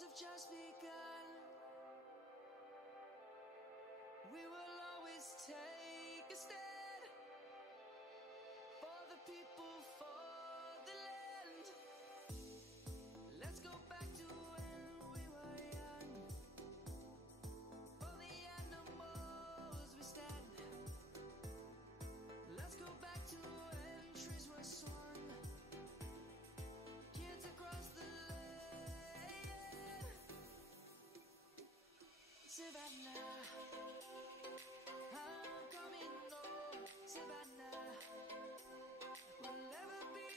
wars have just begun. We will always take a stand for the people, for the land. Let's go back to when we were young. For the animals we stand. Let's go back to when trees were swung. Kids across the land. Savannah, I'm coming home. Savannah, we'll never be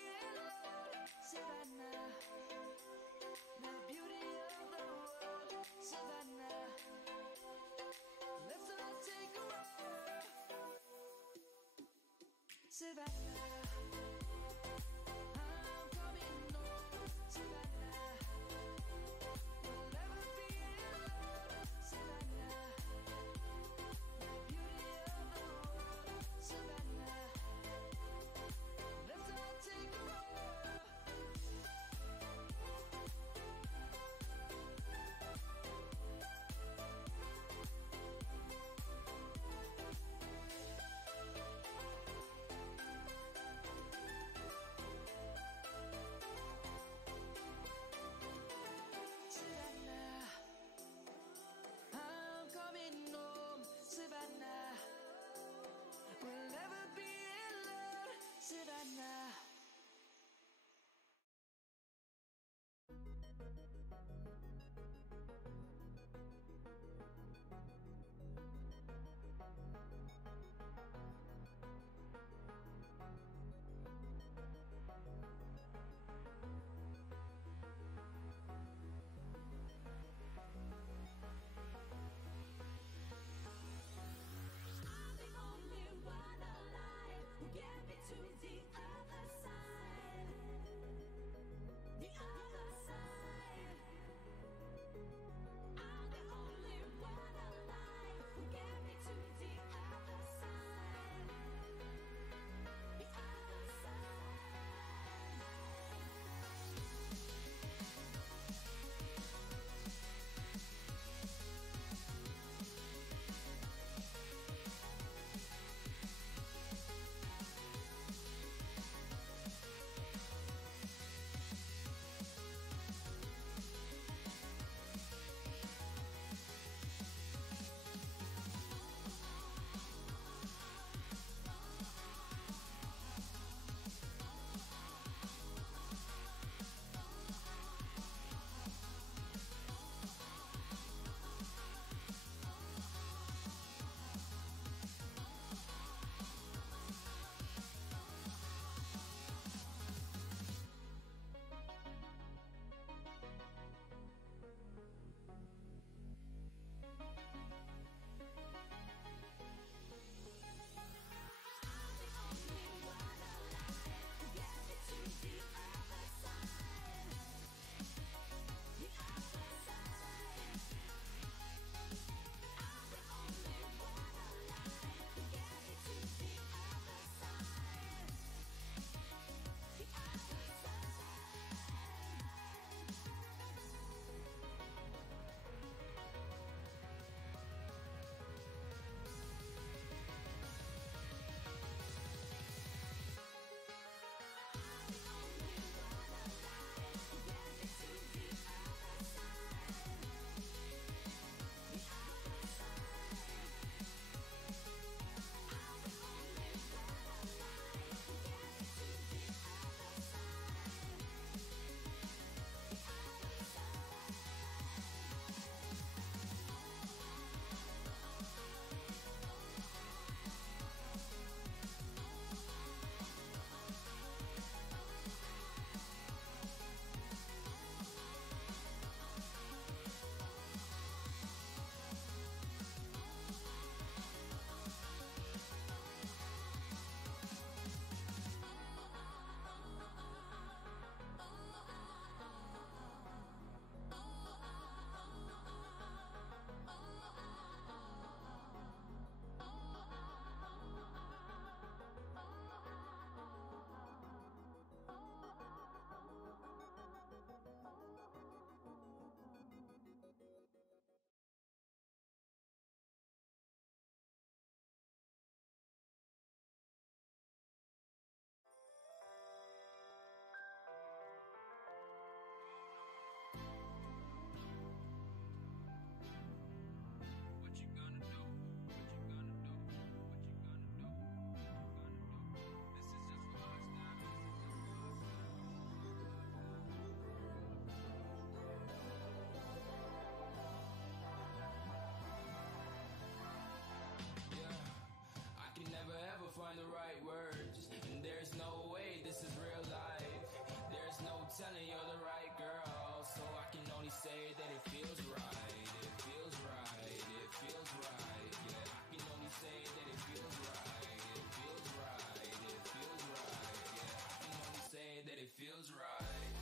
find the right words. And there's no way this is real life. There's no telling you're the right girl. So I can only say that it feels right. It feels right. It feels right. Yeah, I can only say that it feels right. It feels right. It feels right. Yeah, I can only say that it feels right.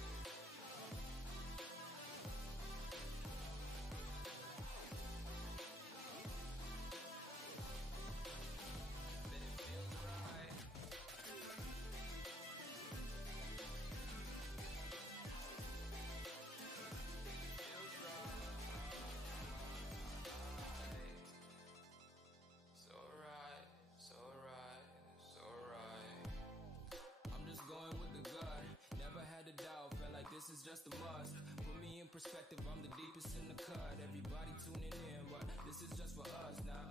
This is just a must. Put me in perspective, I'm the deepest in the cut. Everybody tuning in, but this is just for us now.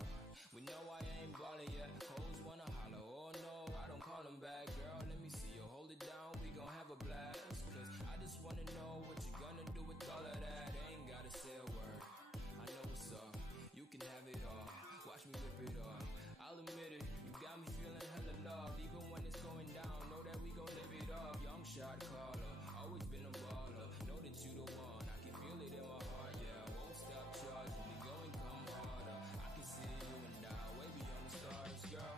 We know I ain't ballin' yet. Hoes wanna holler, oh no, I don't call them back. Girl, let me see you hold it down, we gon' have a blast. Cause I just wanna know what you gonna do with all of that. Ain't gotta say a word, I know what's up. You can have it all, watch me rip it off. I'll admit it, you got me feeling hella love. Even when it's going down, know that we gon' live it up. Young shot caller, always been a baller. Know that you the one, I can feel it in my heart. Yeah, I won't stop charging, we go and come harder. I can see you and I, way beyond the stars, girl.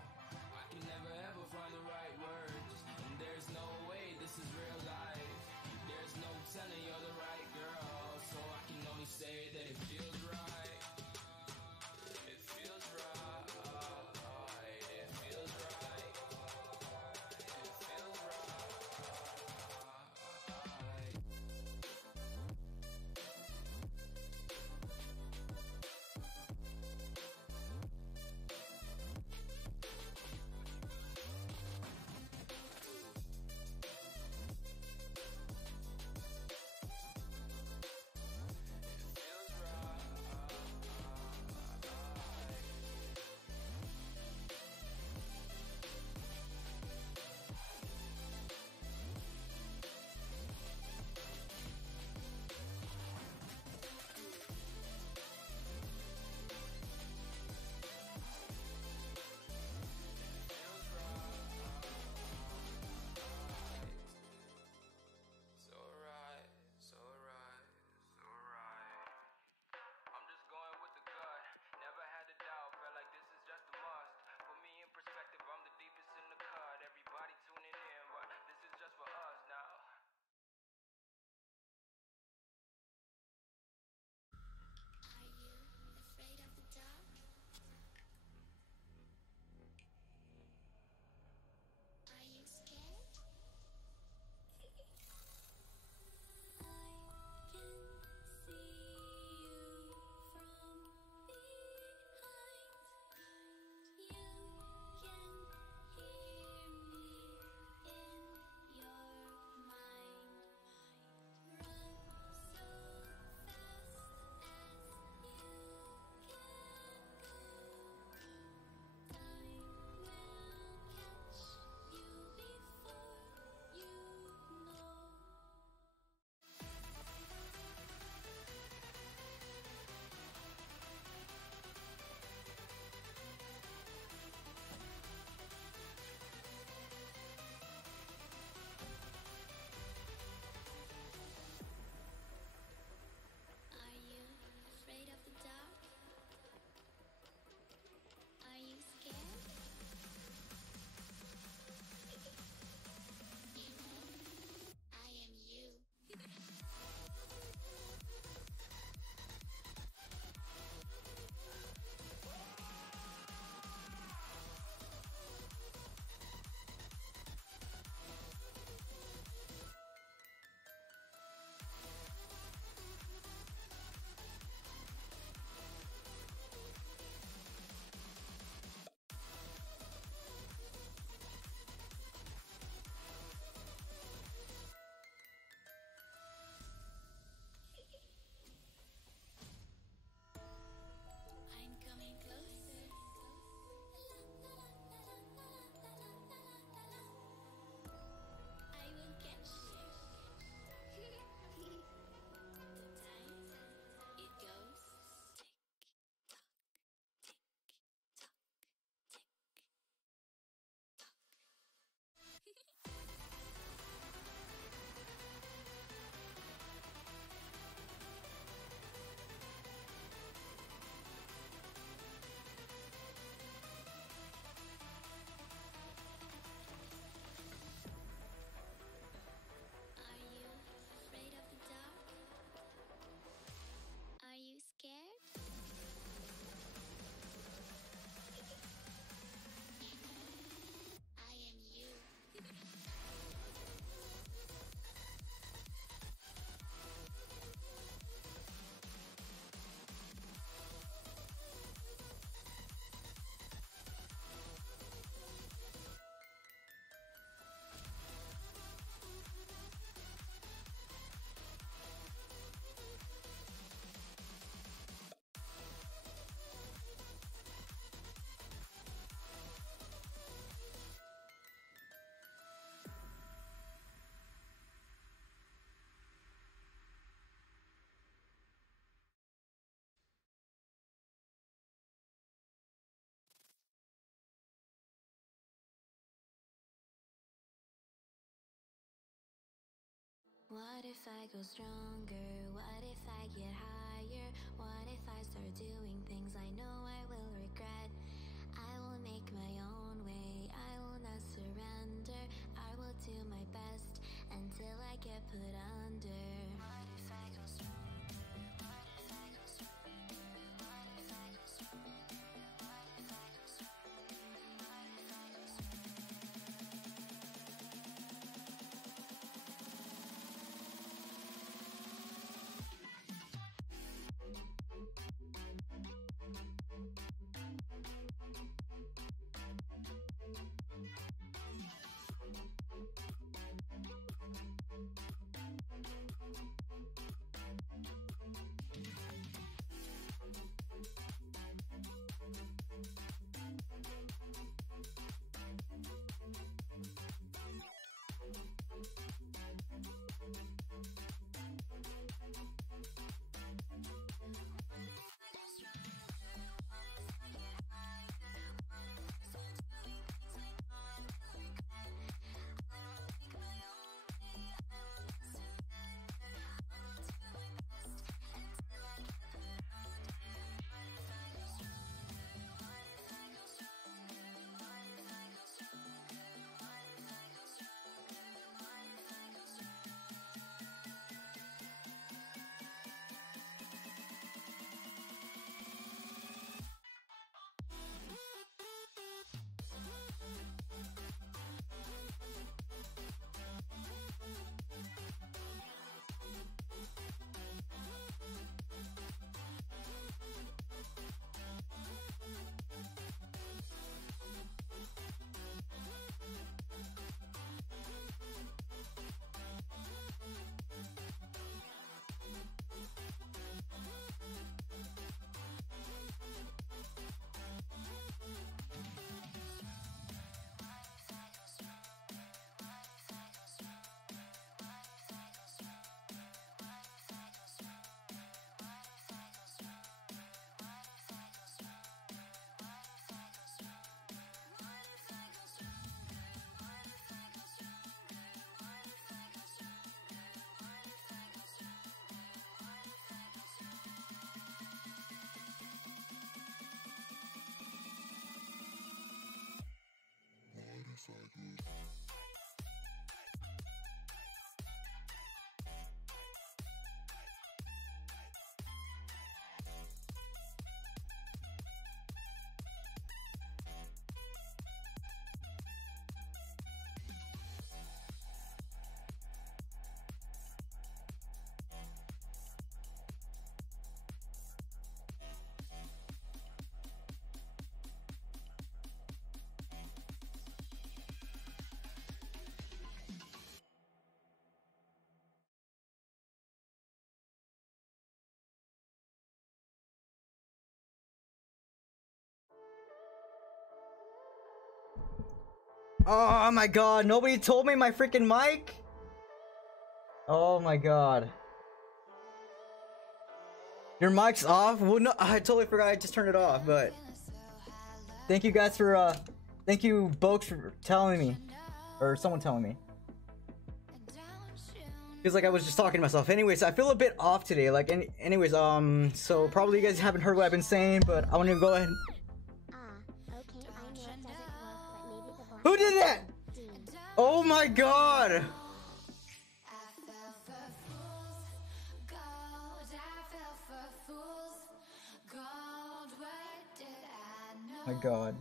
if I go stronger? What if I get higher? What if I start doing things I know I will regret? I will make my own way, I will not surrender. I will do my best until I get put under. What if I go stronger? What if I go stronger? What if I go stronger? What if I go stronger? What if I go stronger? Oh my god, nobody told me my freaking mic? Oh my god. Your mic's off? Well, no, I totally forgot I just turned it off, but... Thank you guys for, thank you, Box, for telling me. Or someone telling me. Feels like I was just talking to myself. Anyways, I feel a bit off today. Like, anyways, so probably you guys haven't heard what I've been saying, but I want to go ahead. Who did that? Oh my god! My god.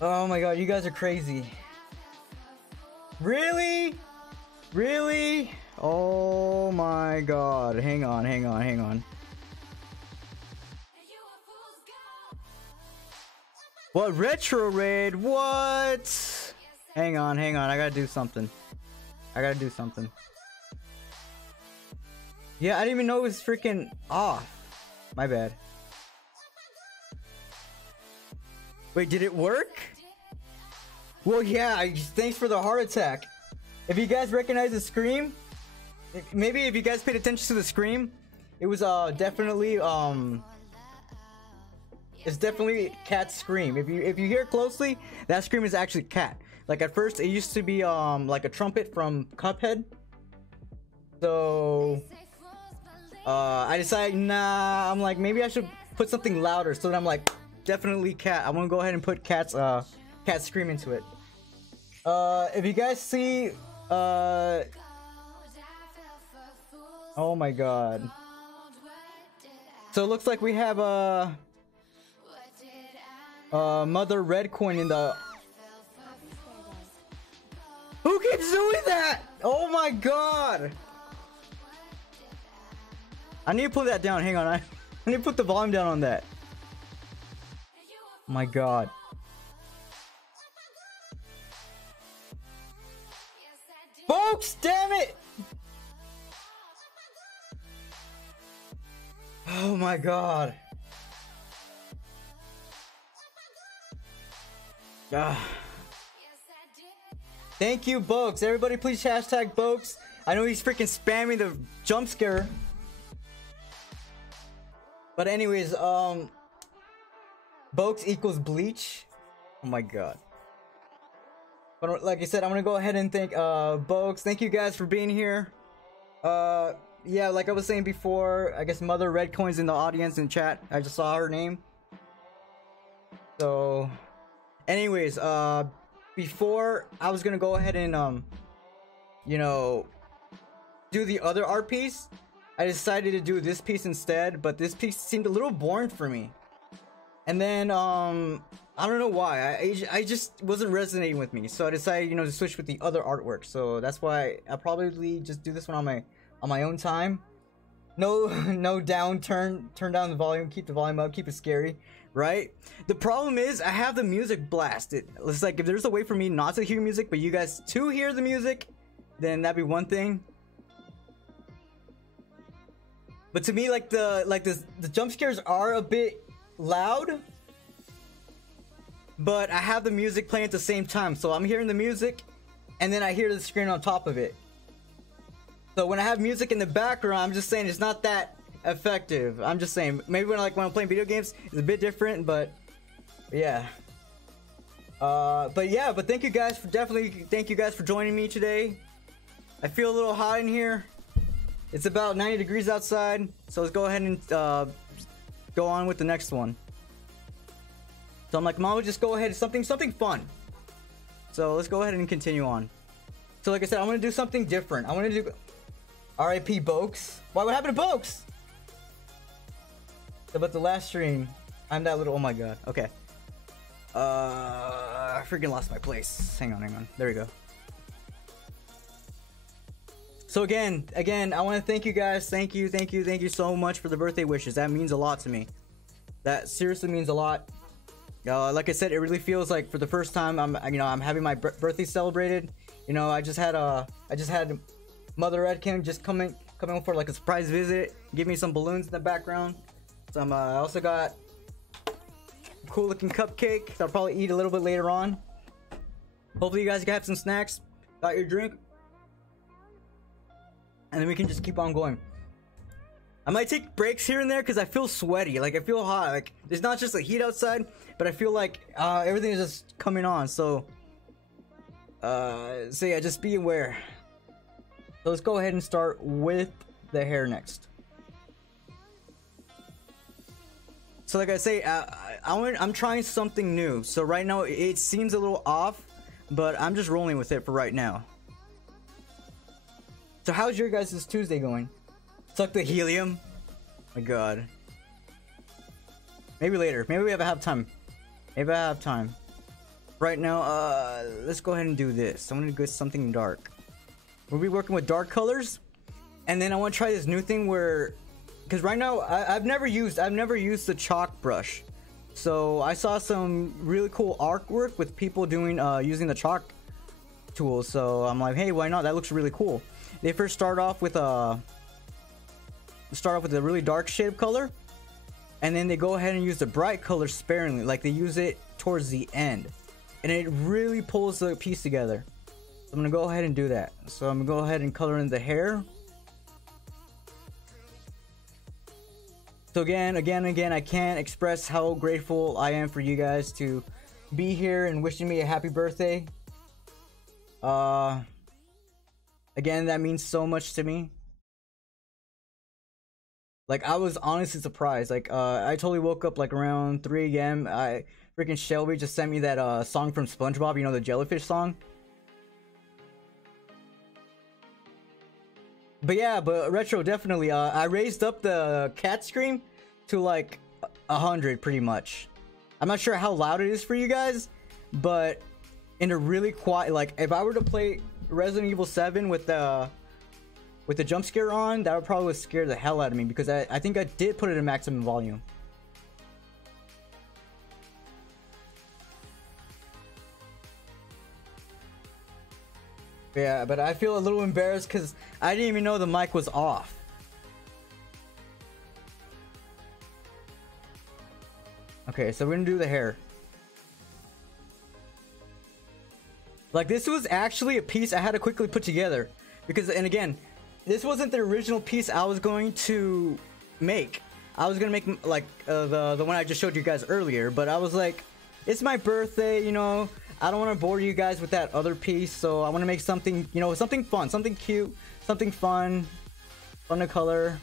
Oh my god, you guys are crazy. Really? Really? Oh my god. Hang on, hang on, hang on. What? Retro raid? What? Hang on, hang on. I gotta do something. I gotta do something. Yeah, I didn't even know it was freaking off. My bad. Wait, did it work? Well, yeah, thanks for the heart attack. If you guys recognize the scream, maybe if you guys paid attention to the scream, it was definitely It's definitely cat scream. If you hear closely, that scream is actually cat. Like at first it used to be like a trumpet from Cuphead. So I decided, nah, I'm like, maybe I should put something louder. So then I'm like, definitely cat. I'm gonna go ahead and put cat scream into it. If you guys see oh my god. So it looks like we have Mother Red Coin in the... Who keeps doing that? Oh my god! I need to put that down. Hang on, I need to put the volume down on that. Oh my god. Folks, damn it! Oh my god. Thank you, Bokes. Everybody please hashtag Bokes. I know he's freaking spamming the jump scare. But anyways, Bokes equals Bleach. Oh my god. But like I said, I'm gonna go ahead and thank Bokes. Thank you guys for being here. Yeah, like I was saying before, I guess Mother Red Coin's in the audience in chat. I just saw her name. So anyways, before I was gonna go ahead and you know, do the other art piece, I decided to do this piece instead, but this piece seemed a little boring for me. And then I don't know why, I just wasn't resonating with me, so I decided, you know, to switch with the other artwork. So that's why I'll probably just do this one on my own time. No turn down the volume, keep the volume up, keep it scary, right? The problem is I have the music blasted. It's like if there's a way for me not to hear music but you guys to hear the music, then that'd be one thing. But to me, like the jump scares are a bit loud, but I have the music playing at the same time, so I'm hearing the music and then I hear the screen on top of it. So when I have music in the background, I'm just saying it's not that effective. I'm just saying, maybe when I'm playing video games, it's a bit different, but yeah. But thank you guys for thank you guys for joining me today. I feel a little hot in here. It's about 90 degrees outside, so let's go ahead and go on with the next one. So I'm like, Mom, just go ahead, something fun. So let's go ahead and continue on. So like I said, I'm gonna do something different. I want to do R.I.P. Bokes. Why? What happened to Bokes? But the last stream, I'm that little. Oh my god. Okay. I freaking lost my place. Hang on. There we go. So again, I want to thank you guys. Thank you so much for the birthday wishes. That means a lot to me. That seriously means a lot. Like I said, it really feels like for the first time I'm having my birthday celebrated. You know, I just had Mother Redkin just come in for like a surprise visit, give me some balloons in the background. Some I also got a cool looking cupcake that I'll probably eat a little bit later on. Hopefully you guys can have some snacks, got your drink, and then we can just keep on going. I might take breaks here and there because I feel sweaty, like I feel hot. Like there's not just the heat outside, but I feel like everything is just coming on. So yeah, just be aware. So let's go ahead and start with the hair next. So like I say, I'm trying something new. So right now it seems a little off, but I'm just rolling with it for right now. So how's your guys' Tuesday going? Suck the helium. My god. Maybe later. Maybe we have time. Maybe I have time. Right now, let's go ahead and do this. I'm gonna go something dark. We'll be working with dark colors, and then I want to try this new thing where, because right now I've never used the chalk brush. So I saw some really cool artwork with people doing using the chalk tool. So I'm like, hey, why not? That looks really cool. They first start off with a really dark shade of color, and then they go ahead and use the bright color sparingly, like they use it towards the end, and it really pulls the piece together. So I'm gonna go ahead and do that. So I'm gonna go ahead and color in the hair. So again, I can't express how grateful I am for you guys to be here and wishing me a happy birthday. Again, that means so much to me. Like, I was honestly surprised. Like, I totally woke up like around 3 a.m. Freaking Shelby just sent me that song from SpongeBob, you know, the jellyfish song. But yeah, but Retro, definitely. I raised up the cat scream to like 100 pretty much. I'm not sure how loud it is for you guys, but in a really quiet, like if I were to play Resident Evil 7 with the jump scare on, that would probably scare the hell out of me, because I think I did put it in maximum volume. Yeah, but I feel a little embarrassed because I didn't even know the mic was off. Okay, so we're gonna do the hair. Like, this was actually a piece I had to quickly put together because, and again, this wasn't the original piece I was going to make. I was gonna make like the one I just showed you guys earlier, but I was like, it's my birthday, you know, I don't want to bore you guys with that other piece, so I want to make something, you know, something fun, something cute, something fun to color.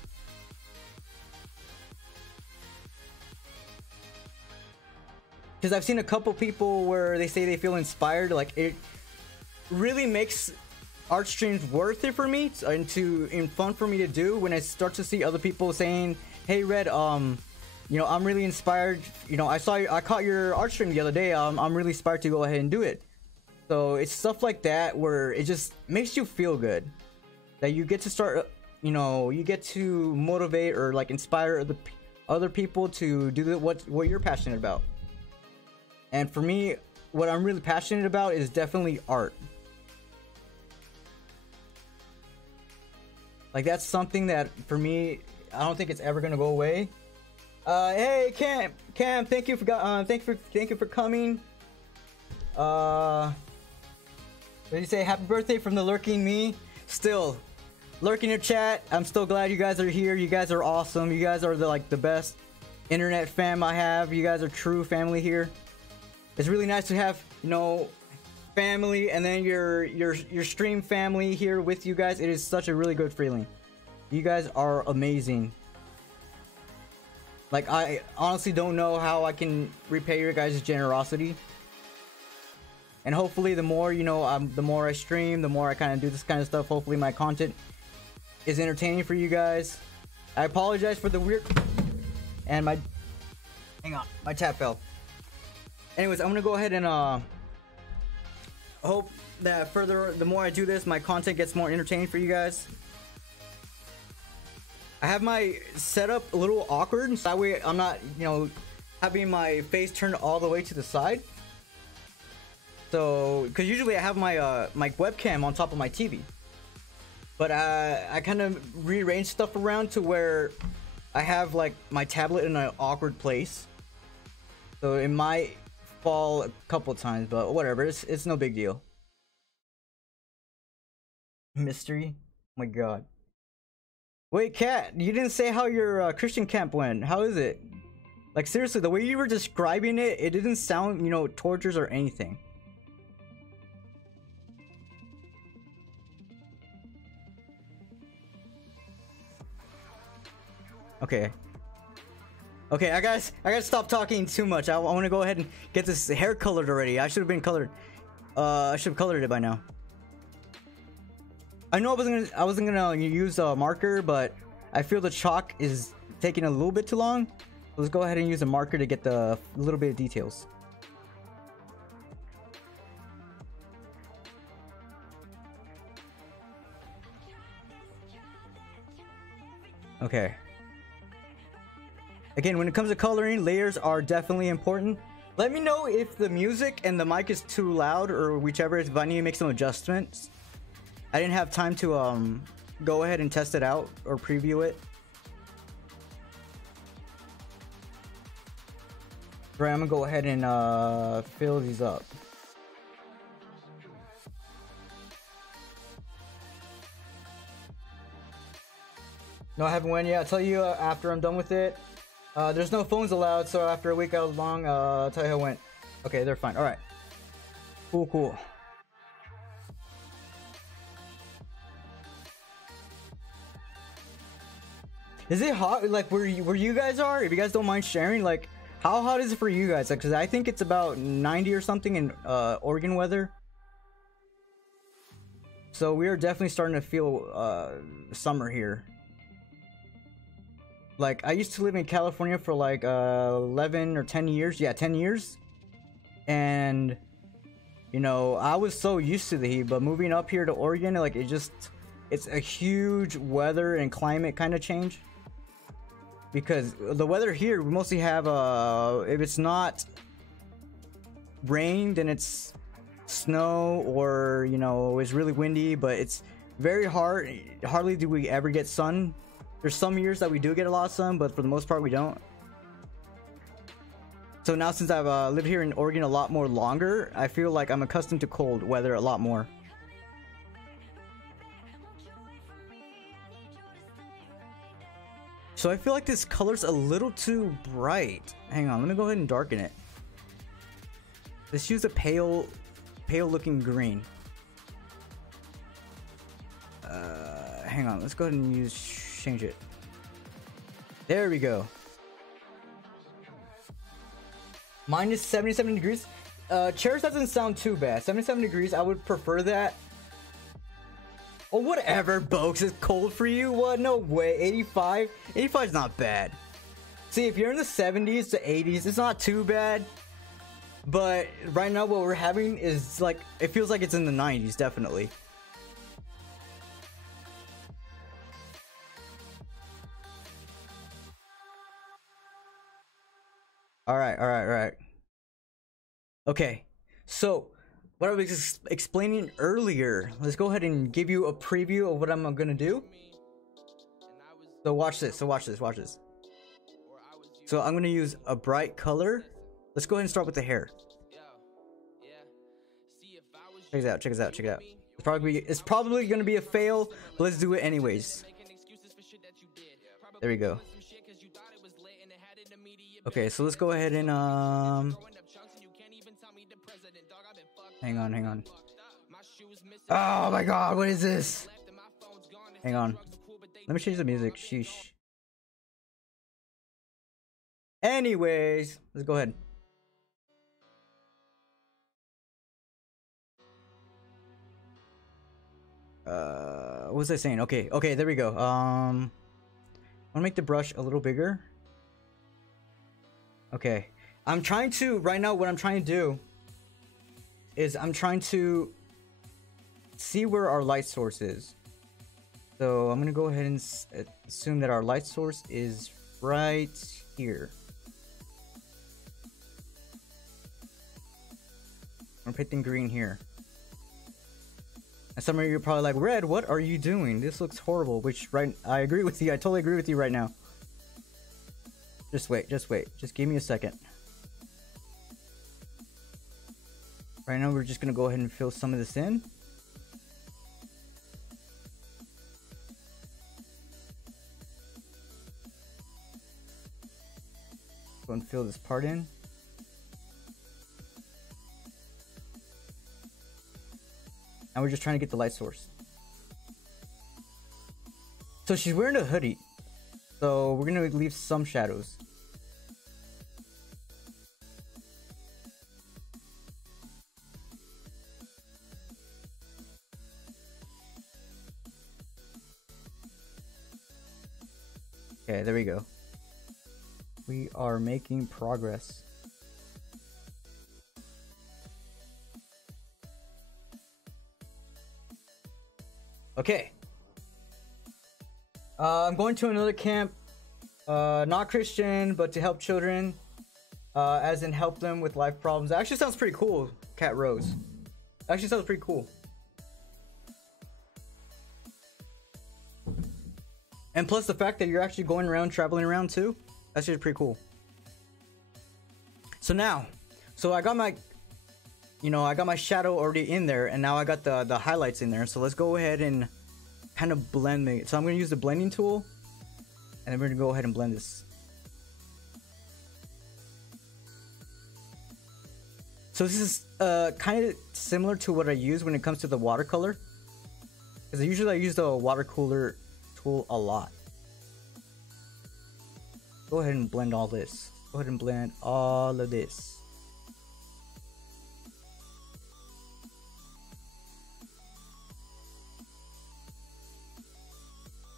Because I've seen a couple people where they say they feel inspired, like it really makes art streams worth it for me and fun for me to do when I start to see other people saying, hey Red, you know, I'm really inspired, you know, I caught your art stream the other day, I'm really inspired to go ahead and do it. So it's stuff like that where it just makes you feel good, that you get to start, you know, you get to motivate or like inspire other people to do what you're passionate about. And for me, what I'm really passionate about is definitely art. Like, that's something that for me, I don't think it's ever gonna go away. Hey Cam, thank you for coming. What did you say? Happy birthday from the lurking me. Still lurking your chat. I'm still glad you guys are here. You guys are awesome. You guys are the best internet fam I have. You guys are true family here. It's really nice to have, you know, family and then your stream family here with you guys. It is such a really good feeling. You guys are amazing. Like, I honestly don't know how I can repay your guys' generosity. And hopefully the more, you know, the more I stream, the more I kind of do this kind of stuff, hopefully my content is entertaining for you guys. I apologize for the weird... And my... Hang on, my tap fell. Anyways, I'm gonna go ahead and hope that the more I do this, my content gets more entertaining for you guys. I have my setup a little awkward, so that way I'm not, you know, having my face turned all the way to the side. So, because usually I have my my webcam on top of my TV, but I kind of rearrange stuff around to where I have like my tablet in an awkward place, so it might fall a couple times, but whatever, it's no big deal. Mystery? Oh my god. Wait, Kat, you didn't say how your Christian camp went. How is it? Like, seriously, the way you were describing it, it didn't sound, you know, tortures or anything. Okay. Okay, I gotta stop talking too much. I want to go ahead and get this hair colored already. I should have been colored. I should have colored it by now. I know I wasn't gonna use a marker, but I feel the chalk is taking a little bit too long. Let's go ahead and use a marker to get the little bit of details. Okay. Again, when it comes to coloring, layers are definitely important. Let me know if the music and the mic is too loud or whichever, if I need to make some adjustments. I didn't have time to go ahead and test it out or preview it. Right, I'm gonna go ahead and fill these up. No, I haven't went yet. I'll tell you after I'm done with it. There's no phones allowed, so after a week I was long, I'll tell you how it went. Okay, they're fine. Alright. Cool, cool. Is it hot, like, where you guys are? If you guys don't mind sharing, like, how hot is it for you guys? Like, because I think it's about 90 or something in Oregon weather. So we are definitely starting to feel summer here. Like, I used to live in California for like 11 or 10 years. Yeah, 10 years. And, you know, I was so used to the heat, but moving up here to Oregon, like, it's a huge weather and climate kind of change. Because the weather here, we mostly have, if it's not rain, then it's snow, or, you know, it's really windy, but it's very hard. Hardly do we ever get sun. There's some years that we do get a lot of sun, but for the most part, we don't. So now, since I've lived here in Oregon a lot more longer, I feel like I'm accustomed to cold weather a lot more. So I feel like this color's a little too bright. Hang on, let me go ahead and darken it. Let's use a pale looking green. Hang on, let's go ahead and change it. There we go. Minus 77 degrees. Chairs doesn't sound too bad. 77 degrees, I would prefer that. Oh, whatever, Bokes. It's cold for you? What? No way. 85? 85 is not bad. See, if you're in the 70s to 80s, it's not too bad. But right now, what we're having is like, it feels like it's in the 90s, definitely. Alright. Okay, so what I was explaining earlier, let's go ahead and give you a preview of what I'm gonna do. So watch this, watch this. So I'm gonna use a bright color. Let's go ahead and start with the hair. Check it out. It's probably gonna be a fail, but let's do it anyways. There we go. Okay, so let's go ahead and hang on. Oh my god, what is this? Hang on. Let me change the music. Sheesh. Anyways, let's go ahead. What was I saying? Okay, there we go. I want to make the brush a little bigger. Okay. I'm trying to, right now, what I'm trying to do is I'm trying to see where our light source is. So I'm gonna go ahead and assume that our light source is right here. I'm picking green here. And some of you are probably like, Red, what are you doing? This looks horrible. Which, I agree with you. I totally agree with you right now. Just wait. Just give me a second. Right now, we're just gonna go ahead and fill some of this in. Go and fill this part in. Now we're just trying to get the light source. So she's wearing a hoodie. So we're gonna leave some shadows. Okay, there we go. We are making progress. Okay. I'm going to another camp. Not Christian, but to help children. As in help them with life problems. That actually sounds pretty cool, Cat Rose. Actually sounds pretty cool. And plus the fact that you're actually going around, traveling around too. That's just pretty cool. So now, I got my, I got my shadow already in there, and now I got the highlights in there. So let's go ahead and kind of blend it. So I'm going to use the blending tool, and then we're going to go ahead and blend this. So this is kind of similar to what I use when it comes to the watercolor. Because usually I use the watercolor tool a lot. Go ahead and blend all this. Go ahead and blend all of this.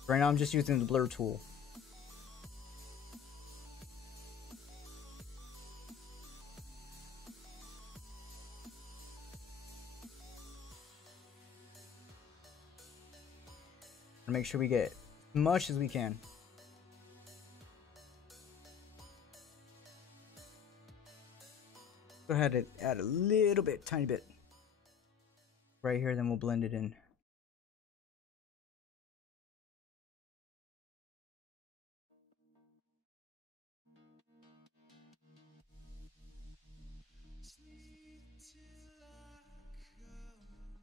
Right now I'm just using the blur tool. And make sure we get as much as we can. Go ahead and add a little bit, tiny bit. Right here, then we'll blend it in.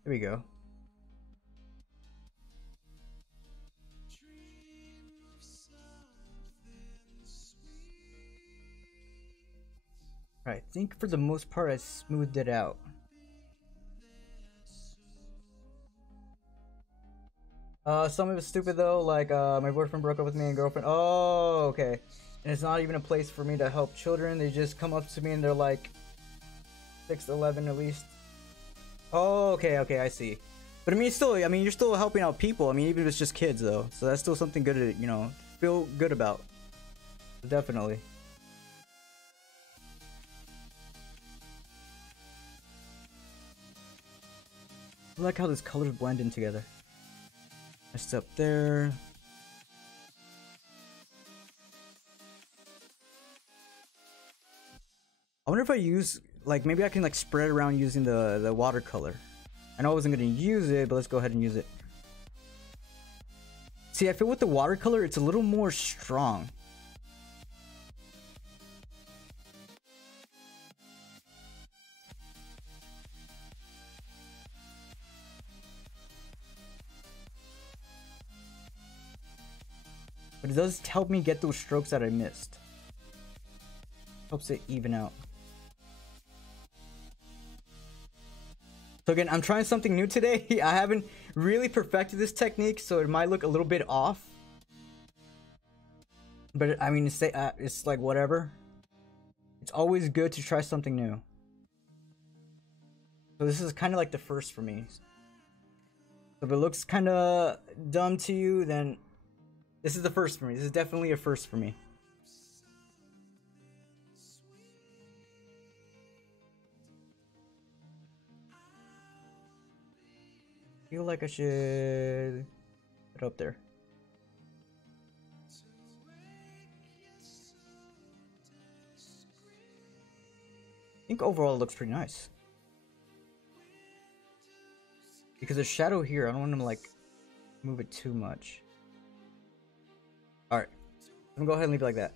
There we go. Right, I think for the most part I smoothed it out. Some of it's stupid though, like my boyfriend broke up with me and girlfriend. Oh, okay. And it's not even a place for me to help children. They just come up to me and they're like 6 to 11 at least. Oh, okay, I see. But I mean, you're still helping out people. I mean, even if it's just kids though. So that's still something good to, you know, feel good about. Definitely. I like how these colors blend in together. Just up there. I wonder if I use, like, maybe I can like spread around using the watercolor. I know I wasn't gonna use it, but let's go ahead and use it. See, I feel with the watercolor, it's a little more strong. But it does help me get those strokes that I missed. Helps it even out. So again, I'm trying something new today. I haven't really perfected this technique, so it might look a little bit off. But I mean, it's like whatever. It's always good to try something new. So this is kind of like the first for me. So if it looks kind of dumb to you, then this is the first for me. This is definitely a first for me. I feel like I should put it up there. I think overall it looks pretty nice. Because the shadow here, I don't want to like move it too much. Alright, I'm gonna go ahead and leave it like that.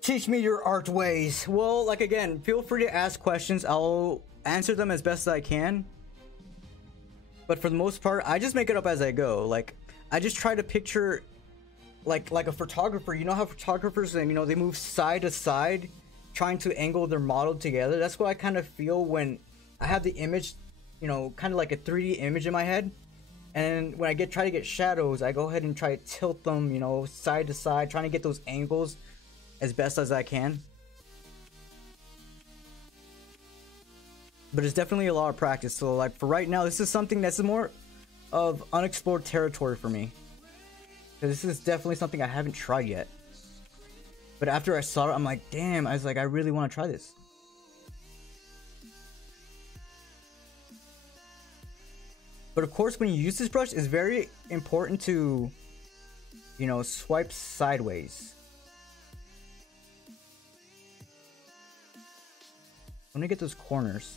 Teach me your art ways. Well, like again, feel free to ask questions. I'll answer them as best as I can. But for the most part, I just make it up as I go. Like, I just try to picture like a photographer. You know how photographers, and you know, they move side to side trying to angle their model together. That's what I kind of feel when I have the image, you know, kind of like a 3D image in my head. And when I try to get shadows, I go ahead and try to tilt them, you know, side to side, trying to get those angles as best as I can. But it's definitely a lot of practice. So like for right now, this is something that's more of unexplored territory for me. Because this is definitely something I haven't tried yet. But after I saw it, I'm like, damn, I was like, I really want to try this. But of course, when you use this brush, it's very important to, you know, swipe sideways. Let me get those corners.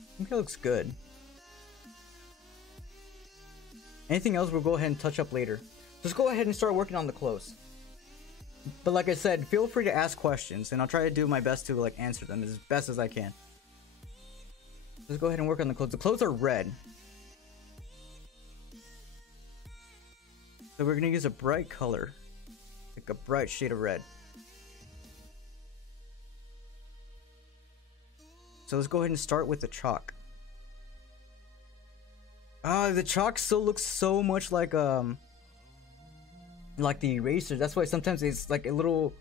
I think it looks good. Anything else we'll go ahead and touch up later. Just go ahead and start working on the clothes. But like I said, feel free to ask questions, and I'll try to do my best to like answer them as best as I can. Let's go ahead and work on the clothes. The clothes are red. So we're gonna use a bright color to a bright shade of red. So let's go ahead and start with the chalk. The chalk still looks so much like the eraser. That's why sometimes it's like a little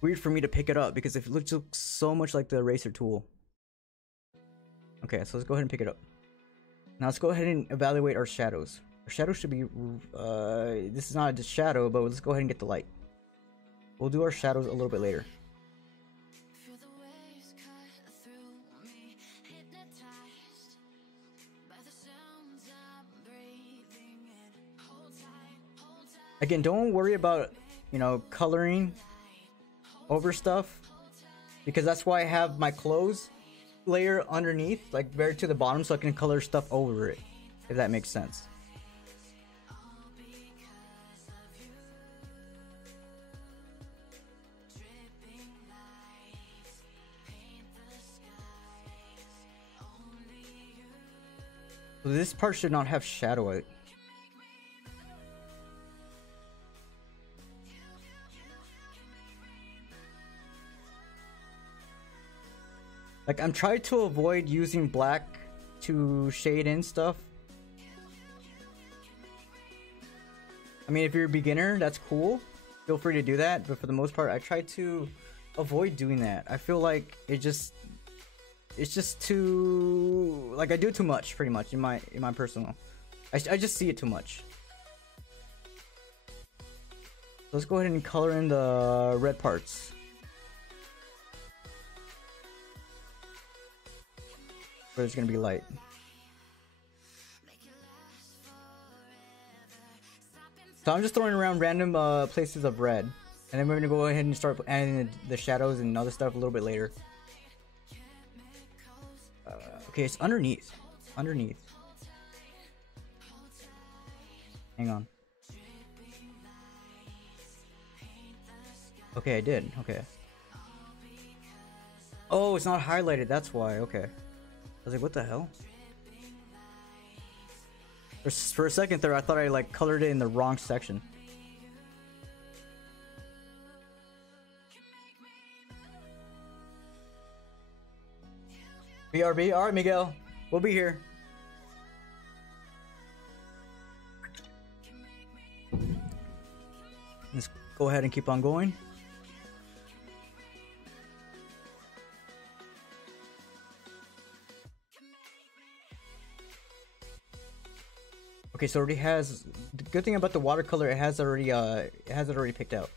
weird for me to pick it up, because it looks so much like the eraser tool. Okay, so let's go ahead and pick it up. Now let's go ahead and evaluate our shadows. Our shadow should be this is not a shadow, but let's go ahead and get the light. We'll do our shadows a little bit later. Feel the waves cut through me, hypnotized by the sounds I'm breathing in. Hold tight, Again, don't worry about, you know, coloring over stuff, because that's why I have my clothes layer underneath, like very to the bottom, so I can color stuff over it, if that makes sense. So this part should not have shadow. Like, I'm trying to avoid using black to shade in stuff. I mean, if you're a beginner, that's cool. Feel free to do that. But for the most part, I try to avoid doing that. I feel like it's just too, like, I do too much, pretty much, in my personal. I just see it too much. Let's go ahead and color in the red parts. Where it's gonna be light. So I'm just throwing around random places of red, and then we're gonna go ahead and start adding the shadows and other stuff a little bit later. Okay, it's underneath. Underneath. Hang on. Okay, I did. Okay. Oh, it's not highlighted. That's why. Okay. I was like, what the hell? For a second there, I thought I like colored it in the wrong section. BRB? Alright, Miguel. We'll be here. Let's go ahead and keep on going. Okay, so it already has. The good thing about the watercolor, it has it already picked out.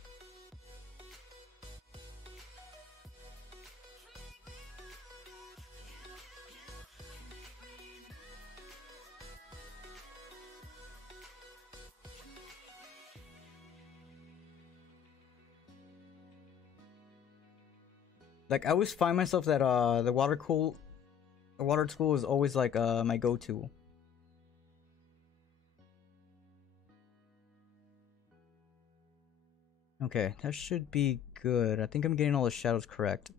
Like, I always find myself that the water tool is always like my go-to. Okay, that should be good. I think I'm getting all the shadows correct.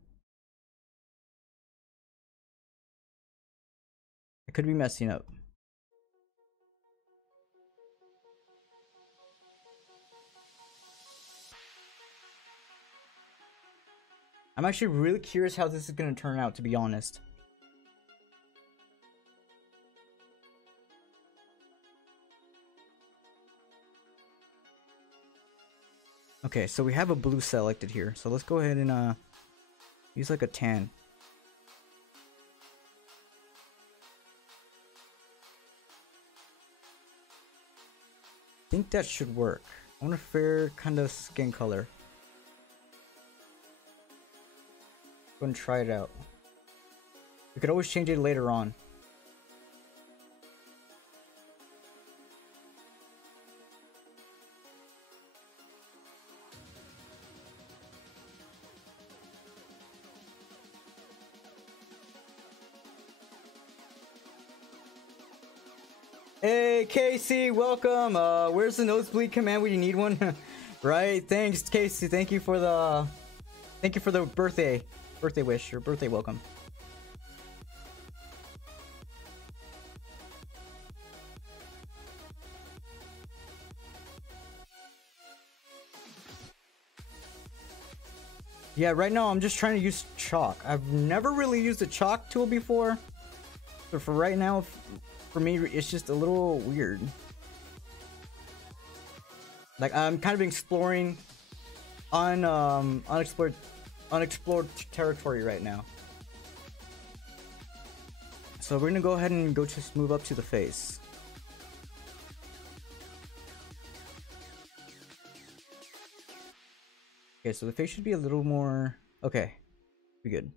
I could be messing up. I'm actually really curious how this is going to turn out, to be honest. Okay, so we have a blue selected here. So let's go ahead and use like a tan. I think that should work. I want a fair kind of skin color. Go and try it out. We could always change it later on. Hey Casey, welcome. Where's the nosebleed command when you need one? Right? Thanks, Casey. Thank you for the birthday wish or birthday welcome. Yeah, right now I'm just trying to use chalk. I've never really used a chalk tool before. So for right now, for me, it's just a little weird. Like, I'm kind of exploring on unexplored territory right now. So we're gonna go ahead and just move up to the face. Okay, so the face should be a little more... Okay, be good.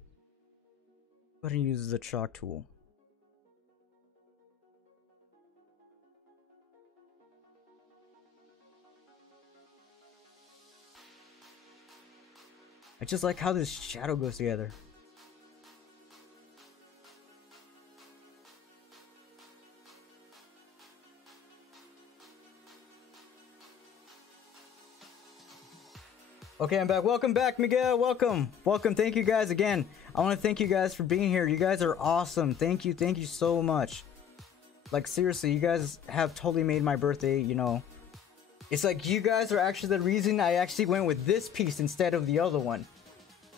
Go ahead and use the chalk tool. I just like how this shadow goes together. Okay, I'm back. Welcome back, Miguel. Welcome. Welcome. Thank you guys again. I want to thank you guys for being here. You guys are awesome. Thank you. Thank you so much. Like, seriously, you guys have totally made my birthday, you know. It's like you guys are actually the reason I actually went with this piece instead of the other one.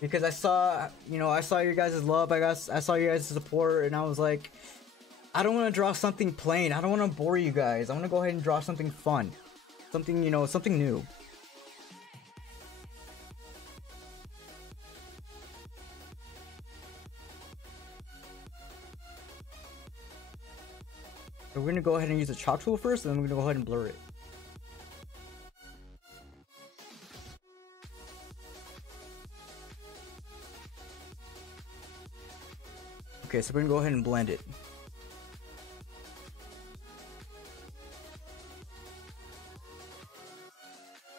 Because I saw, you know, I saw your guys' love. I saw you guys' support, and I was like, I don't want to draw something plain. I don't want to bore you guys. I want to go ahead and draw something fun. Something, you know, something new. So we're gonna go ahead and use the chalk tool first, and then we're gonna go ahead and blur it. Okay, so we're gonna go ahead and blend it.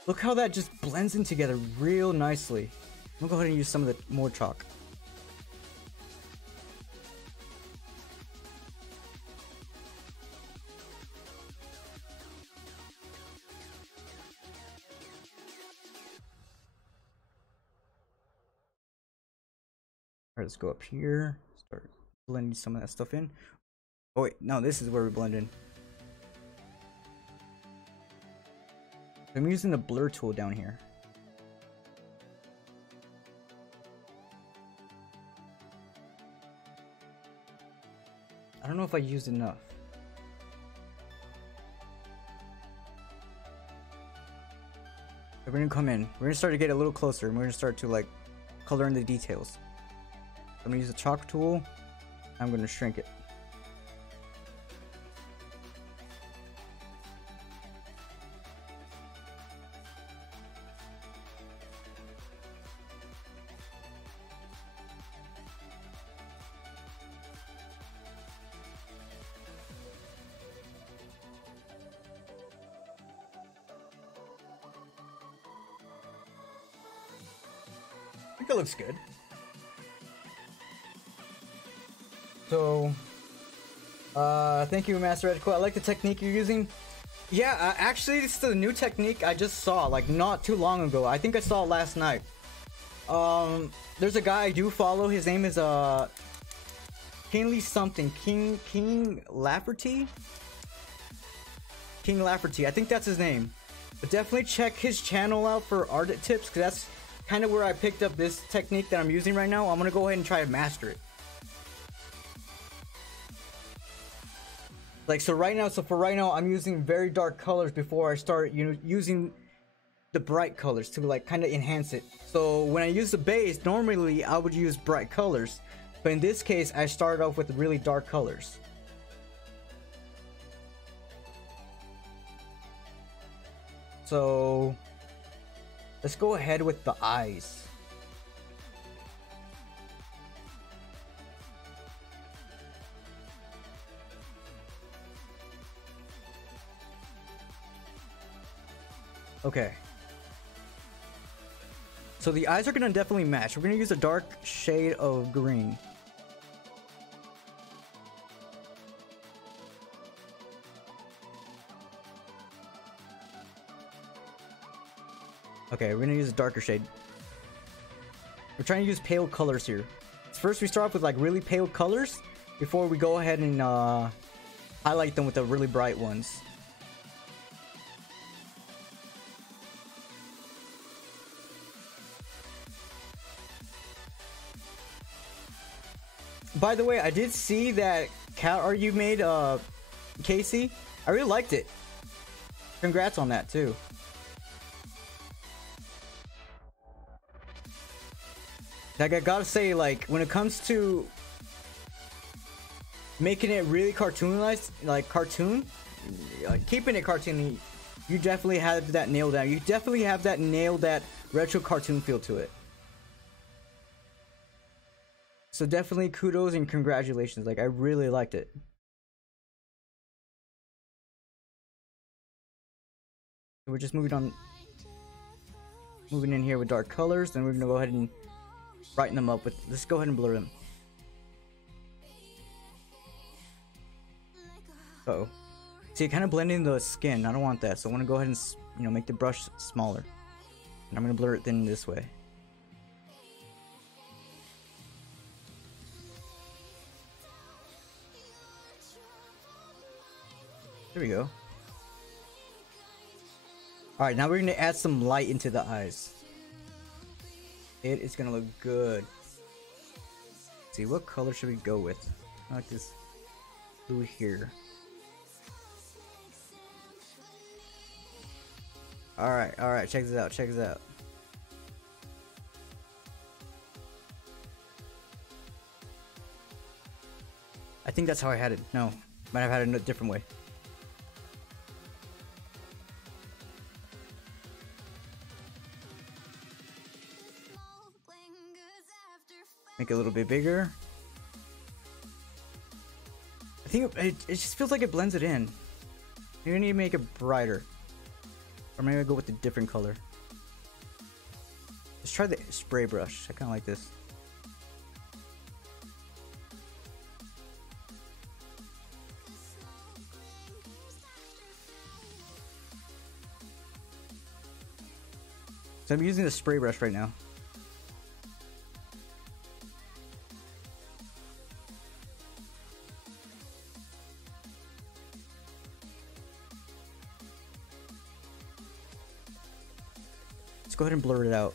Look how that just blends in together real nicely. I'm gonna go ahead and use some of the more chalk. Alright, let's go up here, start blending some of that stuff in. Oh wait, no, this is where we blend in. I'm using the blur tool down here. I don't know if I used enough. We're gonna come in. We're gonna start to get a little closer, and we're gonna start to like color in the details. I'm gonna use the chalk tool. I'm gonna shrink it. I think it looks good. So, thank you, Master Edico. I like the technique you're using. Yeah, actually, this is the new technique I just saw, like, not too long ago. I think I saw it last night. There's a guy I do follow. His name is, Kingly something. King Lafferty? King Lafferty. I think that's his name. But definitely check his channel out for art tips, because that's kind of where I picked up this technique that I'm using right now. I'm going to go ahead and try to master it. Like, so for right now, I'm using very dark colors before I start, you know, using the bright colors to like kind of enhance it. So when I use the base, normally I would use bright colors, but in this case, I started off with really dark colors. So let's go ahead with the eyes. Okay. So the eyes are gonna definitely match. We're gonna use a dark shade of green. Okay, we're gonna use a darker shade. We're trying to use pale colors here. First, we start off with like really pale colors before we go ahead and highlight them with the really bright ones. by the way, I did see that cat art you made, Casey. I really liked it. Congrats on that too. Like, I gotta say, like, when it comes to making it really cartoonized, like cartoon, keeping it cartoony, you definitely have that nailed down. You definitely have that nailed, that retro cartoon feel to it. So definitely kudos and congratulations. Like, I really liked it. We're just moving in here with dark colors. Then we're gonna go ahead and brighten them up with. Let's go ahead and blur them. Uh-oh. See, kind of blending the skin. I don't want that, so I want to go ahead and, you know, make the brush smaller. And I'm gonna blur it then this way. There we go. Alright, now we're gonna add some light into the eyes. It is gonna look good. Let's see, what color should we go with? I like this blue here. Alright, check this out, check this out. I think that's how I had it. No, might have had it in a different way. Make it a little bit bigger. I think it just feels like it blends it in. Maybe I need to make it brighter. Or maybe I go with a different color. Let's try the spray brush. I kind of like this. So I'm using the spray brush right now. Let's go ahead and blur it out.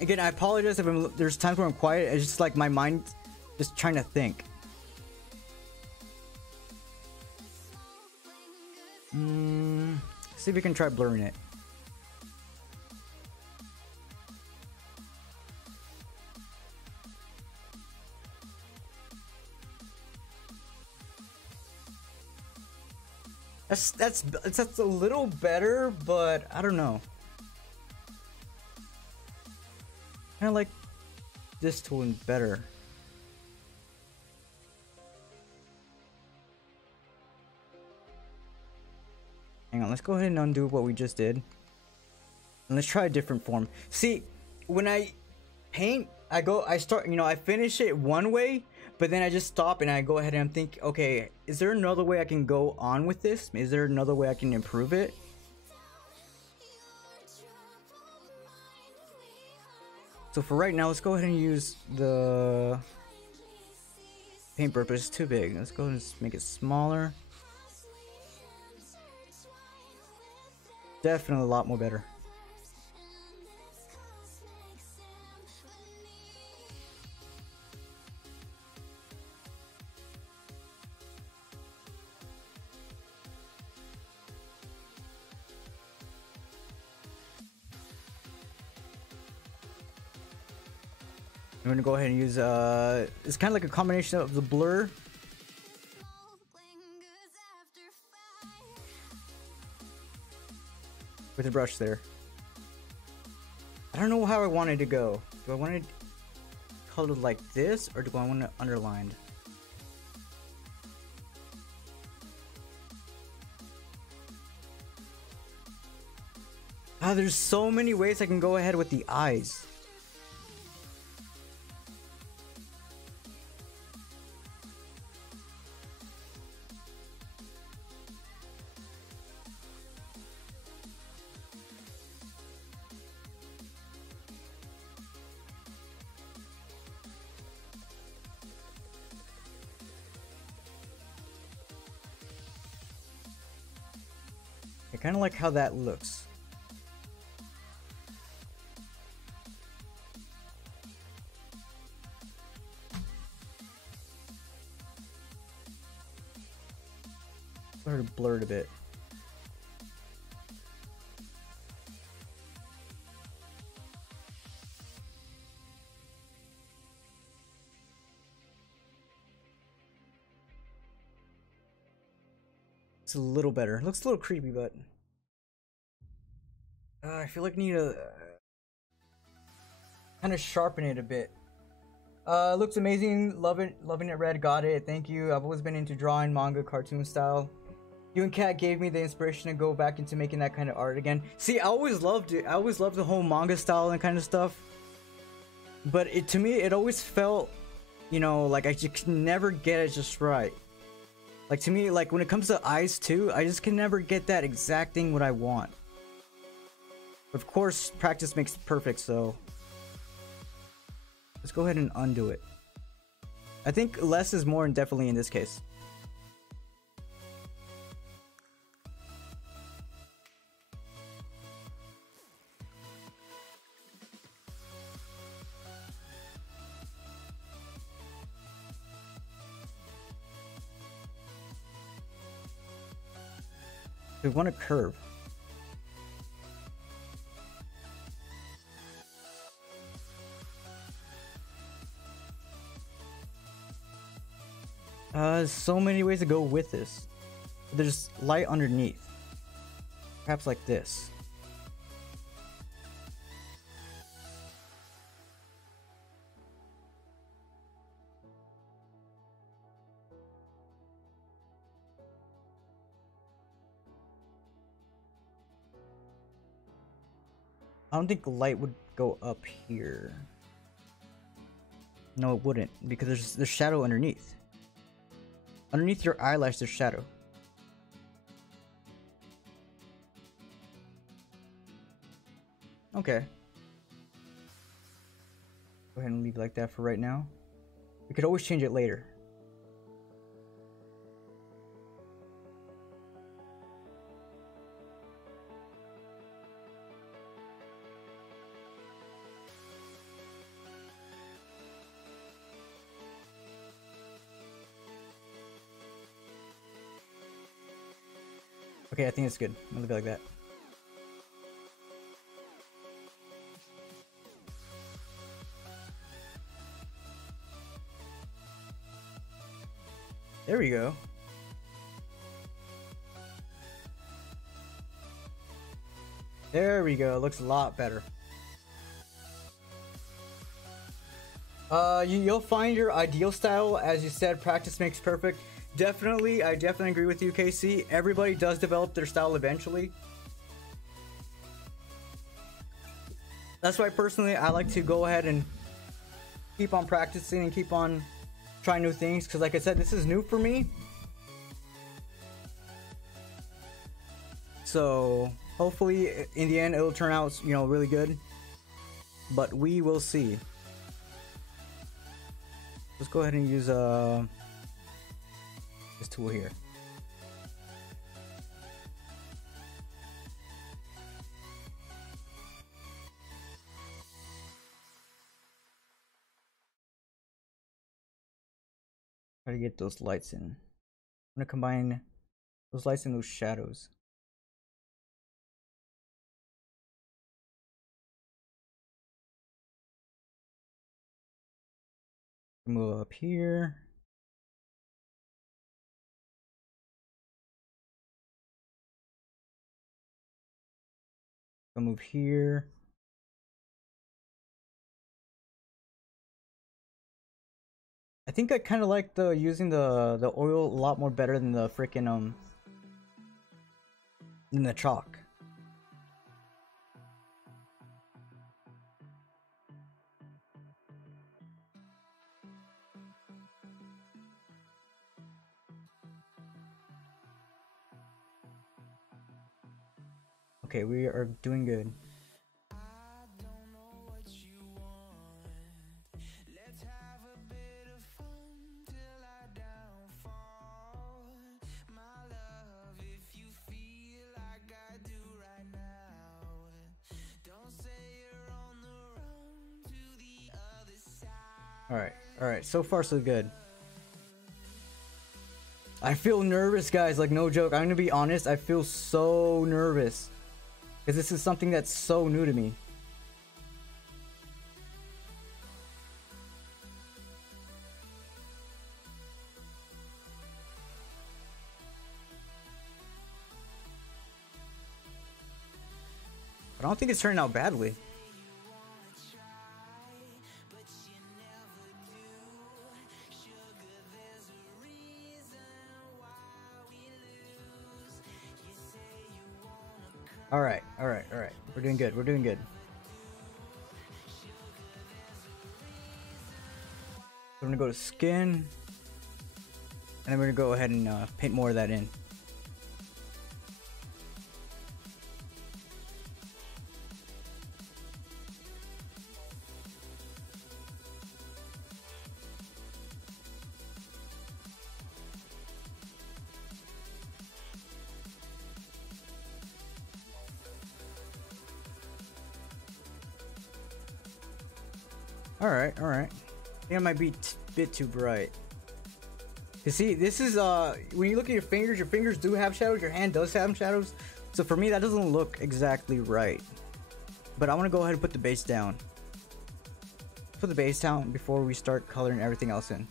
Again, I apologize if there's times where I'm quiet. It's just like my mind just trying to think. See if we can try blurring it. That's a little better, but I don't know. I kind of like this tool better. Hang on, let's go ahead and undo what we just did. And let's try a different form. See, when I paint, I start, you know, I finish it one way, but then I just stop and I go ahead and think, okay, is there another way I can go on with this? Is there another way I can improve it? So for right now, let's go ahead and use the paintbrush, but it's too big. Let's go ahead and make it smaller. Definitely a lot more better. I'm gonna go ahead and use it's kind of like a combination of the blur with the brush there. I don't know how I want it to go. Do I want it colored like this, or do I want it underlined? There's so many ways I can go ahead with the eyes. I kind of like how that looks. Sort of blurred a bit. It's a little better. It looks a little creepy, but I feel like I need to kind of sharpen it a bit. Looks amazing. Loving it, Red. Got it. Thank you. I've always been into drawing manga, cartoon style. You and Kat gave me the inspiration to go back into making that kind of art again. See, I always loved it. I always loved the whole manga style and kind of stuff. But to me, it always felt, you know, like I just can never get it just right. Like to me, like when it comes to eyes too, I just can never get that exact thing what I want. Of course, practice makes perfect, so let's go ahead and undo it. I think less is more, and definitely in this case. We want a curve. So many ways to go with this. There's light underneath. Perhaps like this. I don't think light would go up here. No, it wouldn't, because there's shadow underneath. Underneath your eyelash, there's shadow. Okay. Go ahead and leave it like that for right now. We could always change it later. Okay, I think it's good. I'll leave it like that. There we go. There we go. Looks a lot better. You'll find your ideal style. As you said, practice makes perfect. Definitely, I definitely agree with you, KC. Everybody does develop their style eventually. That's why personally I like to go ahead and keep on practicing and keep on trying new things, because like I said, this is new for me. So hopefully in the end it'll turn out, you know, really good. But we will see. Let's go ahead and use this tool here. Try to get those lights in. I'm gonna combine those lights and those shadows. Move up here. I'll move here. I think I kind of like using the oil a lot more better than the freaking than the chalk. Okay, we are doing good. Alright, so far so good. I feel nervous, guys, like no joke. I'm gonna be honest, I feel so nervous. Because this is something that's so new to me. I don't think it's turning out badly. Alright. We're doing good. I'm gonna go to skin. And then we're gonna go ahead and paint more of that in. Alright. I think I might be a bit too bright. You see, this is, when you look at your fingers do have shadows, your hand does have shadows. So for me, that doesn't look exactly right. But I want to go ahead and put the base down. Put the base down before we start coloring everything else in.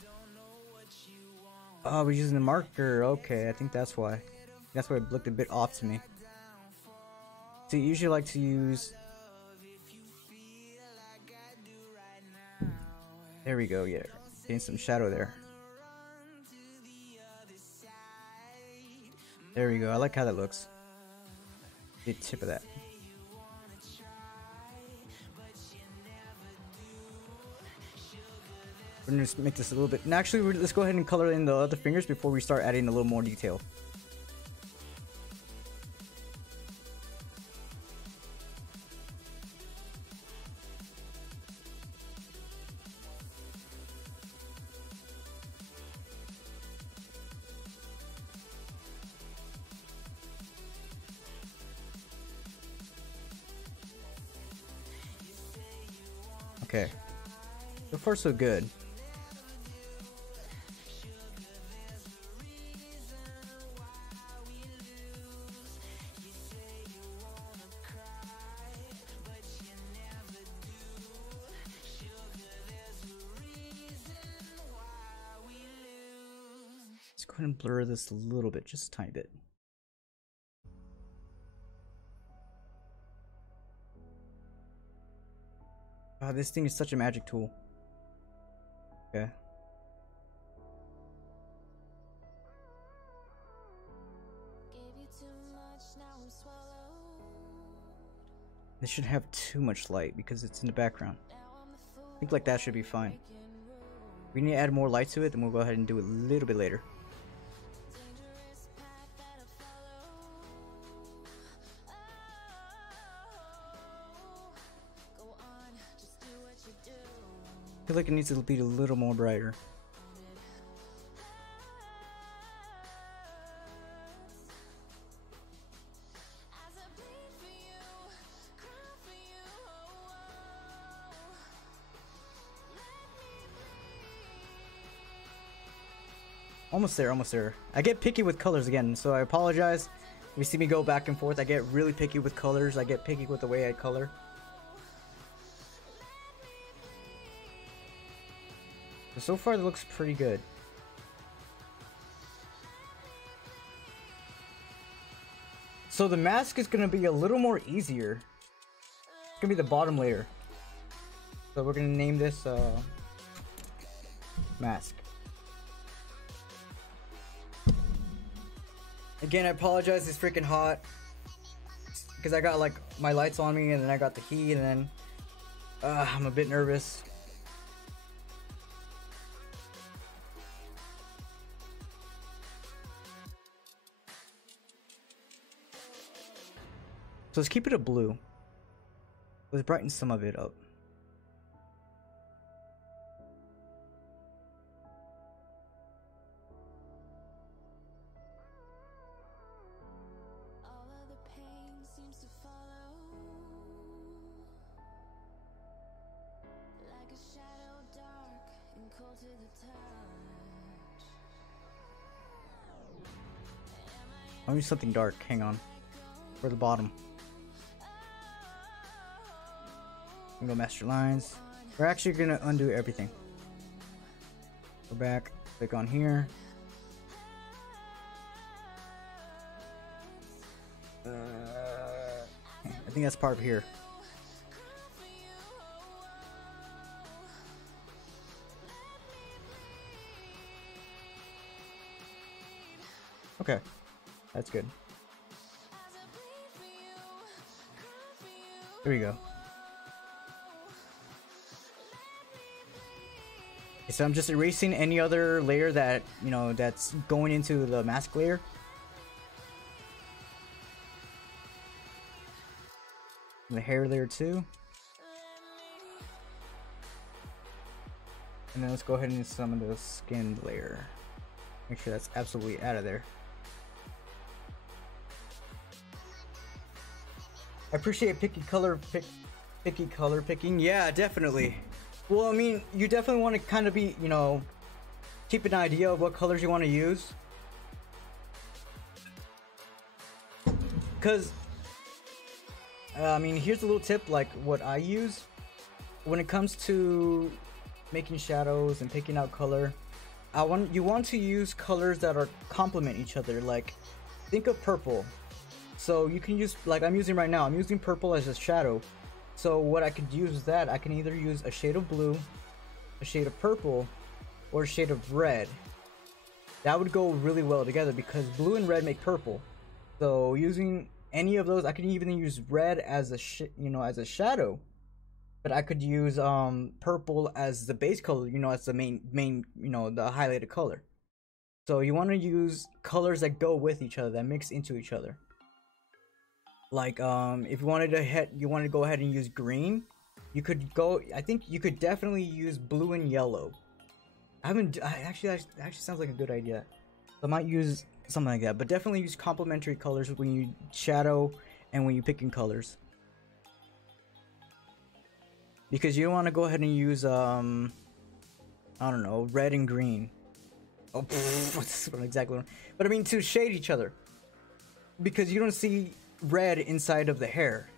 Oh, we're using the marker. Okay, I think that's why. That's why it looked a bit off to me. So you usually like to use... There we go, yeah. Getting some shadow there. There we go, I like how that looks. The tip of that. We're gonna just make this a little bit... And actually, let's go ahead and color in the other fingers before we start adding a little more detail. Okay. So far, so good. Let's go ahead and blur this a little bit, just a tiny bit. Wow, this thing is such a magic tool. Okay. This shouldn't have too much light because it's in the background. I think like that should be fine. If we need to add more light to it, then we'll go ahead and do it a little bit later. I feel like it needs to be a little more brighter. Almost there. I get picky with colors again, so I apologize. If you see me go back and forth, I get really picky with colors. I get picky with the way I color. So far, it looks pretty good. So the mask is going to be a little more easier. It's going to be the bottom layer. So we're going to name this mask. Again, I apologize, it's freaking hot. Because I got like my lights on me and then I got the heat and then I'm a bit nervous. So let's keep it a blue. Let's brighten some of it up. I'll use something dark. Hang on. For the bottom. I'm gonna go master lines. We're actually gonna undo everything. Go back. Click on here. I think that's part of here. Okay, that's good. There we go. Okay, so I'm just erasing any other layer that, you know, that's going into the mask layer. The hair layer too. And then let's go ahead and summon the skin layer. Make sure that's absolutely out of there. I appreciate picky color picking. Yeah, definitely. Well, I mean, you definitely want to kind of be, you know, keep an idea of what colors you want to use. Because, I mean, here's a little tip, like what I use. When it comes to making shadows and picking out color, you want to use colors that are complement each other. Like, think of purple. So you can use, like I'm using right now, I'm using purple as a shadow. So what I could use is that I can either use a shade of blue, a shade of purple, or a shade of red. That would go really well together because blue and red make purple. So using any of those, I could even use red as a as a shadow. But I could use purple as the base color, you know, as the main the highlighted color. So you want to use colors that go with each other, that mix into each other. Like if you wanted to go ahead and use green, you could go. I think you could definitely use blue and yellow. Actually sounds like a good idea. I might use something like that, but definitely use complementary colors when you shadow and when you picking colors. Because you don't want to go ahead and use I don't know, red and green. Oh, what's exactly? But I mean to shade each other. Because you don't see red inside of the hair.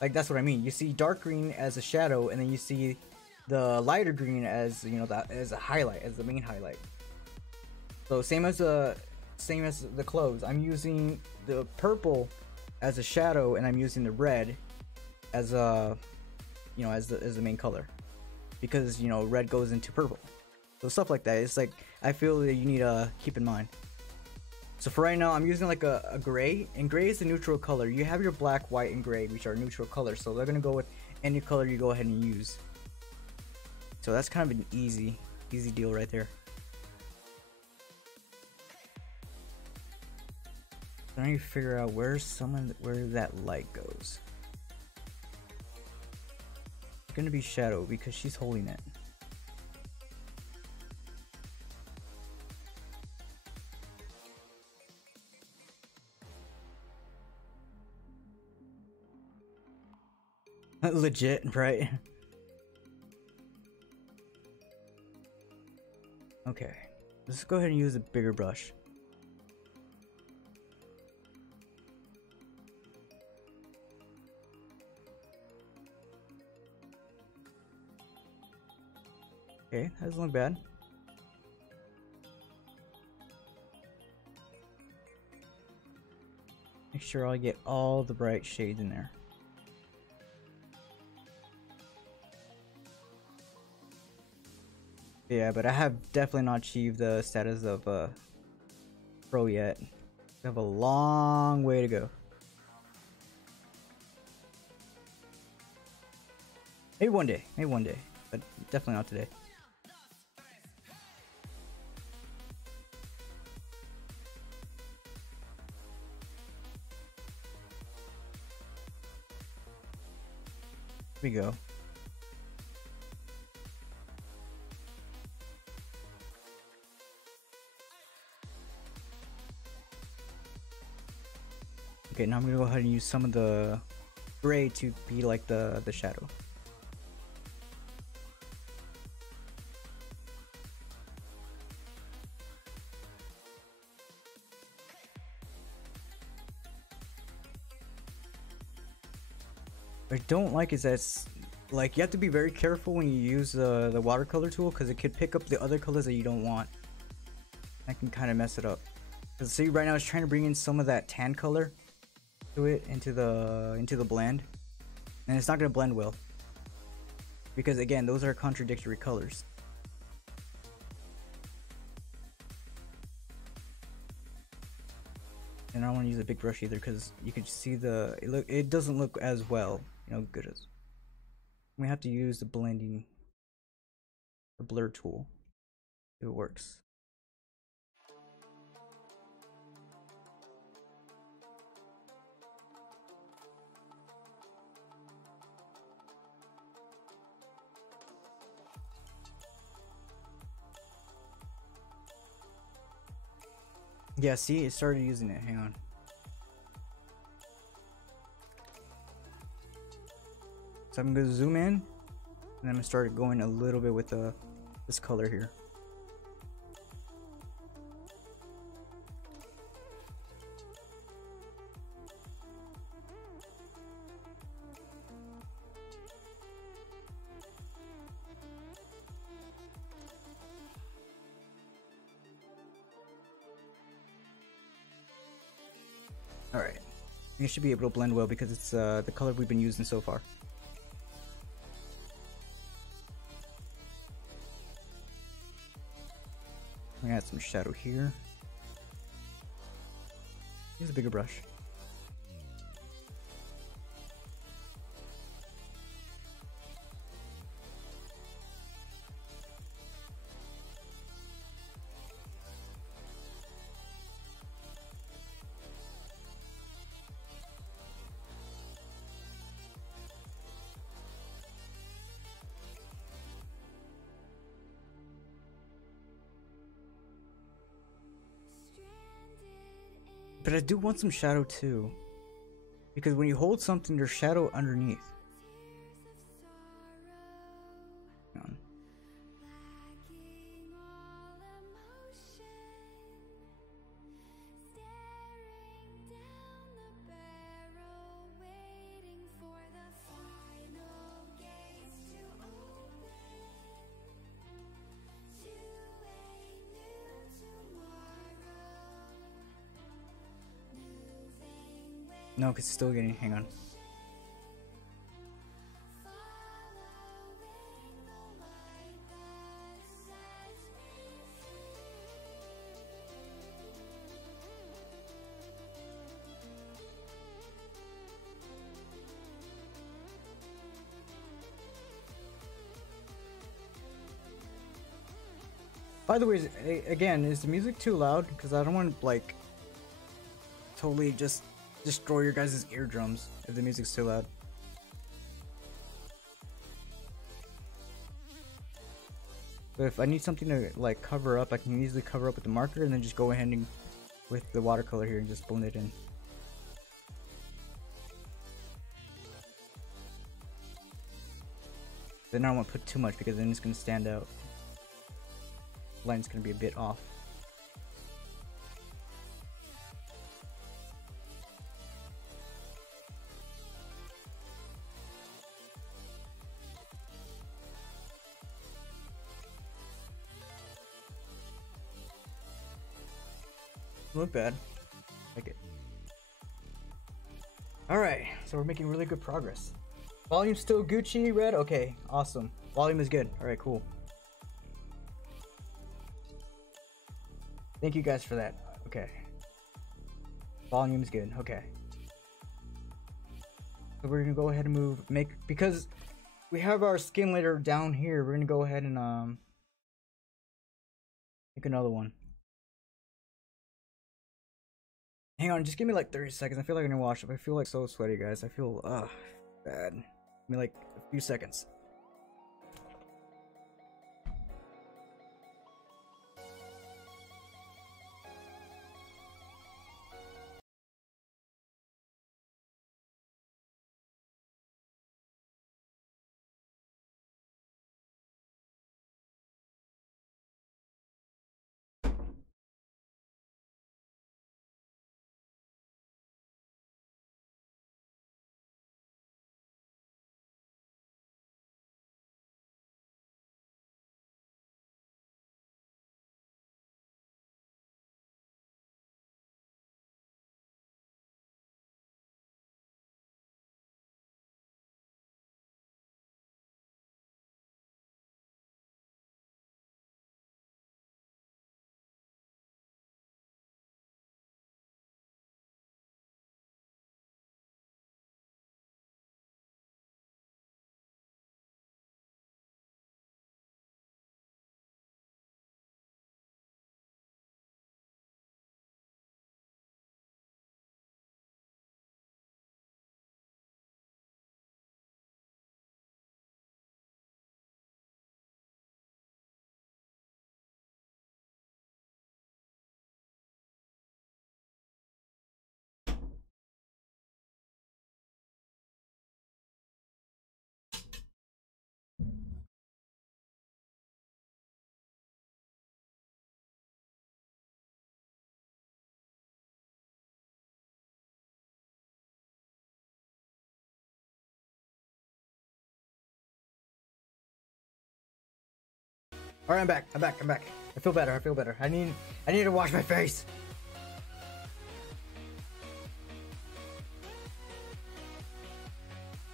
Like that's what I mean. You see dark green as a shadow, and then you see the lighter green as, you know, that as a highlight, as the main highlight. So same as the clothes. I'm using the purple as a shadow, and I'm using the red as a, you know, as the main color, because, you know, red goes into purple. So stuff like that. It's like, I feel that you need to keep in mind. So for right now, I'm using like a gray, and gray is the neutral color. You have your black, white, and gray, which are neutral colors. So they're gonna go with any color you go ahead and use. So that's kind of an easy deal right there. So I need to figure out where that light goes. It's gonna be Shadow because she's holding it. Legit, right? Okay, let's go ahead and use a bigger brush. Okay, that doesn't look bad. Make sure I get all the bright shades in there. Yeah, but I have definitely not achieved the status of pro yet. I have a long way to go. Maybe one day, but definitely not today. Here we go. Okay, now I'm gonna go ahead and use some of the gray to be like the shadow. What I don't like is that it's, like, you have to be very careful when you use the watercolor tool, because it could pick up the other colors that you don't want. That can kind of mess it up. Because see, right now it's trying to bring in some of that tan color to it into the blend, and it's not going to blend well, because again, those are contradictory colors. And I don't want to use a big brush either, because you can see it doesn't look as well, good as. We have to use the blur tool if it works. Yeah, see, it started using it. Hang on. So I'm gonna zoom in, and I'm gonna start going a little bit with this color here. Alright, it should be able to blend well because it's the color we've been using so far. I'm gonna add some shadow here. Use a bigger brush. But I do want some shadow too, because when you hold something, there's shadow underneath. Hang on. No, because it's still getting. Hang on. By the way, again, is the music too loud? Because I don't want to, like, totally just destroy your guys' eardrums if the music's too loud. But if I need something to, like, cover up, I can easily cover up with the marker and then just go ahead and with the watercolor here and just blend it in. Then I don't want to put too much because then it's going to stand out. The line's going to be a bit off. Look bad. Like it. Alright, so we're making really good progress. Volume's still Gucci red? Okay, awesome. Volume is good. Alright, cool. Thank you guys for that. Okay. Volume's good. Okay. So we're gonna go ahead and because we have our skin layer down here, we're gonna go ahead and make another one. Hang on, just give me like 30 seconds. I feel like I'm gonna wash up. I feel like so sweaty, guys. I feel bad. Give me like a few seconds. Alright, I'm back. I feel better. I need to wash my face.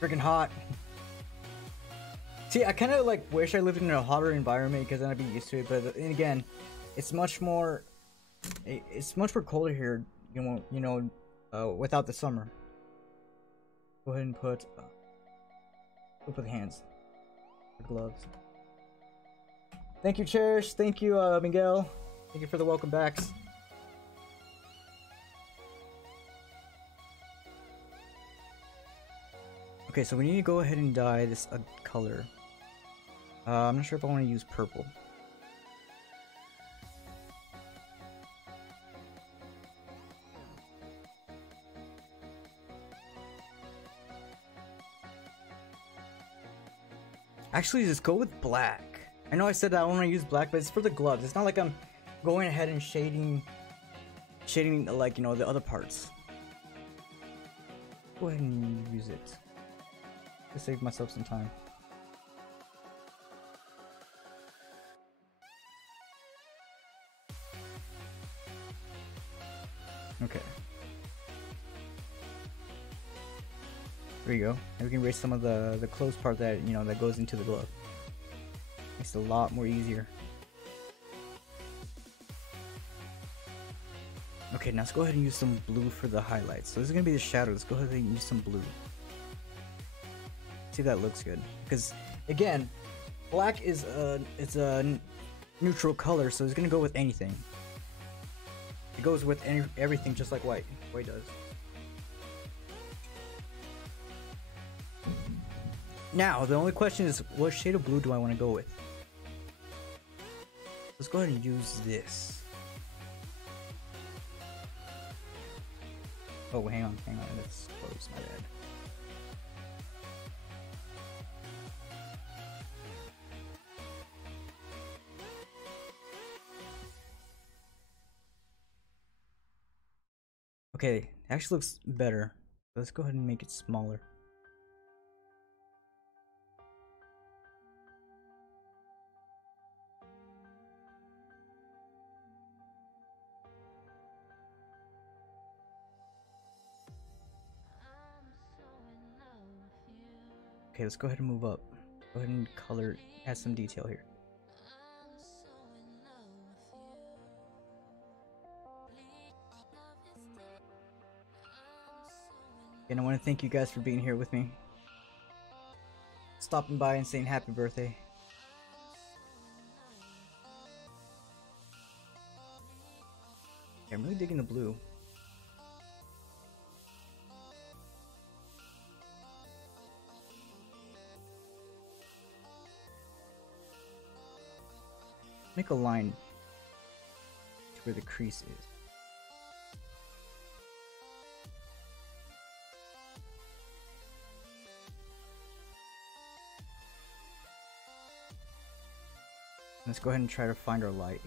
Freaking hot. See, I kind of like wish I lived in a hotter environment because then I'd be used to it. But then again, it's much more colder here. Without the summer. Go ahead and put the hands, the gloves. Thank you, Cherish. Thank you, Miguel. Thank you for the welcome backs. Okay, so we need to go ahead and dye this a color. I'm not sure if I want to use purple. Actually, just go with black. I know I said that I want to use black, but it's for the gloves. It's not like I'm going ahead and shading like, you know, the other parts. Go ahead and use it to save myself some time. Okay. There you go. And we can erase some of the close part that, you know, that goes into the glove. Makes it a lot more easier. Okay, now let's go ahead and use some blue for the highlights. So this is gonna be the shadow. Let's go ahead and use some blue. See if that looks good. Because again, black is a neutral color, so it's gonna go with anything. It goes with everything, just like white. White does. Now, the only question is, what shade of blue do I want to go with? Let's go ahead and use this. Oh, hang on, that's close, my bad. Okay, it actually looks better. Let's go ahead and make it smaller. Okay, let's go ahead and move up. Go ahead and color, add some detail here. And I want to thank you guys for being here with me. Stopping by and saying happy birthday. Okay, I'm really digging the blue. Make a line to where the crease is. Let's go ahead and try to find our light.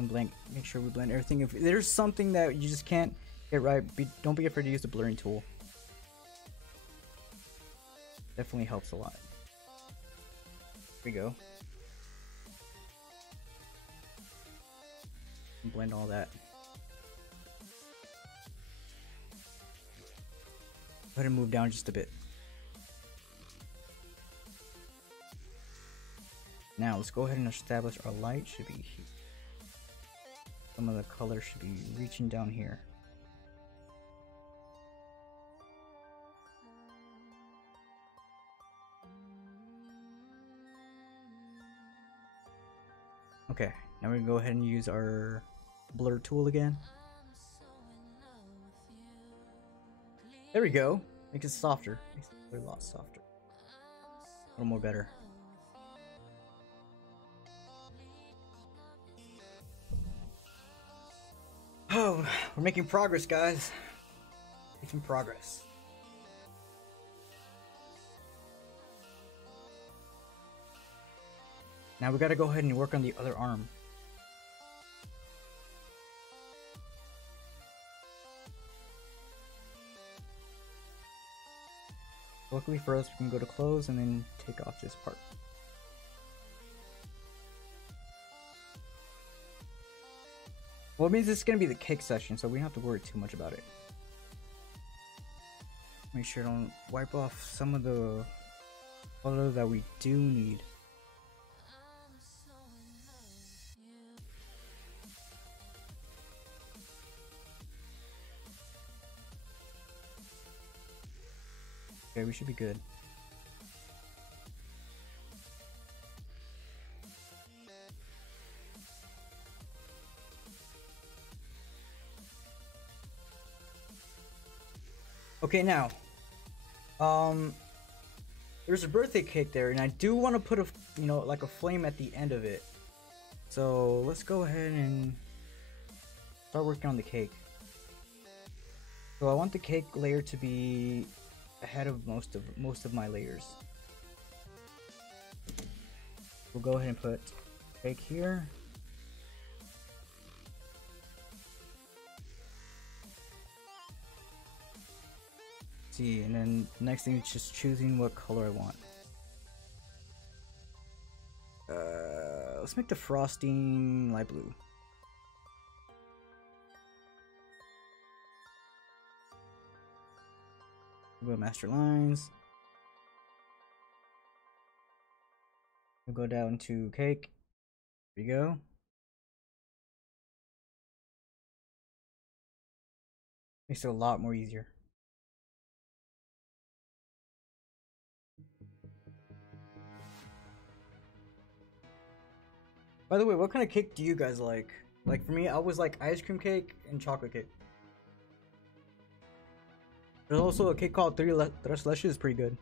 Blend, make sure we blend everything. If there's something that you just can't get right, don't be afraid to use the blurring tool. Definitely helps a lot. Here we go. Blend all that. Go ahead and move down just a bit. Now let's go ahead and establish our light should be here. Some of the color should be reaching down here. Okay, now we're gonna go ahead and use our blur tool again. There we go. Makes it softer. Makes it a lot softer. A little more better. Oh, we're making progress, guys. Making progress. Now we gotta go ahead and work on the other arm. Luckily for us, we can go to close and then take off this part. Well, it means it's gonna be the cake session, so we don't have to worry too much about it. Make sure I don't wipe off some of the color that we do need. Okay, we should be good. Okay, now, there's a birthday cake there, and I do want to put a, like a flame at the end of it. So let's go ahead and start working on the cake. So I want the cake layer to be ahead of most of my layers. We'll go ahead and put cake here. See, and then the next thing is just choosing what color I want. Let's make the frosting light blue. We'll go master lines. We'll go down to cake. There we go. Makes it a lot more easier. By the way, what kind of cake do you guys like? Like for me, I was like ice cream cake and chocolate cake. There's also a cake called Tres Leches, pretty good.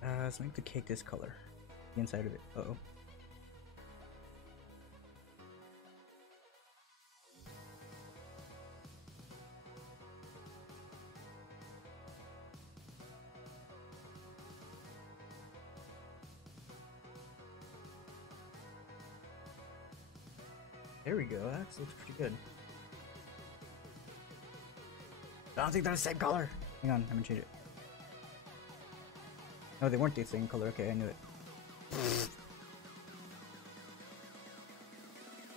Let's make the cake this color. The inside of it. Uh-oh. There we go, that looks pretty good. I don't think they're the same color. Hang on, I'm gonna change it. No, they weren't the same color. Okay, I knew it.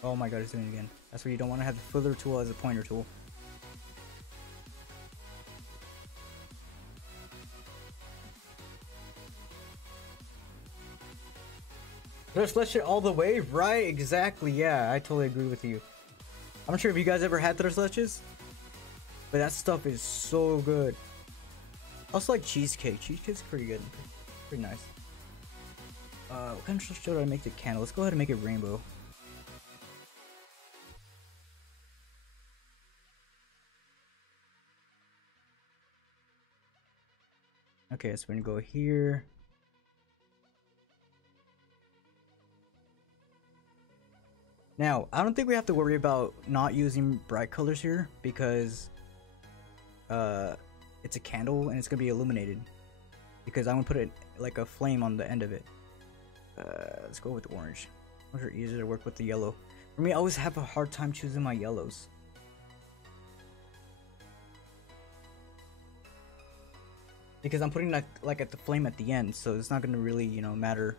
Oh my god, it's doing it again. That's why you don't want to have the filler tool as a pointer tool. Just let it all the way, right? Exactly, yeah, I totally agree with you. I'm not sure if you guys ever had Tres Leches, but that stuff is so good. Also like cheesecake. Cheesecake's pretty good. Pretty nice. What kind of should I make the candle? Let's go ahead and make it rainbow. Okay, so we're gonna go here. Now, I don't think we have to worry about not using bright colors here because it's a candle and it's gonna be illuminated. Because I'm gonna put it like a flame on the end of it. Let's go with orange. Orange are easier to work with the yellow. For me, I always have a hard time choosing my yellows. Because I'm putting like at the flame at the end, so it's not gonna really, matter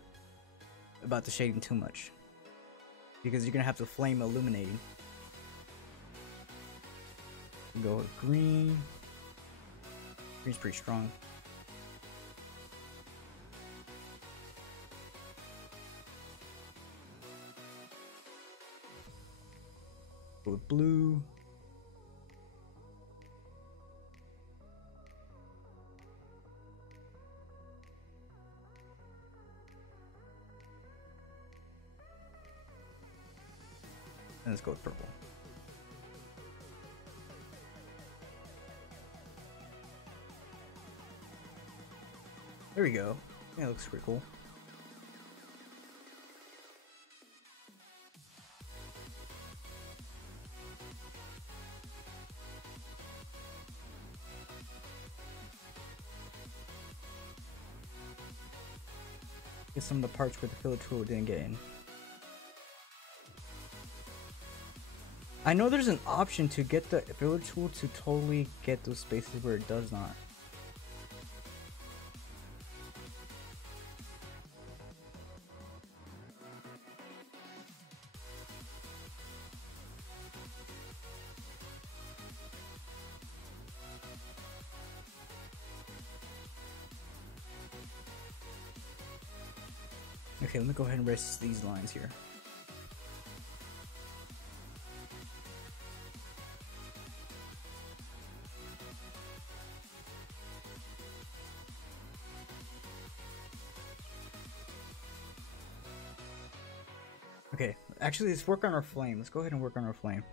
about the shading too much. Because you're gonna have the flame illuminating. Go with green. Green's pretty strong. Go with blue. And let's go with purple. There we go. Yeah, it looks pretty cool. Get some of the parts where the filler tool didn't get in. I know there's an option to get the filler tool to totally get those spaces where it does not. Okay, let me go ahead and erase these lines here. Okay, actually, let's work on our flame. Let's go ahead and work on our flame.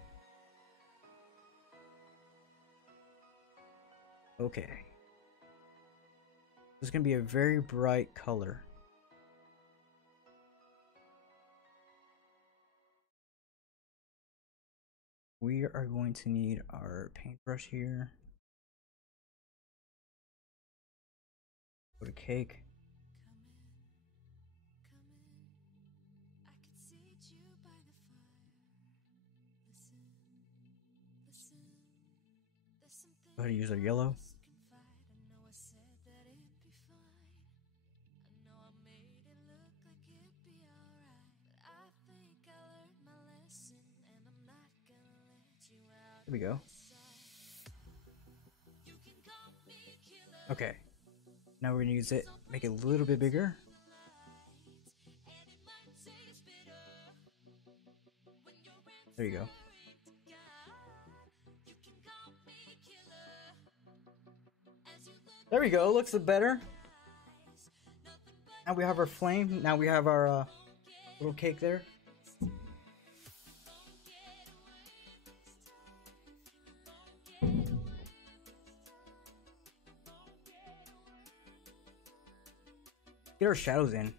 Okay. This is going to be a very bright color. We are going to need our paintbrush here. Go to cake. Go ahead and use our yellow. There we go. Okay. Now we're gonna use it, make it a little bit bigger. There you go. There we go, looks better. Now we have our flame, now we have our little cake there. Get our shadows in.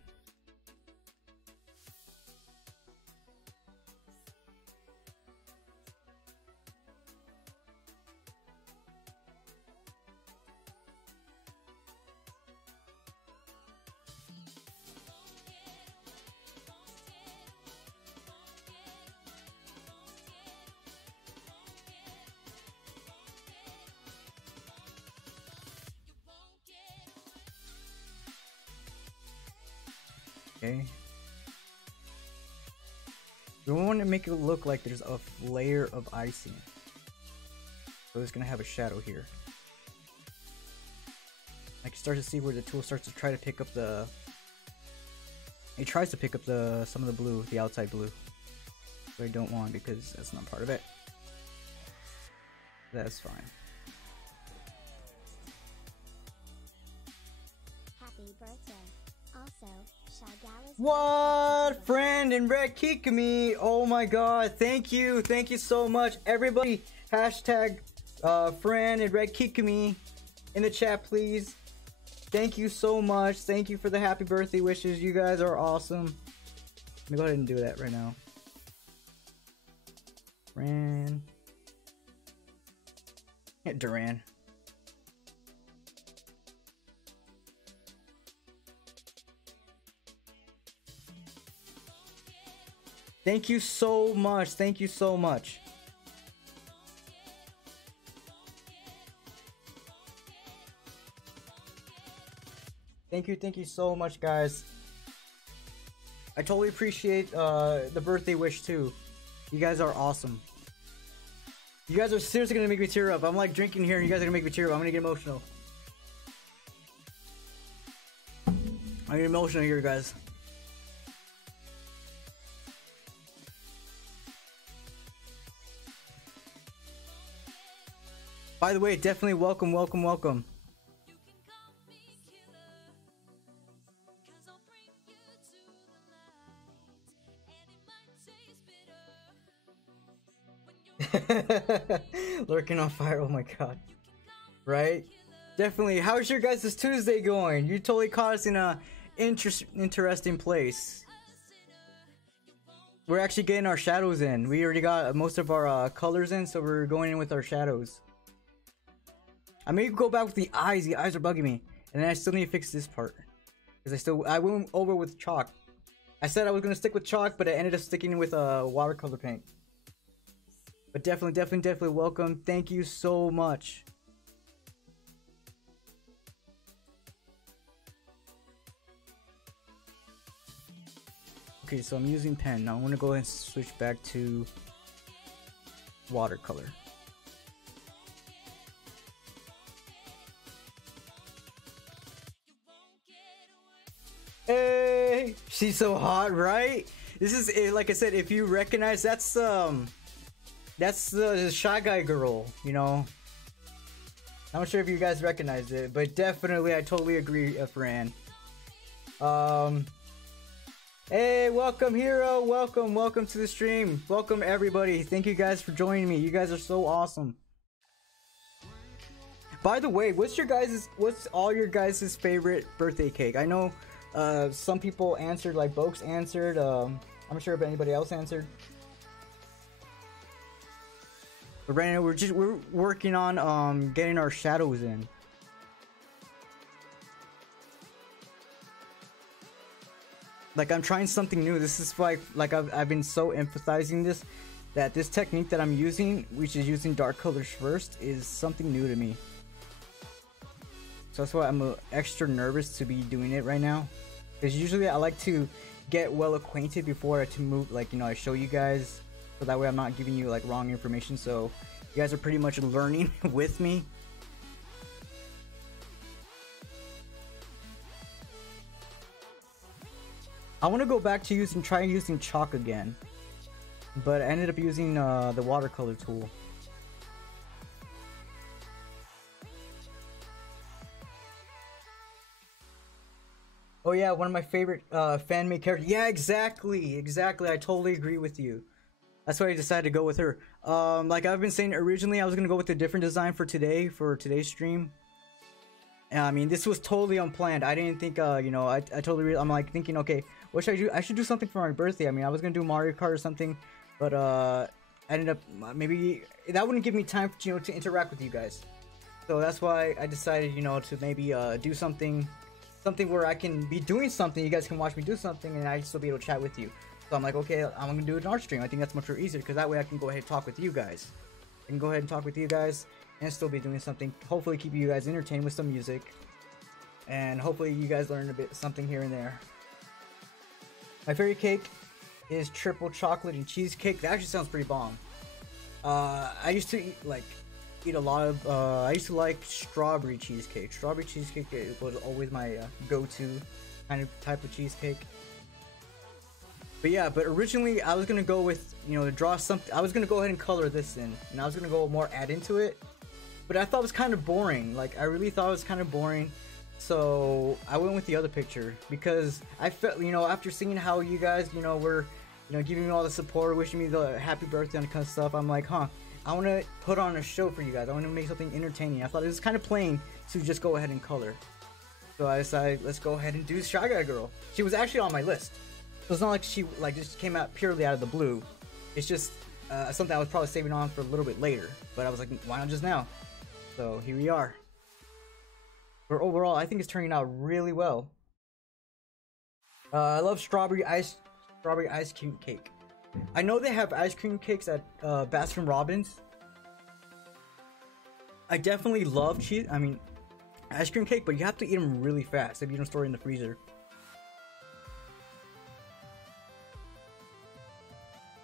Okay. We want to make it look like there's a layer of icing. So it's gonna have a shadow here. I can start to see where the tool starts to try to pick up the. It tries to pick up some of the blue, the outside blue. But I don't want because that's not part of it. That's fine. Happy birthday. Also, what? Friend and Red Kikami. Oh my god. Thank you. Thank you so much. Everybody, hashtag friend and Red Kikami in the chat, please. Thank you so much. Thank you for the happy birthday wishes. You guys are awesome. Let me go ahead and do that right now. Duran. Yeah, Duran. Thank you so much. Thank you so much. Thank you so much, guys. I totally appreciate the birthday wish too. You guys are awesome. You guys are seriously gonna make me tear up. I'm like drinking here and you guys are gonna make me tear up. I'm gonna get emotional. I get emotional here, guys. By the way, definitely welcome, welcome, welcome. Lurking on fire, oh my god. Right? Definitely. How's your guys' Tuesday going? You totally caught us in a interesting place. We're actually getting our shadows in. We already got most of our colors in, so we're going in with our shadows. I may go back with the eyes. The eyes are bugging me, and then I still need to fix this part because I went over with chalk. I said I was gonna stick with chalk, but I ended up sticking with watercolor paint. But definitely welcome. Thank you so much. Okay, so I'm using pen. Now I want to go ahead and switch back to watercolor. Hey, she's so hot, right? This is, like I said, if you recognize, that's the Shy Guy girl, you know. I'm not sure if you guys recognize it, but definitely, I totally agree, Fran. Hey, welcome, Hero. Welcome to the stream. Welcome, everybody. Thank you guys for joining me. You guys are so awesome. By the way, what's all your guys' favorite birthday cake? I know some people answered, like Bokes answered. I'm not sure if anybody else answered. But right now we're working on getting our shadows in. Like, I'm trying something new. This is like I've been so emphasizing this, that this technique that I'm using, which is using dark colors first, is something new to me. So that's why I'm extra nervous to be doing it right now. Because usually I like to get well acquainted before I move, like, you know, I show you guys, so that way I'm not giving you like wrong information. So you guys are pretty much learning with me. I want to go back to try using chalk again, but I ended up using the watercolor tool. Oh yeah, one of my favorite fan-made characters. Yeah, exactly. I totally agree with you. That's why I decided to go with her. Like I've been saying, originally I was gonna go with a different design for today's stream. I mean, this was totally unplanned. I didn't think, you know, I'm like thinking, okay, what should I do? I should do something for my birthday. I mean, I was gonna do Mario Kart or something, but I ended up maybe that wouldn't give me time, you know, to interact with you guys. So that's why I decided, you know, to maybe do something where I can be doing something. You guys can watch me do something, and I still be able to chat with you. So I'm like, okay, I'm gonna do it in our stream. I think that's much more easier because that way I can go ahead and talk with you guys. I can go ahead and talk with you guys and still be doing something. Hopefully, keep you guys entertained with some music, and hopefully you guys learn a bit something here and there. My favorite cake is triple chocolate and cheesecake. That actually sounds pretty bomb. I used to eat a lot of. I used to like strawberry cheesecake. Strawberry cheesecake was always my go-to kind of type of cheesecake. But yeah, originally I was gonna go with, you know, to draw something. I was gonna go ahead and color this in, and I was gonna go more add into it. But I thought it was kind of boring. Like, I really thought it was kind of boring. So I went with the other picture because I felt, you know, after seeing how you guys, you know, were, you know, giving me all the support, wishing me the happy birthday and kind of stuff. I'm like, I want to put on a show for you guys. I want to make something entertaining. I thought it was kind of plain to just go ahead and color. So I decided, let's go ahead and do Shy Guy Girl. She was actually on my list. So it's not like she just came out purely out of the blue. It's just something I was probably saving on for a little bit later. But I was like, why not just now? So here we are. But overall, I think it's turning out really well. I love strawberry ice cream cake. I know they have ice cream cakes at Baskin Robbins. I definitely love ice cream cake, but you have to eat them really fast if you don't store it in the freezer.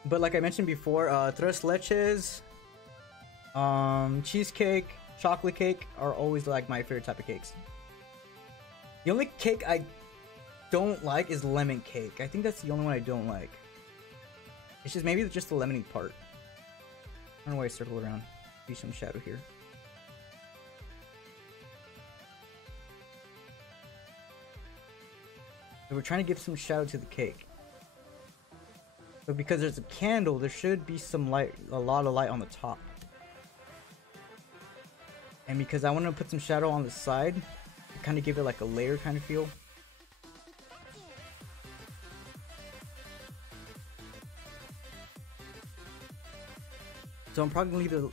But like I mentioned before, tres leches, cheesecake, chocolate cake are always like my favorite type of cakes. The only cake I don't like is lemon cake. I think that's the only one I don't like. It's just maybe just the lemony part. I don't know why I circled around. Be some shadow here. So we're trying to give some shadow to the cake. But because there's a candle, there should be some light, a lot of light on the top. and because I want to put some shadow on the side, kind of give it like a layer kind of feel. So I'm probably gonna leave the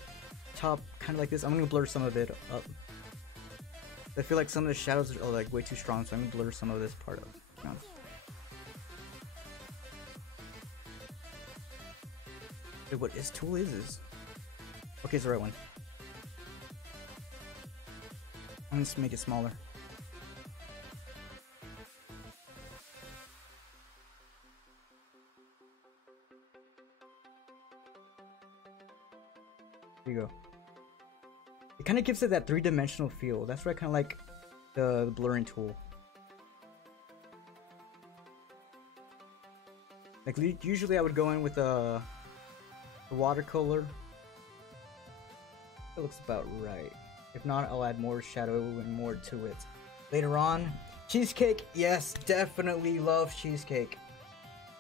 top kind of like this. I'm gonna blur some of it up. I feel like some of the shadows are like way too strong, so I'm gonna blur some of this part up. Wait, what this tool is? Okay, it's the right one. I'm gonna just make it smaller. There you go. It kind of gives it that three-dimensional feel. That's why I kind of like the blurring tool. Like usually I would go in with a watercolor. It looks about right. If not, I'll add more shadow and more to it later on. Cheesecake, yes, definitely love cheesecake.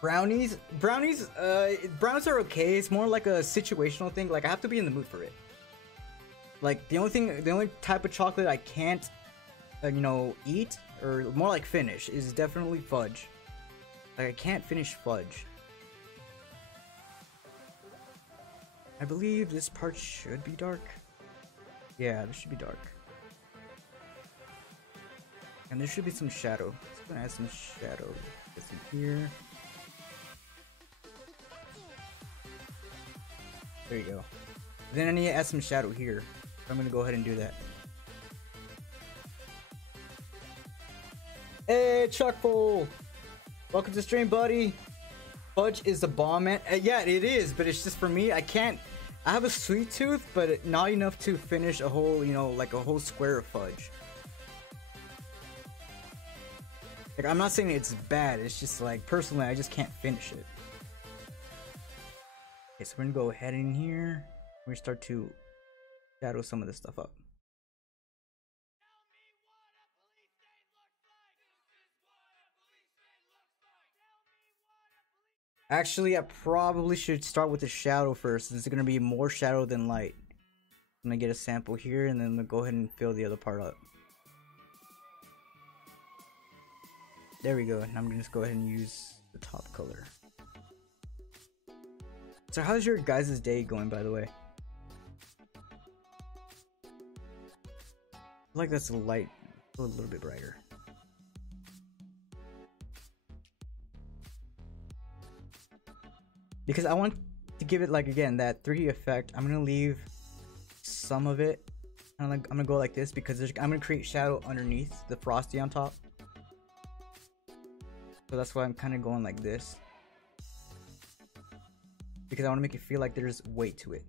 Brownies are okay. It's more like a situational thing. Like I have to be in the mood for it. Like the only type of chocolate I can't, you know, eat or more like finish is definitely fudge. Like I can't finish fudge. I believe this part should be dark. Yeah, this should be dark. And there should be some shadow. Just gonna add some shadow. This in here. There you go. Then I need to add some shadow here. So I'm gonna go ahead and do that. Hey, Chuckful! Welcome to the stream, buddy. Fudge is the bomb, man. Yeah, it is, but it's just for me. I have a sweet tooth, but not enough to finish a whole, you know, like a whole square of fudge. Like, I'm not saying it's bad. It's just like, personally, I just can't finish it. Okay, so we're gonna go ahead in here. We're gonna start to shadow some of this stuff up. Actually, I probably should start with the shadow first. It's gonna be more shadow than light. I'm gonna get a sample here and then I'm gonna go ahead and fill the other part up. There we go. And I'm gonna just go ahead and use the top color. So how's your guys' day going, by the way? I feel like that's a light, a little bit brighter. Because I want to give it, like, again, that 3D effect. I'm gonna leave some of it. I'm gonna go like this because I'm gonna create shadow underneath the frosty on top. So that's why I'm kind of going like this. Because I want to make it feel like there's weight to it.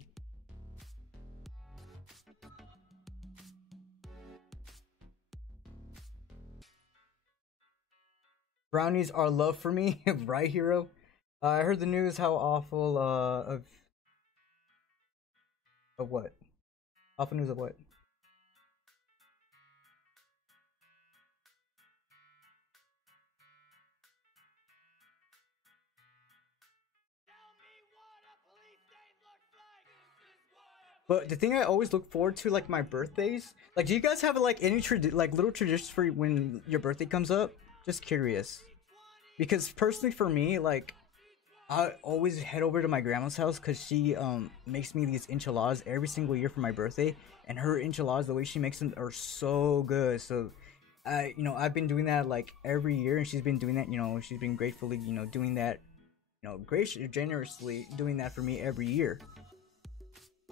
Brownies are love for me, right, hero? I heard the news how awful of what? Awful news of what? But the thing I always look forward to, like my birthdays, like do you guys have like any little traditions for when your birthday comes up? Just curious. Because personally for me, like I always head over to my grandma's house because she makes me these enchiladas every single year for my birthday, and her enchiladas, the way she makes them, are so good. So I've been doing that like every year, and she's been doing that, she's been gratefully, doing that, generously doing that for me every year.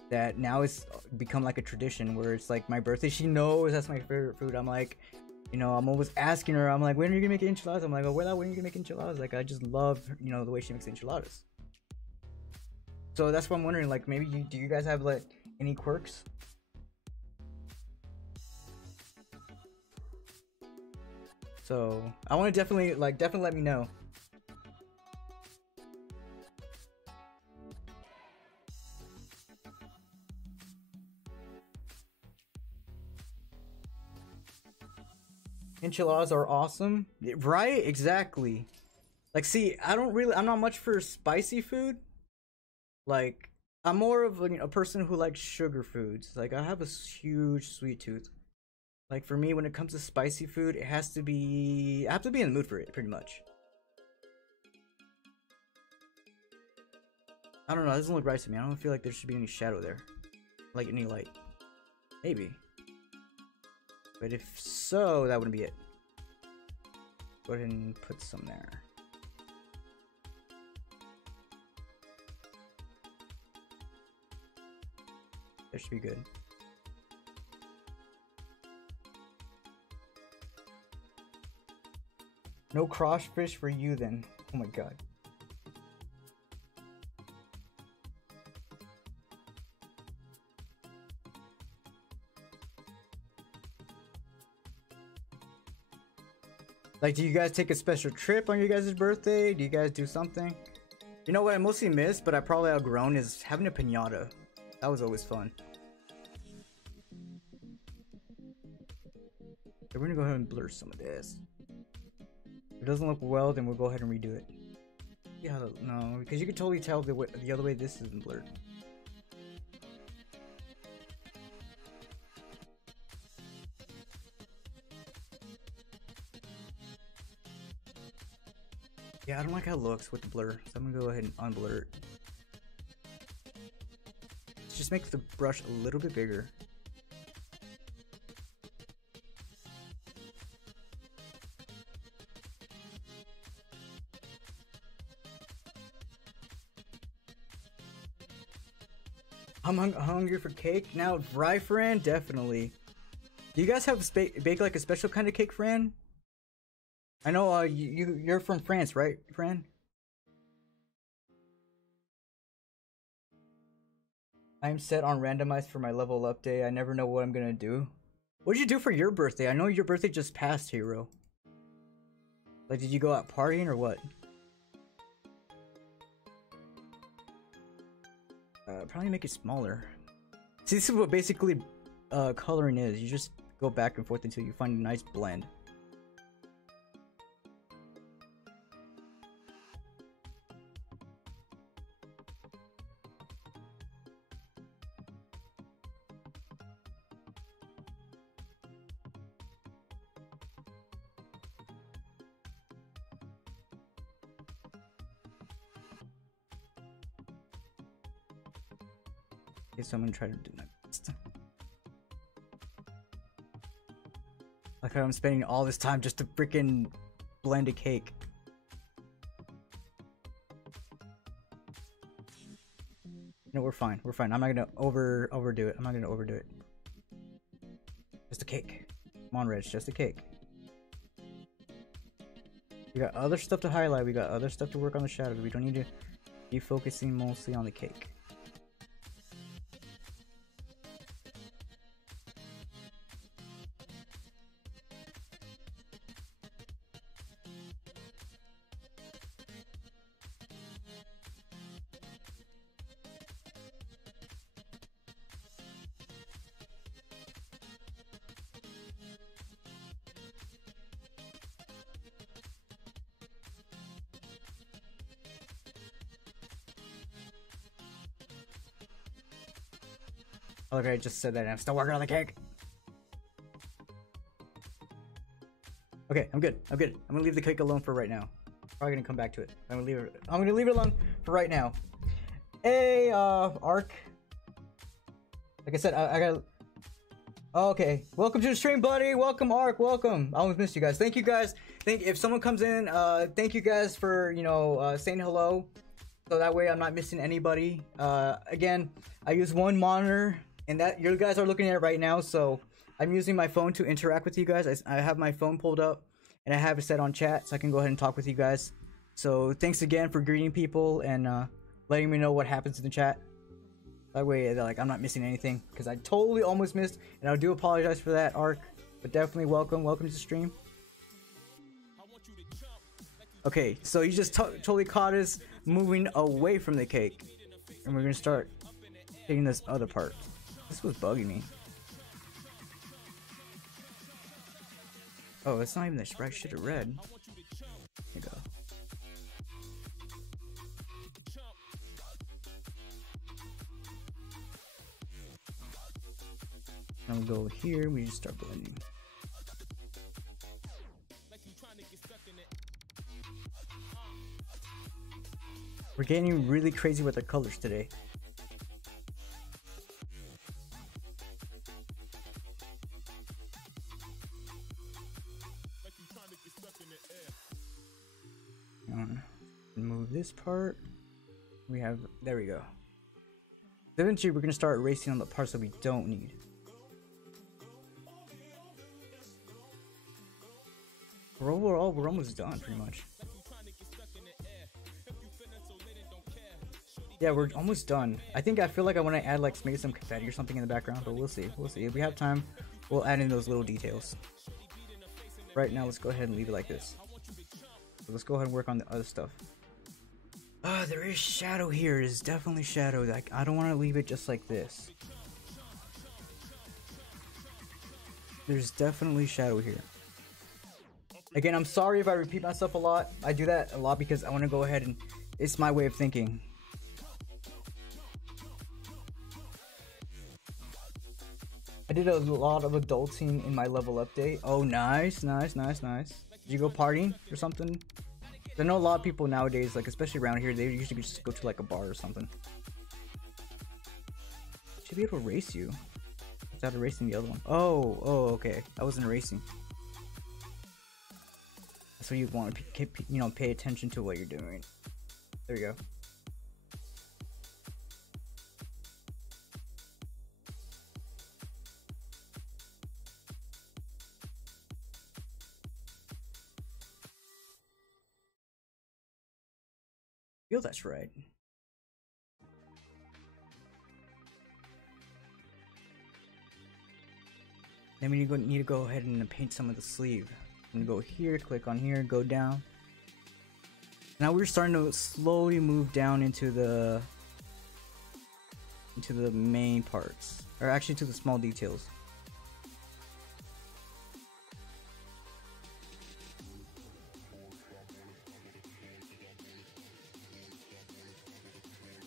That now it's become like a tradition where it's like my birthday, she knows that's my favorite food. I'm like, I'm always asking her, I'm like, when are you gonna make enchiladas? I'm like, oh, when are you gonna make enchiladas? Like, I just love, the way she makes enchiladas. So that's what I'm wondering, like, maybe do you guys have like any quirks? So I want to definitely let me know. Enchiladas are awesome, right? Exactly. Like, see, I'm not much for spicy food. Like, I'm more of a person who likes sugar foods. Like, I have a huge sweet tooth. Like, for me, when it comes to spicy food, it has to be... I have to be in the mood for it, pretty much. I don't know, it doesn't look right to me. I don't feel like there should be any shadow there. Like, any light. Maybe. But if so, that wouldn't be it. Go ahead and put some there. That should be good. No crossfish for you then. Oh my god. Like, do you guys take a special trip on your guys' birthday? Do you guys do something? You know what I mostly miss, but I probably outgrown, is having a piñata. That was always fun. Okay, we're gonna go ahead and blur some of this. If it doesn't look well, then we'll go ahead and redo it. Yeah, no, because you can totally tell the other way this isn't blurred. Yeah, I don't like how it looks with the blur, so I'm gonna go ahead and unblur it. Just make the brush a little bit bigger. I'm hungry for cake now. Right, Fran? Definitely. Do you guys have bake like a special kind of cake, Fran? I know you're from France, right, Fran? I'm set on randomized for my level up day. I never know what I'm gonna do. What did you do for your birthday? I know your birthday just passed, Hero. Like, did you go out partying or what? Probably make it smaller. See, this is what basically coloring is. You just go back and forth until you find a nice blend. Okay, so I'm gonna try to do my best. Like how I'm spending all this time just to freaking blend a cake. No, we're fine. We're fine. I'm not gonna overdo it. I'm not gonna overdo it. Just a cake. Come on, Reg. Just a cake. We got other stuff to highlight. We got other stuff to work on the shadows. We don't need to be focusing mostly on the cake. Okay, I just said that and I'm still working on the cake. Okay, I'm good. I'm good. I'm gonna leave the cake alone for right now. Probably gonna come back to it. I'm gonna leave it alone for right now. Hey, Ark. Like I said, I got. Oh, okay, welcome to the stream, buddy. Welcome, Ark. Welcome. I almost missed you guys. Thank you guys. If someone comes in, thank you guys for saying hello, so that way I'm not missing anybody. Again, I use one monitor. And that you guys are looking at it right now, so I'm using my phone to interact with you guys. I have my phone pulled up, and I have it set on chat, so I can go ahead and talk with you guys. So thanks again for greeting people and letting me know what happens in the chat. That way, like, I'm not missing anything, because I totally almost missed, and I do apologize for that, Ark. But definitely welcome to the stream. Okay, so you just totally caught us moving away from the cake, and we're gonna start taking this other part. This was bugging me. Oh, it's not even the right shit of red. There you go. Now we go here, we just start blending. We're getting really crazy with our colors today. Move this part. We have, there we go. Eventually we're gonna start erasing on the parts that we don't need. Overall, we're almost done pretty much. Yeah, we're almost done. I feel like I want to add like maybe some confetti or something in the background, but we'll see. We'll see. If we have time, we'll add in those little details. Right now, let's go ahead and leave it like this. So let's go ahead and work on the other stuff. Ah, there is shadow here. There's definitely shadow. Like, I don't want to leave it just like this. There's definitely shadow here. Again, I'm sorry if I repeat myself a lot. I do that a lot because I want to go ahead and it's my way of thinking. I did a lot of adulting in my level update. Oh, nice, nice, nice, nice. Did you go partying or something? I know a lot of people nowadays, like especially around here, they usually just go to like a bar or something. Should be able to race you without erasing the other one. Oh, okay. I wasn't erasing. So you want to, pay attention to what you're doing. There you go. I feel that's right. Then we need to go ahead and paint some of the sleeve. And go here, click on here, go down. Now we're starting to slowly move down into the main parts, or actually to the small details.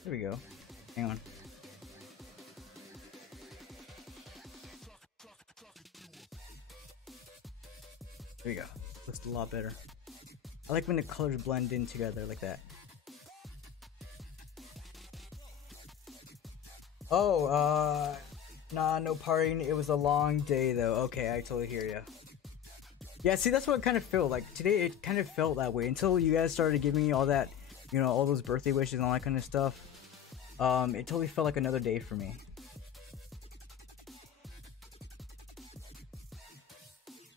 There we go. Hang on. There we go. Looks a lot better. I like when the colors blend in together like that. Oh, nah, no partying. It was a long day though. Okay, I totally hear ya. Yeah, see, that's what it kind of felt like. Today, it kind of felt that way until you guys started giving me all that, all those birthday wishes and all that kind of stuff. It totally felt like another day for me.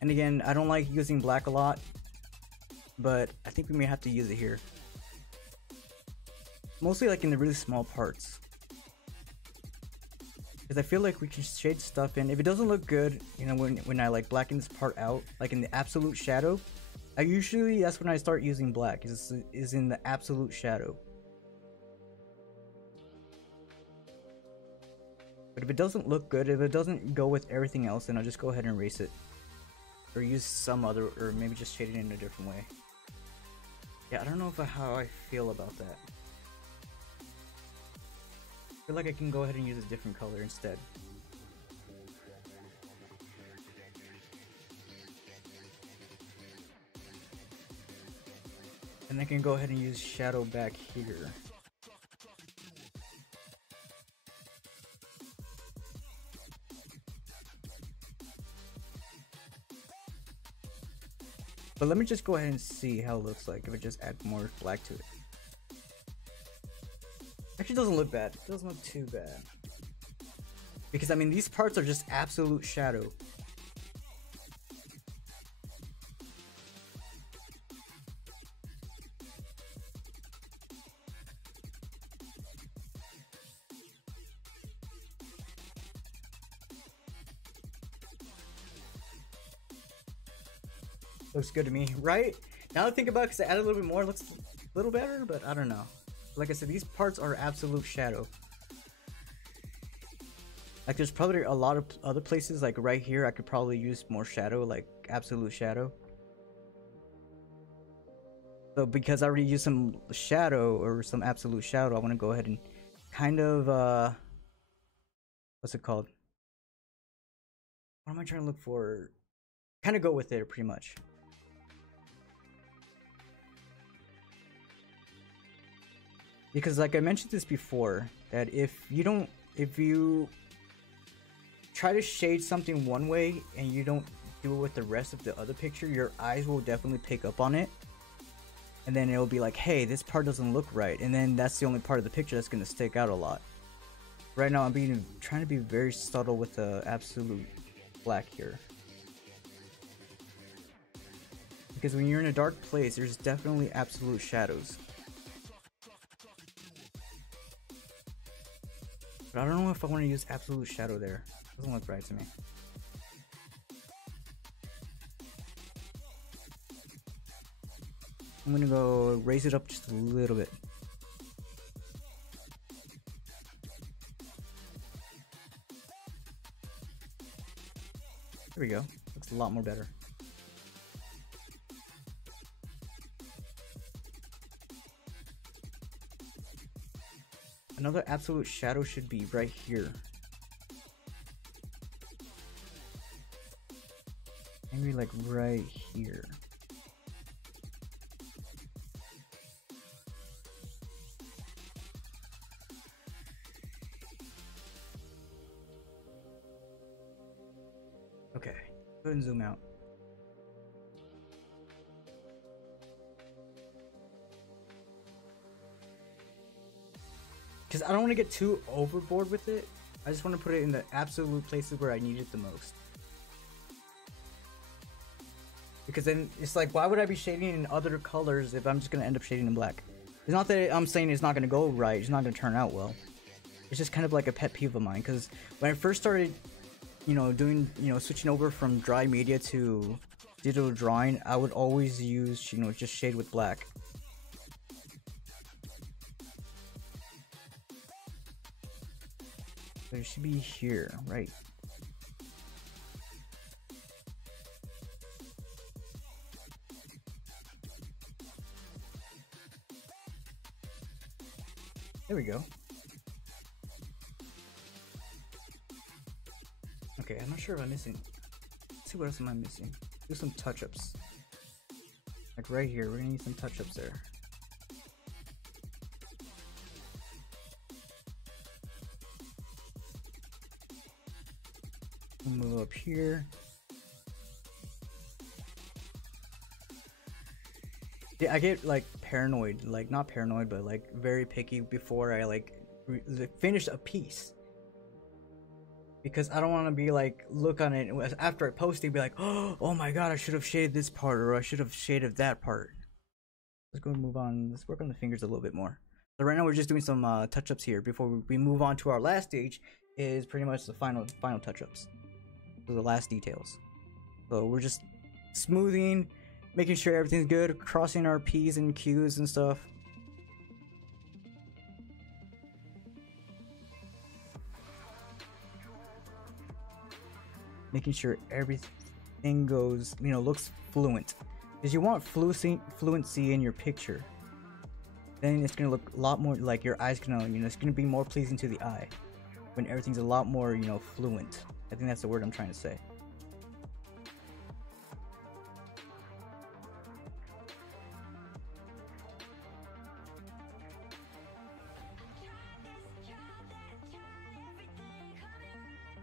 And again, I don't like using black a lot, but I think we may have to use it here. Mostly like in the really small parts. Because I feel like we can shade stuff in. If it doesn't look good, when I like blacken this part out, like in the absolute shadow, that's when I start using black, is in the absolute shadow. But if it doesn't look good, if it doesn't go with everything else, then I'll just go ahead and erase it. Or use some other, or maybe just shade it in a different way. Yeah, I don't know how I feel about that. I feel like I can go ahead and use a different color instead. And I can go ahead and use shadow back here. But let me just go ahead and see how it looks like if I just add more black to it. Actually, doesn't look bad. It doesn't look too bad. Because, I mean, these parts are just absolute shadow. Looks good to me, right? Now I think about it, because I added a little bit more, it looks a little better, but I don't know. Like I said, these parts are absolute shadow. Like there's probably a lot of other places, like right here, I could probably use more shadow, like absolute shadow. So because I already used some shadow or some absolute shadow, I want to go ahead and kind of, what's it called? What am I trying to look for? Kind of go with it pretty much. Because like I mentioned this before, that if you try to shade something one way and you don't do it with the rest of the other picture, your eyes will definitely pick up on it. And then it'll be like, hey, this part doesn't look right. And then that's the only part of the picture that's going to stick out a lot. Right now I'm trying to be very subtle with the absolute black here. Because when you're in a dark place, there's definitely absolute shadows. But I don't know if I want to use absolute shadow there. Doesn't look right to me. I'm gonna go raise it up just a little bit. There we go. Looks a lot more better. Another absolute shadow should be right here. Maybe like right here. Okay, go ahead and zoom out. Because I don't want to get too overboard with it. I just want to put it in the absolute places where I need it the most. Because then it's like, why would I be shading in other colors if I'm just going to end up shading in black? It's not that I'm saying it's not going to go right, it's not going to turn out well. It's just kind of like a pet peeve of mine. Because when I first started, doing, switching over from dry media to digital drawing, I would always use, just shade with black. So it should be here, right? There we go. Okay, I'm not sure if I'm missing. Let's see, what else am I missing? Do some touch-ups. Like right here, we're gonna need some touch-ups there. Move up here. Yeah, I get like paranoid, like not paranoid, but like very picky before I like finish a piece, because I don't want to be like look on it after I post it, be like, oh my god, I should have shaded this part, or I should have shaded that part. Let's go move on. Let's work on the fingers a little bit more. So right now we're just doing some touch-ups here before we move on to our last stage. Is pretty much the final touch-ups. So the last details. So we're just smoothing, making sure everything's good, crossing our P's and Q's and stuff. Making sure everything goes, looks fluent. Because you want fluency in your picture. Then it's gonna look a lot more like your eyes gonna, it's gonna be more pleasing to the eye when everything's a lot more, fluent. I think that's the word I'm trying to say.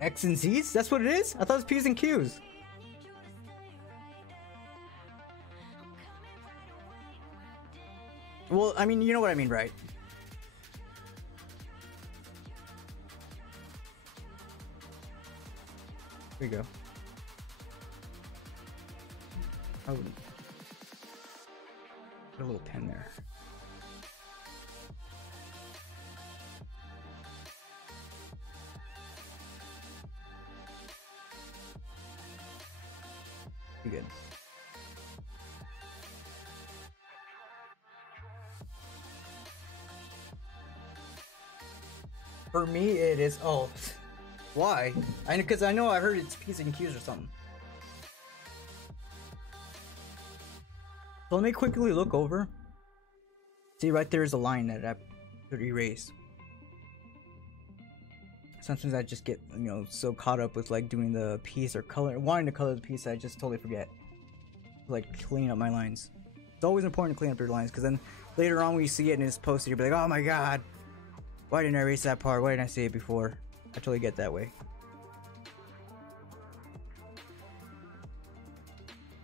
X and Z's? That's what it is? I thought it was P's and Q's. Well, I mean, you know what I mean, right? Here we go. I would put a little pen there. Be good. For me, it is. Oh, why? Because I know I heard it's P's and Q's or something. So let me quickly look over. See, right there is a line that I could erase. sometimes I just get, you know, so caught up with like doing the piece or wanting to color the piece that I just totally forget like clean up my lines. It's always important to clean up your lines, because then later on when you see it and it's posted, you'll be like, oh my god, why didn't I erase that part? Why didn't I see it before? I totally get that way.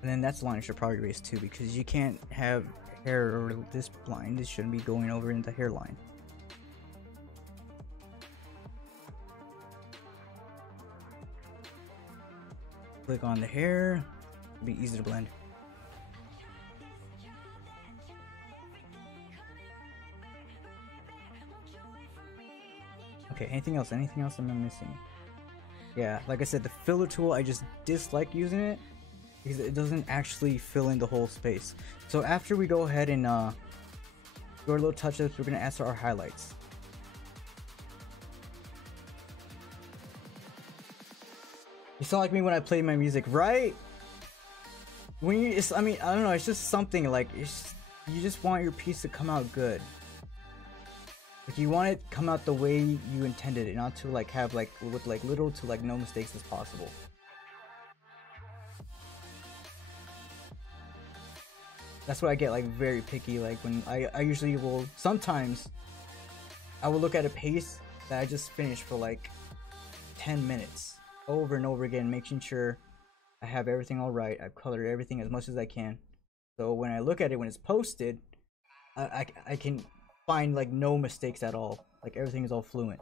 And then that's the line I should probably erase too, because you can't have hair or this line. This shouldn't be going over into the hairline. Click on the hair. It'll be easy to blend. Okay, anything else? Anything else I'm missing? Yeah, like I said, the filler tool, I just dislike using it because it doesn't actually fill in the whole space. So after we go ahead and do our little touch-ups, we're going to add our highlights. You sound like me when I play my music, right? When you, I mean, I don't know, it's just something like, you just want your piece to come out good. Like, you want it to come out the way you intended it, not to like have like with like little to like no mistakes as possible. That's what I get like very picky, like when I usually will, sometimes I will look at a piece that I just finished for like 10 minutes over and over again, making sure I have everything all right. I've colored everything as much as I can, so when I look at it when it's posted, I can find like no mistakes at all. Like everything is all fluent.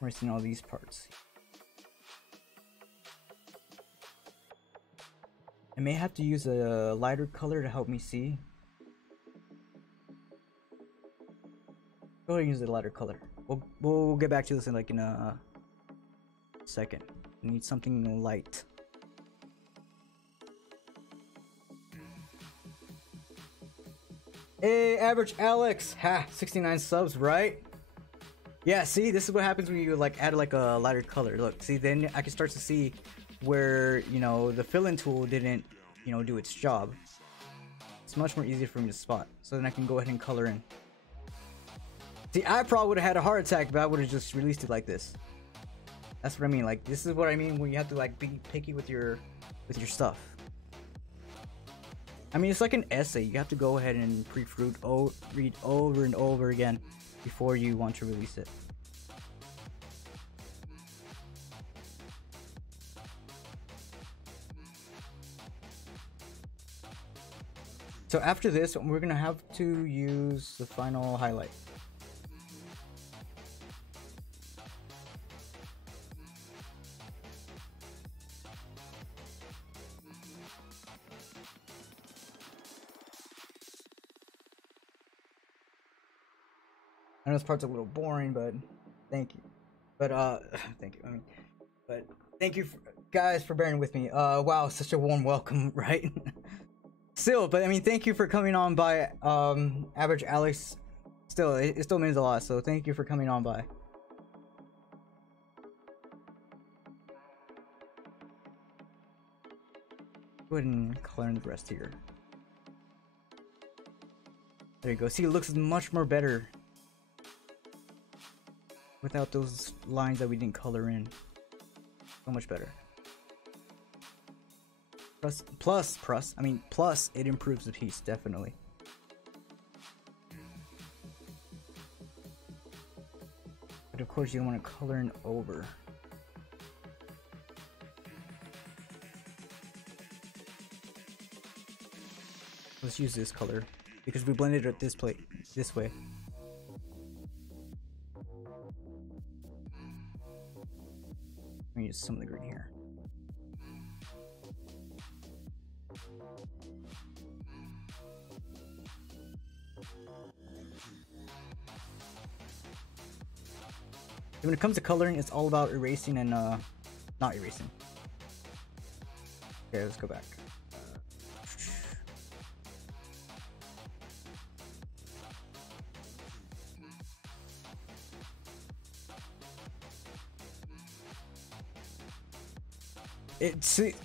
We're seeing all these parts. I may have to use a lighter color to help me see. Go ahead and use a lighter color. We'll get back to this in like in a second. We need something light. Hey, average Alex, ha, 69 subs, right? Yeah, see, this is what happens when you like add like a lighter color. Look, see, then I can start to see where, you know, the fill-in tool didn't, you know, do its job. It's much more easier for me to spot, so then I can go ahead and color in. See, I probably would have had a heart attack if I would have just released it like this. That's what I mean. Like, this is what I mean when you have to like be picky with your stuff. I mean, it's like an essay. You have to go ahead and read over and over again before you want to release it. So after this, we're gonna have to use the final highlight. I know this part's a little boring, but thank you. But thank you. I mean, but thank you guys for bearing with me. Wow, such a warm welcome, right? Still, but I mean, thank you for coming on by, average Alex. Still, it still means a lot. So thank you for coming on by. Go ahead and color in the rest here. There you go. See, it looks much more better without those lines that we didn't color in. So much better. Plus, it improves the piece, definitely. But of course, you don't want to color in over. Let's use this color because we blended it this way. Let me use some of the green here. When it comes to coloring, it's all about erasing and not erasing. Okay, let's go back.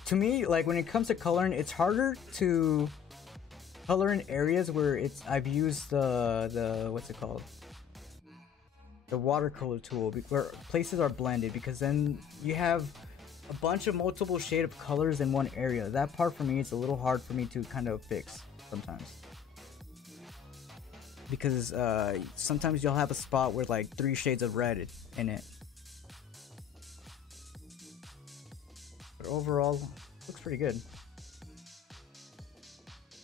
To me, like when it comes to coloring, it's harder to color in areas where I've used the what's it called? The watercolor tool, where places are blended, because then you have a bunch of multiple shade of colors in one area. That part for me is a little hard for me to kind of fix sometimes. Because sometimes you'll have a spot with like 3 shades of red in it. But overall, looks pretty good.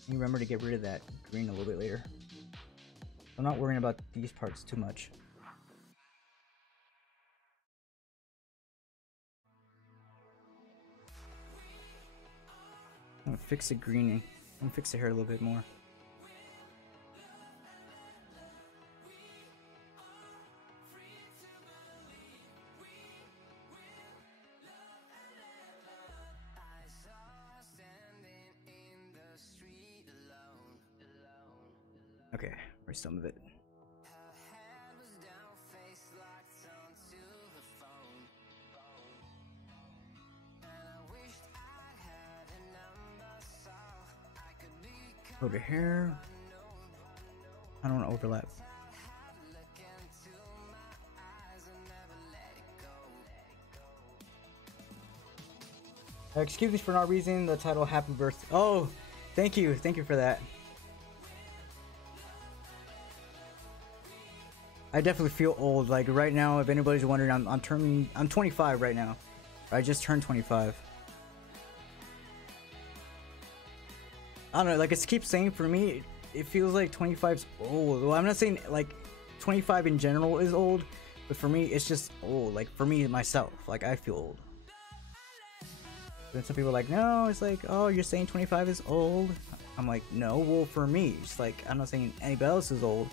You remember to get rid of that green a little bit later. I'm not worrying about these parts too much. I'm gonna fix the greening. I'm gonna fix the hair a little bit more. Okay, where's some of it? Over here. I don't want to overlap. Excuse me for not reading the title Happy Birthday. Oh, thank you for that. I definitely feel old. Like right now, if anybody's wondering, I'm 25 right now. I just turned 25. I don't know, like it keeps saying, for me, it feels like 25's old. Well, I'm not saying like 25 in general is old, but for me, it's just old. Like for me, myself, like I feel old. Then some people are like, no, it's like, oh, you're saying 25 is old? I'm like, no, well, for me, it's like, I'm not saying anybody else is old.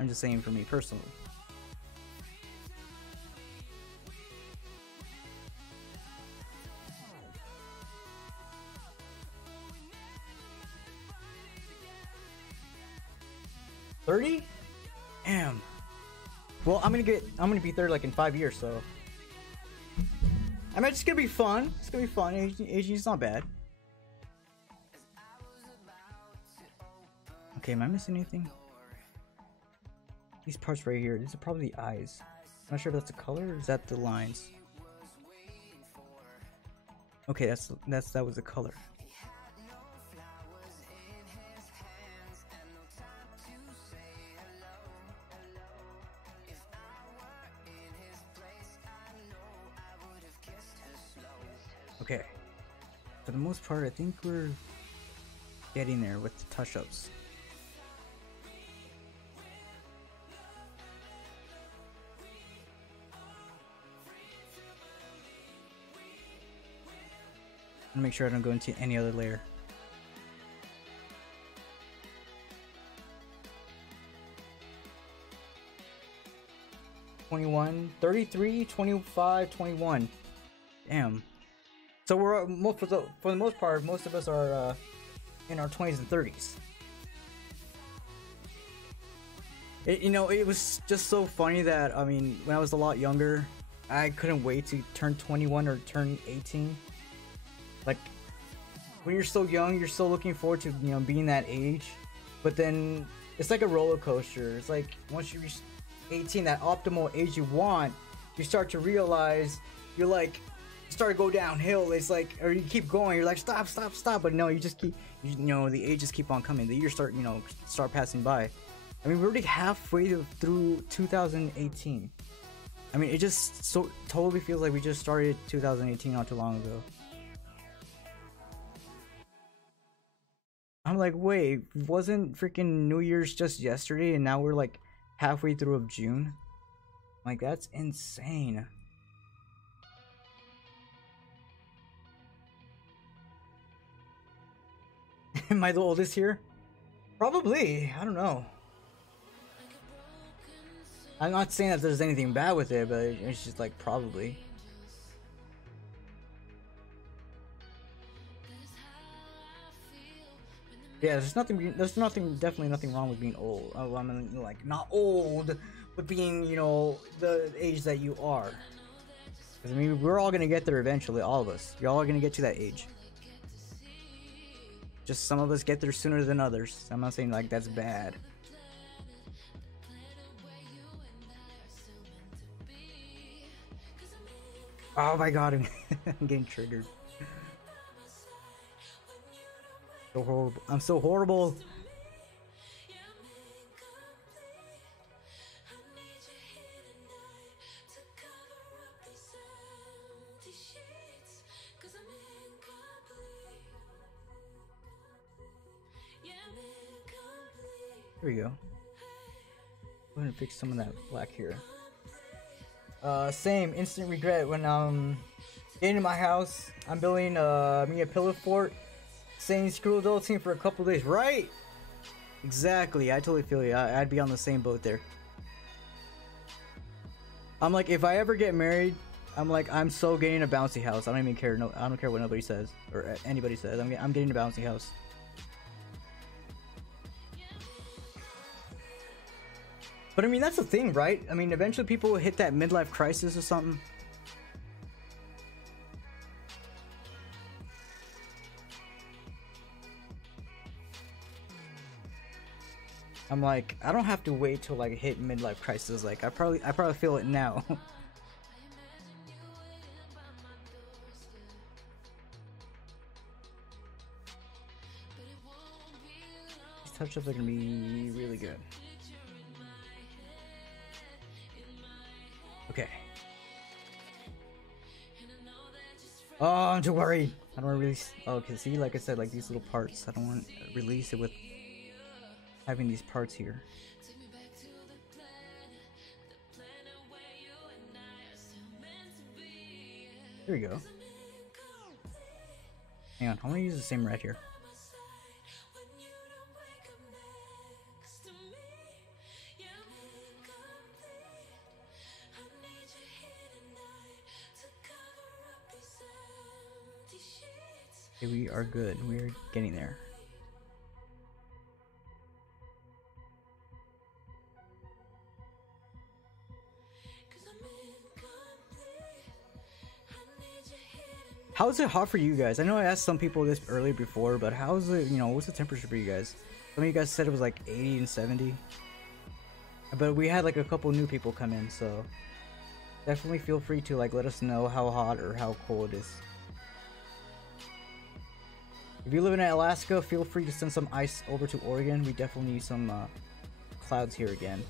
I'm just saying for me personally. $30? Damn. Well, I'm gonna be 30 like in 5 years, so I mean, it's gonna be fun. It's gonna be fun. Aging's not bad. Okay, am I missing anything? These parts right here, these are probably the eyes. I'm not sure if that's the color or is that the lines. Okay, that was the color. Okay, for the most part, I think we're getting there with the touch-ups. I'm gonna make sure I don't go into any other layer. $21, $33, $25, $21. Damn. So we're for the most part, most of us are in our 20s and 30s. It was just so funny that, I mean, when I was a lot younger, I couldn't wait to turn 21 or turn 18. Like, when you're so young, you're still looking forward to, being that age. But then, it's like a roller coaster. It's like, once you reach 18, that optimal age you want, you start to realize, you're like, start to go downhill. It's like, or you keep going, you're like, stop. But no, you just keep, the ages keep on coming. The years start passing by. I mean, we're already halfway through 2018. I mean, it just so totally feels like we just started 2018 not too long ago. I'm like, wait, wasn't freaking New Year's just yesterday and now we're like halfway through of June? Like, that's insane. Am I the oldest here? Probably. I don't know. I'm not saying that there's anything bad with it, but it's just like probably. Yeah, definitely nothing wrong with being old. Oh, I mean, like, not old, but being, the age that you are. Because, I mean, we're all gonna get there eventually, all of us. You're all gonna get to that age. Just some of us get there sooner than others. I'm not saying like that's bad. Oh my god, I'm getting triggered. So horrible. I'm so horrible. Here we go. Go ahead and fix some of that black here. Same instant regret when getting to my house. I'm building me a pillow fort, saying screw adulting for a couple days. Right? Exactly. I totally feel you. I'd be on the same boat there. I'm like, if I ever get married, I'm like, I'm so getting a bouncy house. I don't even care. No, I don't care what nobody says or anybody says. I'm getting a bouncy house. But I mean, that's the thing, right? I mean, eventually people will hit that midlife crisis or something. I'm like, I don't have to wait till like hit midlife crisis. Like I probably feel it now. These touch-ups are gonna be really good. Okay. Oh, I'm too worried. I don't want to release. Oh, okay, see, like I said, like these little parts. I don't want to release it with having these parts here. Here we go. Hang on, I want to use the same red here. Okay, we are good. We're getting there. How is it hot for you guys? I know I asked some people this earlier before, but how is it, you know, what's the temperature for you guys? Some of you guys said it was like 80 and 70. But we had like a couple new people come in, so definitely feel free to like let us know how hot or how cold it is. If you live in Alaska, feel free to send some ice over to Oregon. We definitely need some clouds here again.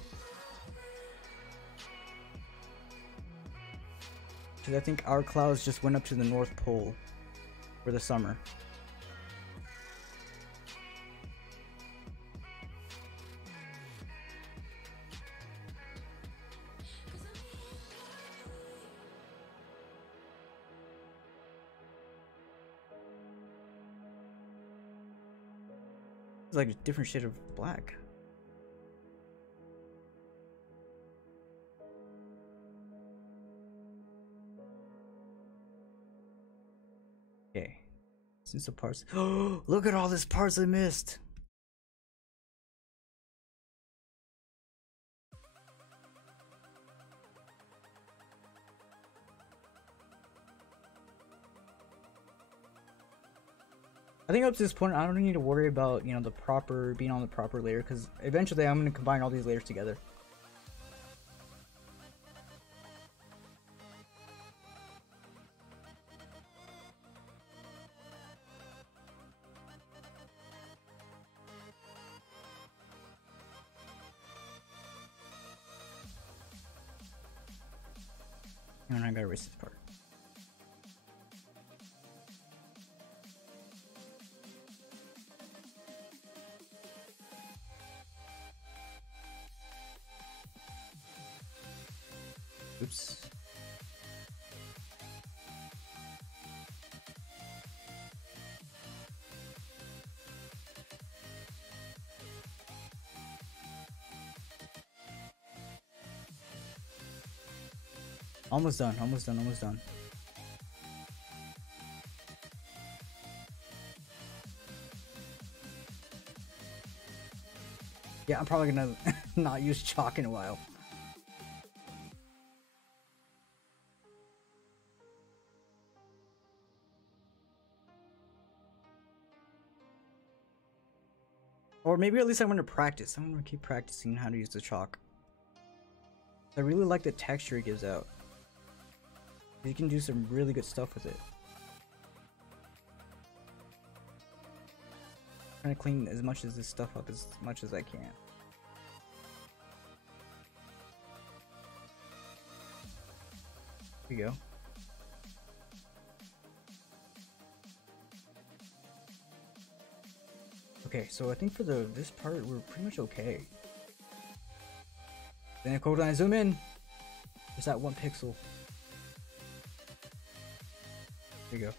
Because I think our clouds just went up to the North Pole for the summer. It's like a different shade of black. Okay. Since the parts. Oh, look at all this parts I missed. I think up to this point, I don't need to worry about, you know, the proper being on the proper layer, because eventually I'm going to combine all these layers together. And I gotta erase this part. Oops. Almost done, almost done, almost done. Yeah, I'm probably gonna not use chalk in a while. Or maybe at least I'm gonna practice. I'm gonna keep practicing how to use the chalk. I really like the texture it gives out. You can do some really good stuff with it. I'm trying to clean as much of this stuff up as much as I can. Here we go. Okay, so I think for this part we're pretty much okay. Then when I zoom in, there's that 1 pixel. There you go.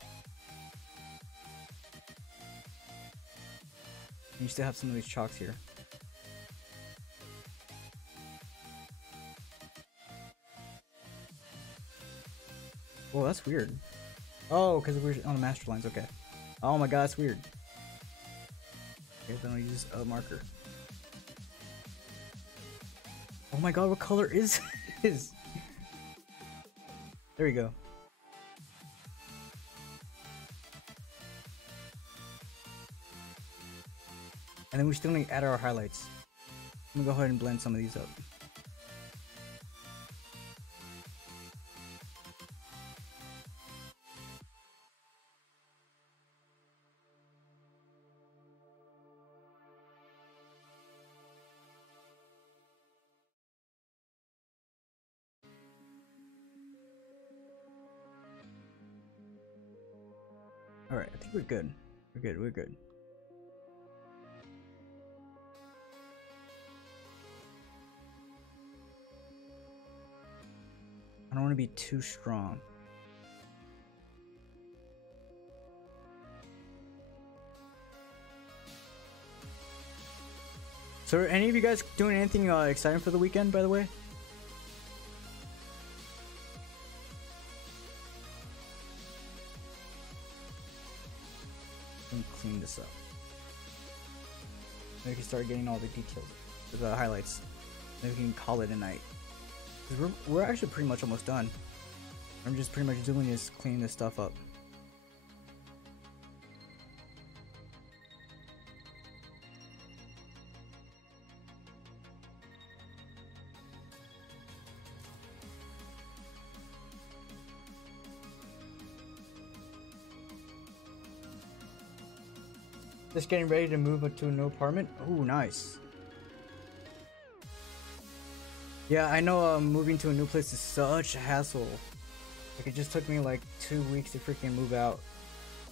And you still have some of these chalks here. Well, that's weird. Oh, because we're on the master lines. Okay. Oh my god, that's weird. Okay, then I'll use a marker. Oh my god, what color is this? There we go. And then we still need to add our highlights. I'm gonna go ahead and blend some of these up. Alright, I think we're good. We're good. I don't want to be too strong. So are any of you guys doing anything exciting for the weekend, by the way? Let me clean this up. Then we can start getting all the details, the highlights. Then we can call it a night. We're actually pretty much almost done. I'm just pretty much doing is cleaning this stuff up. Just getting ready to move to a new apartment. Oh, nice. Yeah, I know moving to a new place is such a hassle. Like, it just took me like 2 weeks to freaking move out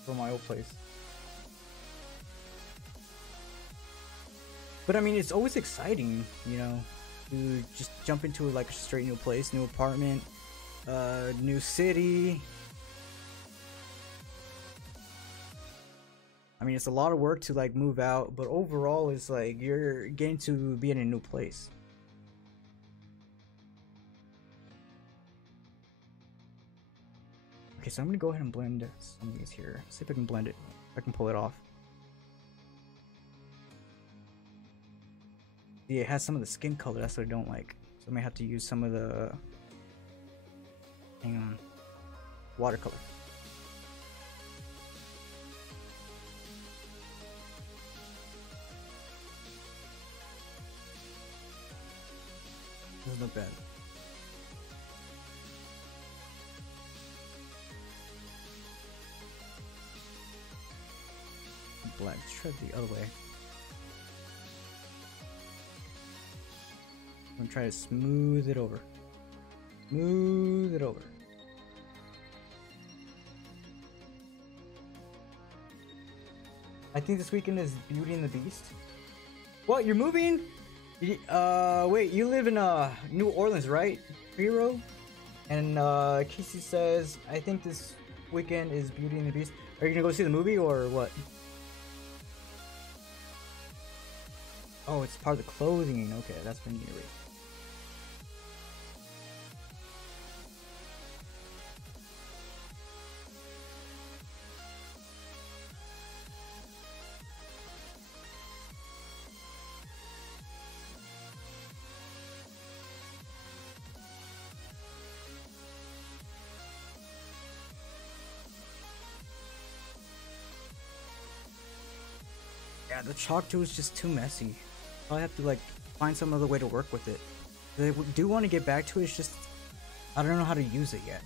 from my old place. But I mean, it's always exciting, you know, to just jump into like a straight new place, new apartment, new city. I mean, it's a lot of work to like move out, but overall it's like you're getting to be in a new place. Okay, so I'm gonna go ahead and blend some of these here. See if I can blend it. If I can pull it off. Yeah, it has some of the skin color. That's what I don't like. So I may have to use some of the... Hang on. Watercolor. Doesn't look bad. Black. Let's try it the other way. I'm gonna try to smooth it over. Smooth it over. I think this weekend is Beauty and the Beast. What? You're moving? Wait, you live in New Orleans, right, Hero? And Casey says, I think this weekend is Beauty and the Beast. Are you gonna go see the movie or what? Oh, it's part of the clothing. Okay, that's when you read. Yeah, Yeah, the chalk tool is just too messy. I have to like find some other way to work with it. I do want to get back to it. It's just I don't know how to use it yet.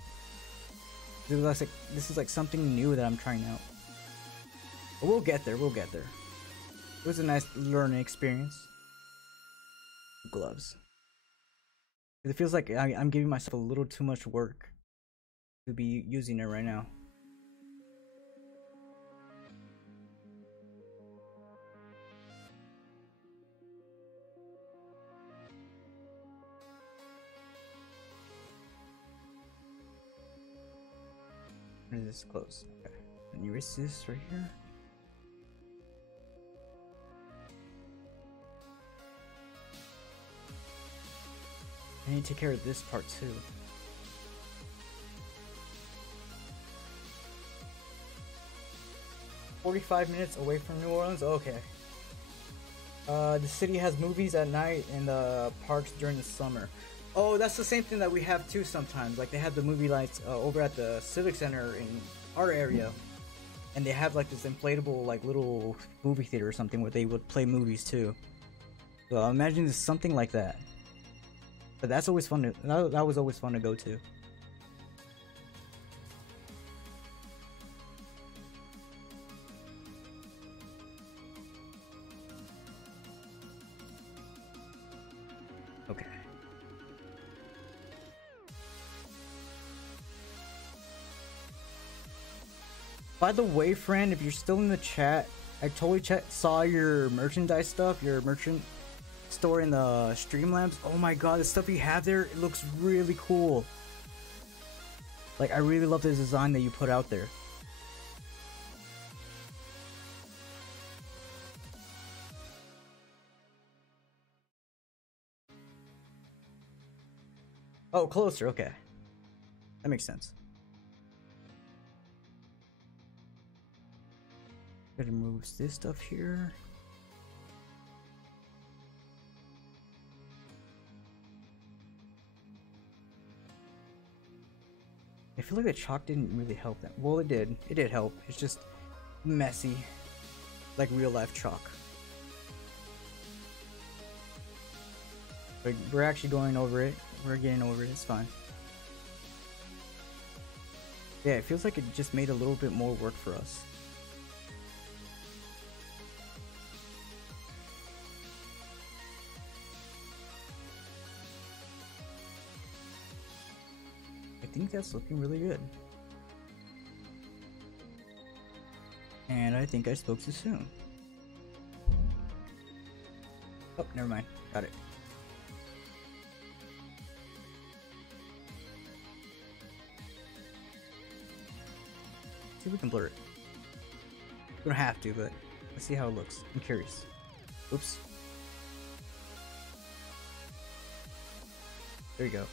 This is like something new that I'm trying out. But we'll get there. We'll get there. It was a nice learning experience. Gloves. It feels like I'm giving myself a little too much work to be using it right now. Where is this close? Okay. And erase this right here. I need to take care of this part too. "45 minutes away from New Orleans? Okay. The city has movies at night and parks during the summer." Oh, that's the same thing that we have too sometimes. Like they have the movie lights over at the Civic Center in our area. And they have like this inflatable like little movie theater or something where they would play movies too. So I imagine it's something like that. But that's always fun to, that was always fun to go to. Okay. By the way, friend, if you're still in the chat, I totally saw your merchandise stuff, your merchant store in the Streamlabs. Oh my god, the stuff you have there, it looks really cool. Like, I really love the design that you put out there. Oh, closer, okay. That makes sense. Gotta move this stuff here. I feel like the chalk didn't really help them. Well, it did. It did help. It's just messy. Like real life chalk. But we're actually going over it. We're getting over it. It's fine. Yeah, it feels like it just made a little bit more work for us. I think that's looking really good. And I think I spoke too soon. Oh, never mind. Got it. See if we can blur it. We don't have to, but let's see how it looks. I'm curious. Oops. There you go.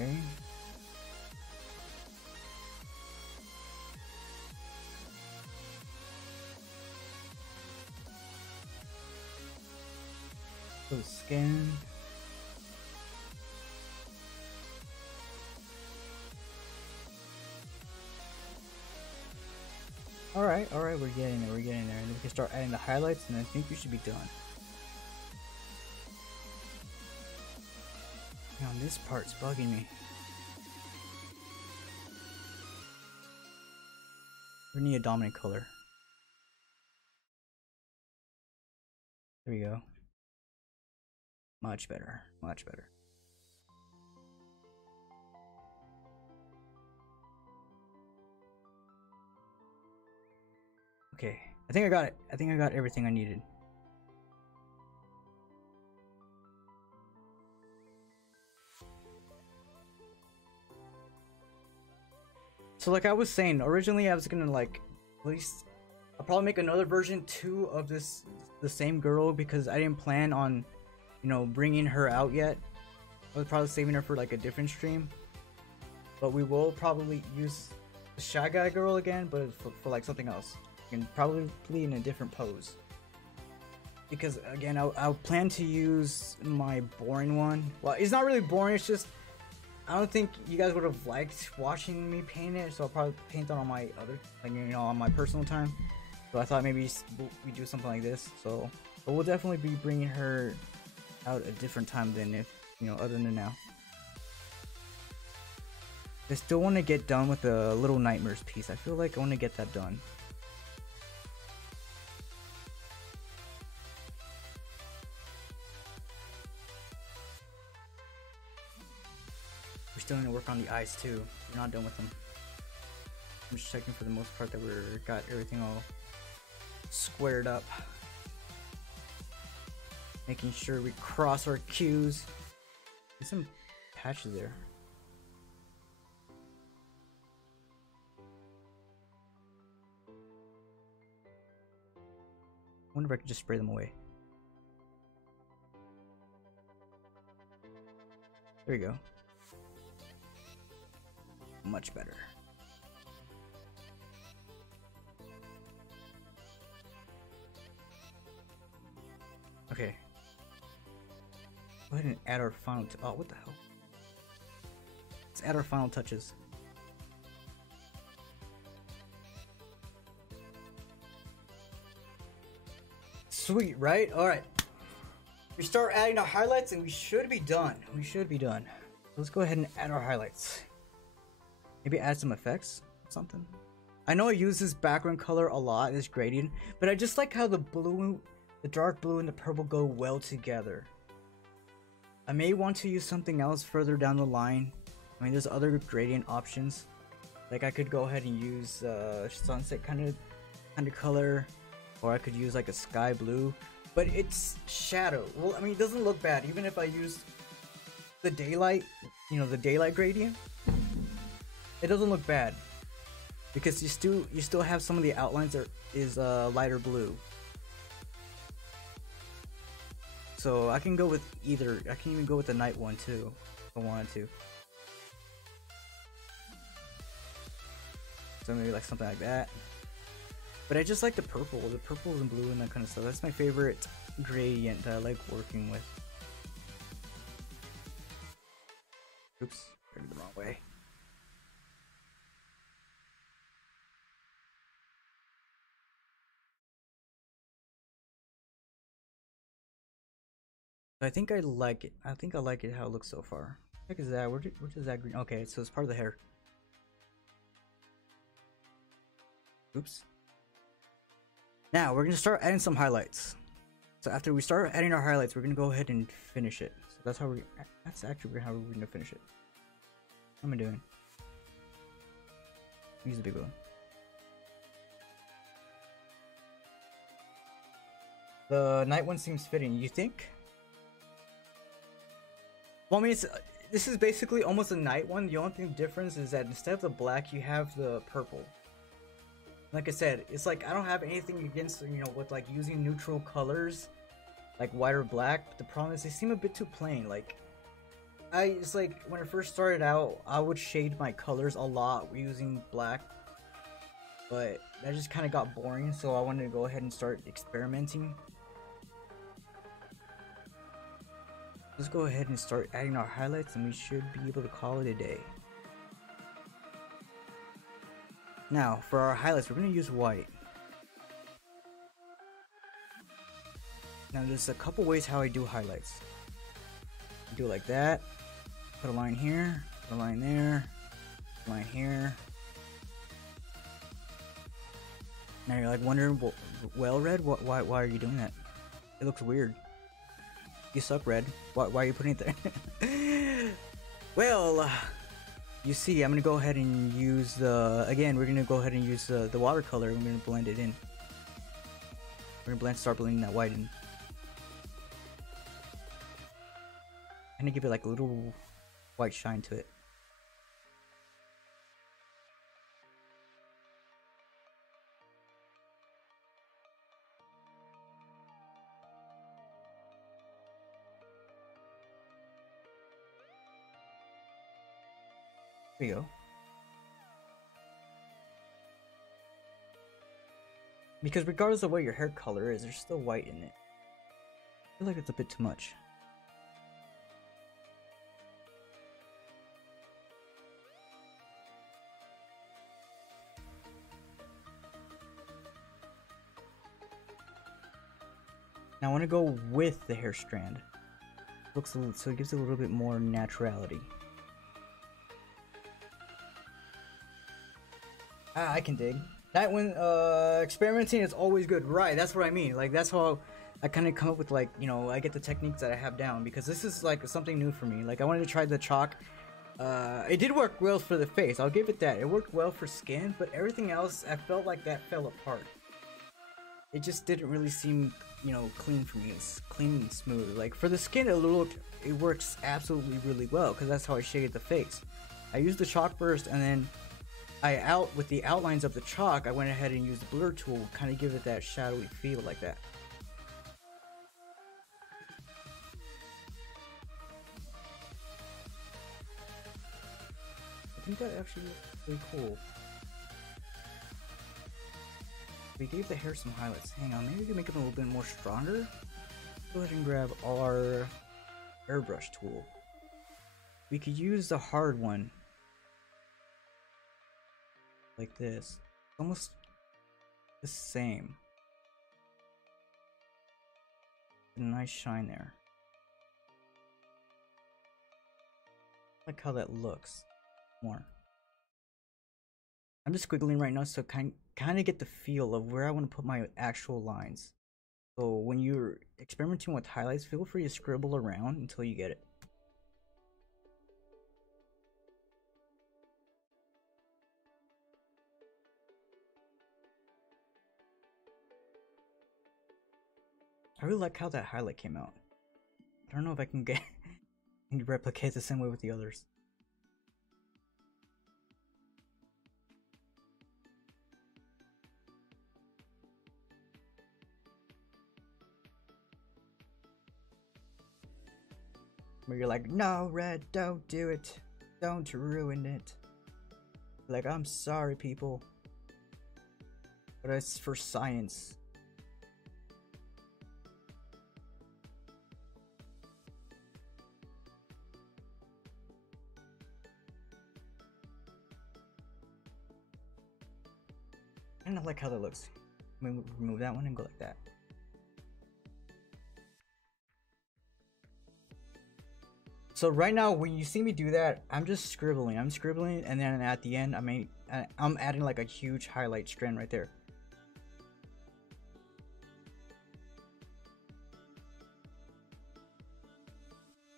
Okay. So scan. Alright, we're getting there, and then we can start adding the highlights, and I think we should be done. Now this part's bugging me. We need a dominant color. There we go. Much better, much better. Okay, I think I got it. I think I got everything I needed. So like I was saying, originally I was gonna like, at least I'll probably make another version 2 of the same girl, because I didn't plan on, you know, bringing her out yet. I was probably saving her for like a different stream. But we will probably use the Shy Guy girl again, but for like something else. And probably in a different pose. because again, I'll plan to use my boring one. Well, it's not really boring. It's just I don't think you guys would have liked watching me paint it, so I'll probably paint that on my other, like, you know, on my personal time. So I thought maybe we do something like this. So, but we'll definitely be bringing her out a different time than if, you know, other than now. I still want to get done with the Little Nightmares piece. I feel like I want to get that done. We're still going to work on the eyes too. We're not done with them. I'm just checking for the most part that we're got everything all squared up. Making sure we cross our Q's. There's some patches there. I wonder if I could just spray them away. There you go. Much better. Okay. Go ahead and add our final. Oh, what the hell? Let's add our final touches. Sweet, right? All right. We start adding our highlights, and we should be done. We should be done. Let's go ahead and add our highlights. Maybe add some effects, something. I know I use this background color a lot, this gradient, but I just like how the blue, the dark blue, and the purple go well together. I may want to use something else further down the line. I mean, there's other gradient options. Like I could go ahead and use sunset kind of color, or I could use like a sky blue. But it's shadow. Well, I mean, it doesn't look bad. Even if I use the daylight, you know, the daylight gradient, it doesn't look bad because you still have some of the outlines that is lighter blue. So I can go with either. I can even go with the night one too, if I wanted to. So maybe like something like that. But I just like the purple and blue and that kind of stuff. That's my favorite gradient that I like working with. Oops, going the wrong way. I think I like it. I think I like it how it looks so far. What the heck is that? Where does that green? Okay, so it's part of the hair. Oops. Now we're gonna start adding some highlights. So after we start adding our highlights, we're gonna go ahead and finish it. So that's how that's actually how we're gonna finish it. What am I doing? Use the big one. The night one seems fitting. You think? Well, I mean, this is basically almost a night one. The only thing difference is that instead of the black, you have the purple. Like I said, it's like I don't have anything against, you know, with like using neutral colors, like white or black. But the problem is they seem a bit too plain. Like, it's like when I first started out, I would shade my colors a lot using black, but that just kind of got boring. So I wanted to go ahead and start experimenting. Let's go ahead and start adding our highlights, and we should be able to call it a day. Now, for our highlights, we're going to use white. Now, there's a couple ways how I do highlights. I do it like that. Put a line here, put a line there, a line here. Now you're like wondering, well, Red, why are you doing that? It looks weird. You suck, Red. Why are you putting it there? Well, you see, I'm gonna go ahead and use the. Again, we're gonna go ahead and use the watercolor. And we're gonna blend it in. We're gonna start blending that white in. I'm gonna give it like a little white shine to it. There you go. Because regardless of what your hair color is, there's still white in it. feel like it's a bit too much. Now I want to go with the hair strand. Looks a little, so it gives it a little bit more naturality. I can dig that. When experimenting is always good, right? That's what I mean. Like that's how I kind of come up with, like, you know, I get the techniques that I have down, because this is like something new for me. Like I wanted to try the chalk. It did work well for the face. I'll give it that. It worked well for skin, but everything else, I felt like that fell apart. It just didn't really seem, you know, clean for me. It's clean and smooth. Like for the skin, it works absolutely really well, because that's how I shaded the face. I used the chalk burst, and then with the outlines of the chalk, I went ahead and used the blur tool, kind of give it that shadowy feel like that. I think that actually looks really cool. We gave the hair some highlights. Hang on, maybe we can make it a little bit more stronger. Go ahead and grab our airbrush tool. We could use the hard one. Like this. Almost the same. A nice shine there. I like how that looks more. I'm just squiggling right now, so kind of get the feel of where I want to put my actual lines. So when you're experimenting with highlights, feel free to scribble around until you get it. I really like how that highlight came out. I don't know if I can replicate the same way with the others. Where you're like, no, Red, don't do it. Don't ruin it. Like, I'm sorry, people. But it's for science. I don't like how that looks. Let me remove that one and go like that. So right now, when you see me do that, I'm just scribbling. I'm scribbling, and then at the end, I'm adding like a huge highlight strand right there.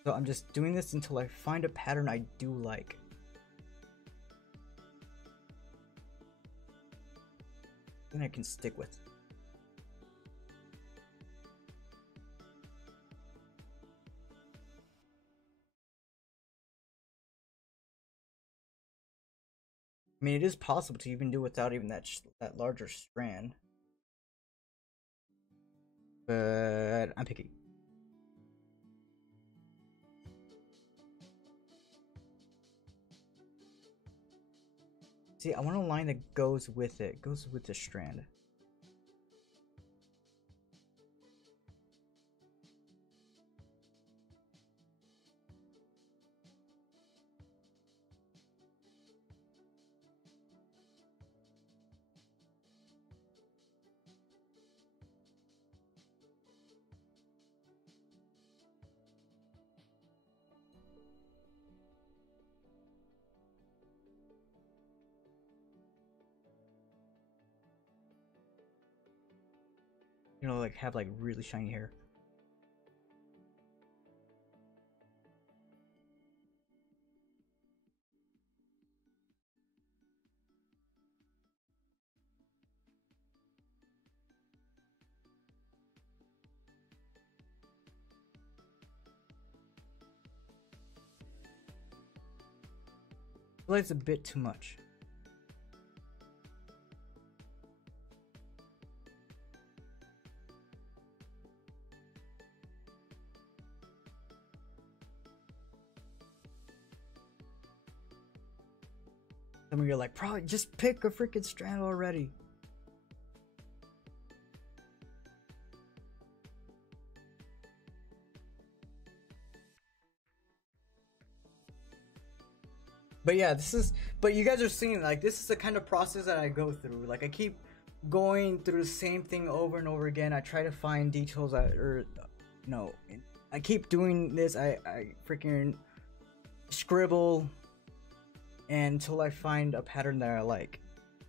So I'm just doing this until I find a pattern I do like. And I can stick with. I mean, it is possible to even do without even that larger strand. But I'm picky. See, I want a line that goes with it, goes with the strand. You know, like have like really shiny hair. I feel like it's a bit too much. Some of you are like, probably just pick a freaking strand already. But yeah, but you guys are seeing, like, this is the kind of process that I go through. Like, I keep going through the same thing over and over again. I try to find details that are, I keep doing this. I freaking scribble until I find a pattern that I like.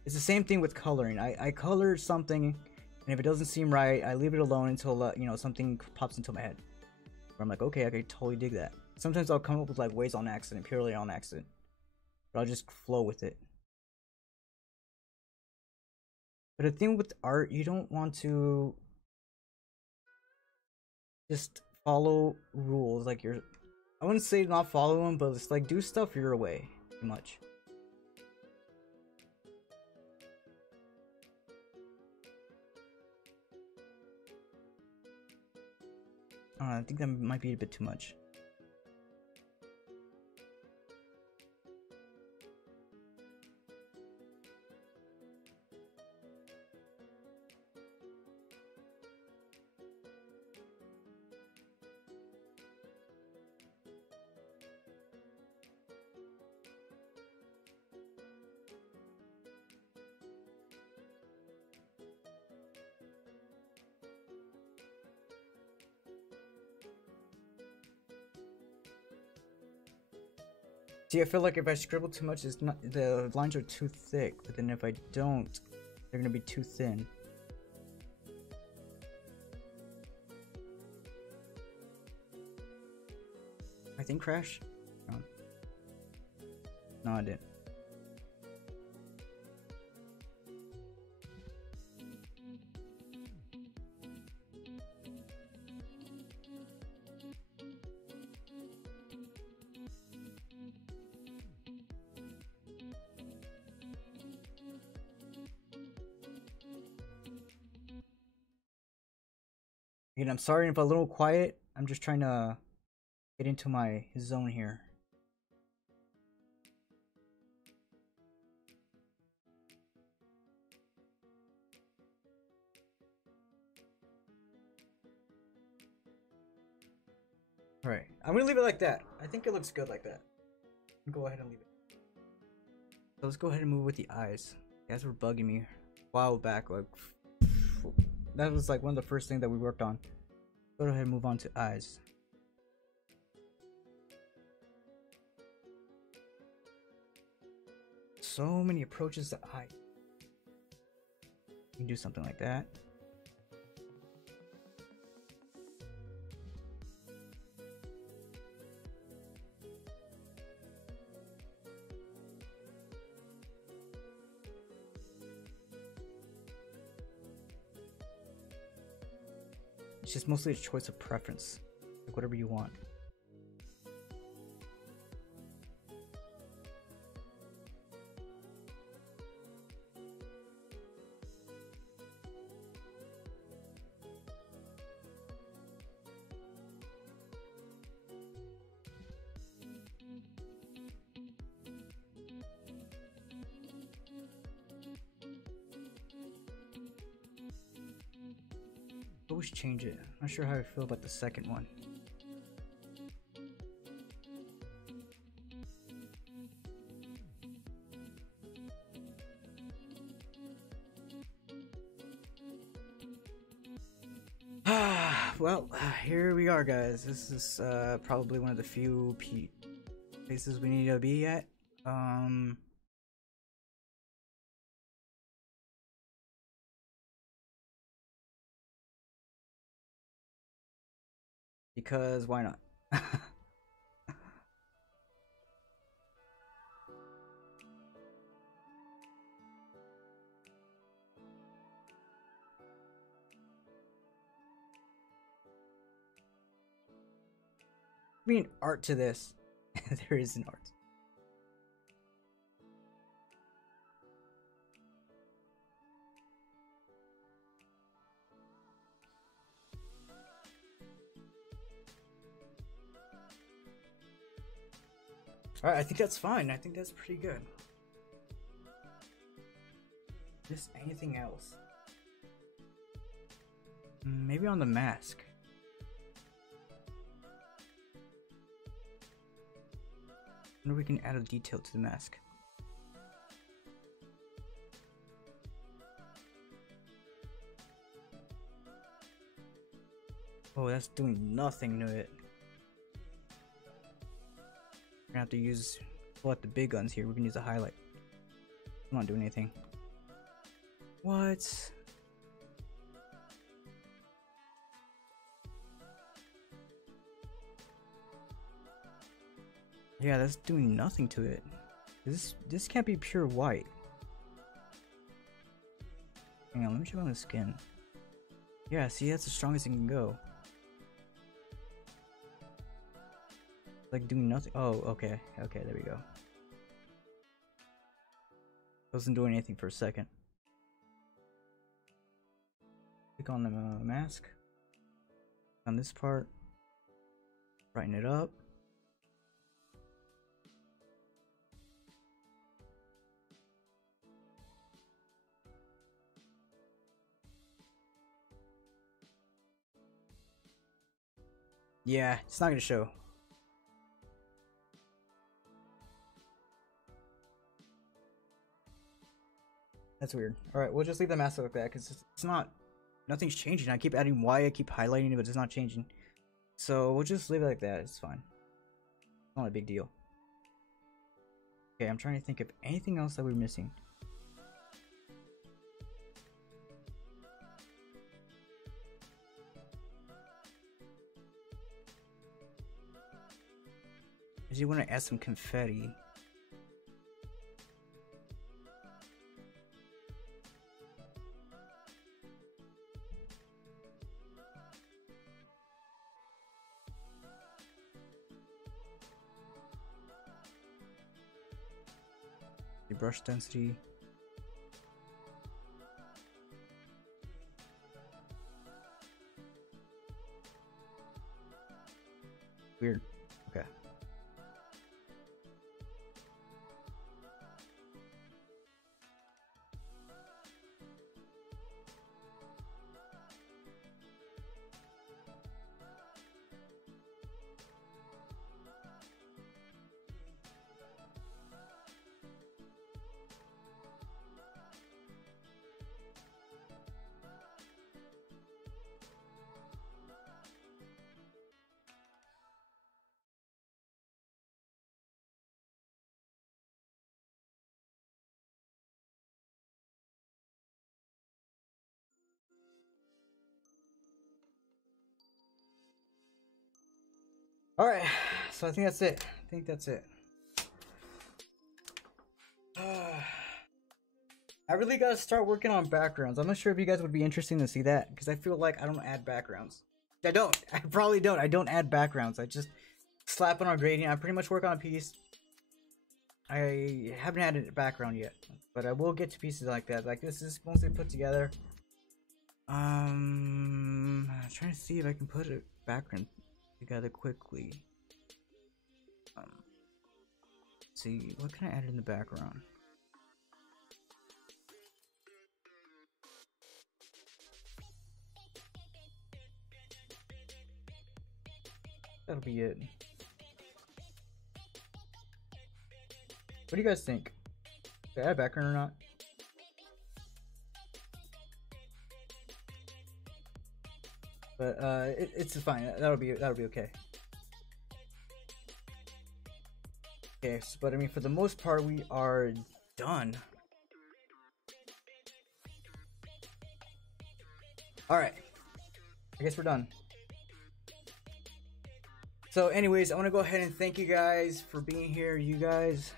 It's the same thing with coloring. I color something, and if it doesn't seem right, I leave it alone until something pops into my head. Where I'm like, okay, I can totally dig that. Sometimes I'll come up with like ways on accident, purely on accident, but I'll just flow with it. But the thing with art, you don't want to just follow rules. Like, I wouldn't say not follow them, but it's like do stuff your way, too much. I think that might be a bit too much. See, I feel like if I scribble too much, the lines are too thick. But then if I don't, they're gonna be too thin. I think crash. No, I didn't. Again, I'm sorry if I'm a little quiet. I'm just trying to get into my zone here. Alright, I'm gonna leave it like that. I think it looks good like that. Go ahead and leave it. So let's go ahead and move with the eyes. You guys were bugging me a while back, like that was like one of the first things that we worked on. Go ahead and move on to eyes. So many approaches to eye. You can do something like that. It's just mostly a choice of preference, like whatever you want. Always change it. Not sure how I feel about the second one. Well, here we are, guys. This is probably one of the few places we need to be at. Because why not? I mean, art to this. There is an art. Alright, I think that's fine. I think that's pretty good. Just anything else? Maybe on the mask. wonder if we can add a detail to the mask. Oh, that's doing nothing to it. We're gonna have to pull out the big guns here. We can use a highlight. I'm not doing anything. What? Yeah, that's doing nothing to it. This can't be pure white. Hang on, let me check on the skin. Yeah, see, that's the strongest it can go. Like doing nothing. Oh, okay. Okay, there we go. Wasn't doing anything for a second. Click on the mask. On this part. Brighten it up. Yeah, it's not gonna show. That's weird. Alright, we'll just leave the mask like that because it's not. Nothing's changing. I keep adding Y, I keep highlighting it, but it's not changing. So we'll just leave it like that. It's fine. It's not a big deal. Okay, I'm trying to think of anything else that we're missing. I do want to add some confetti. The brush density. Weird. Okay. Alright, so I think that's it. I really gotta start working on backgrounds. I'm not sure if you guys would be interested to see that, because I feel like I don't add backgrounds. I probably don't. I don't add backgrounds. I just slap it on gradient. I pretty much work on a piece. I haven't added a background yet, but I will get to pieces like that. Like this is mostly put together. I'm trying to see if I can put a background together quickly. See, what can I add in the background? That'll be it. What do you guys think? Should I add background or not? But it's fine. That'll be okay. Okay, so, but I mean, for the most part, we are done. All right, I guess we're done. So, anyways, I want to go ahead and thank you guys for being here. You guys,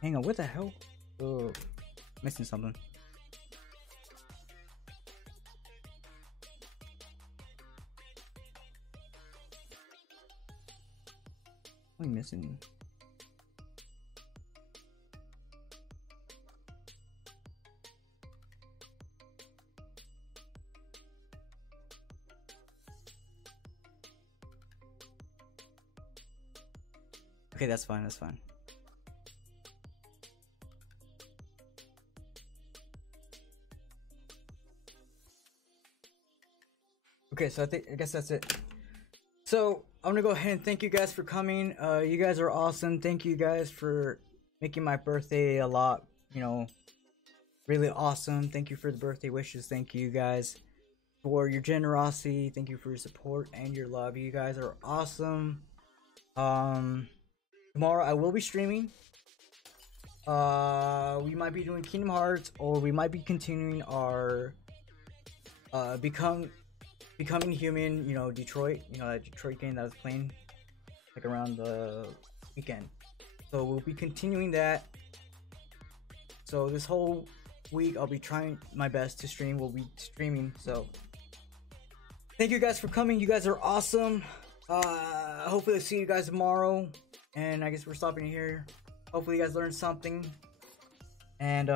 hang on, what the hell? Oh, missing something. What am I missing? Okay, that's fine, that's fine. Okay, so I guess that's it. So I'm gonna go ahead and thank you guys for coming. You guys are awesome. Thank you guys for making my birthday a lot, you know, really awesome. Thank you for the birthday wishes. Thank you guys for your generosity. Thank you for your support and your love. You guys are awesome. Tomorrow I will be streaming. We might be doing Kingdom Hearts, or we might be continuing our becoming human, you know, Detroit, you know, that Detroit game that I was playing like around the weekend. So we'll be continuing that. So this whole week I'll be trying my best to stream. We'll be streaming. So thank you guys for coming. You guys are awesome. Hopefully I'll see you guys tomorrow. And I guess we're stopping here. Hopefully you guys learned something. And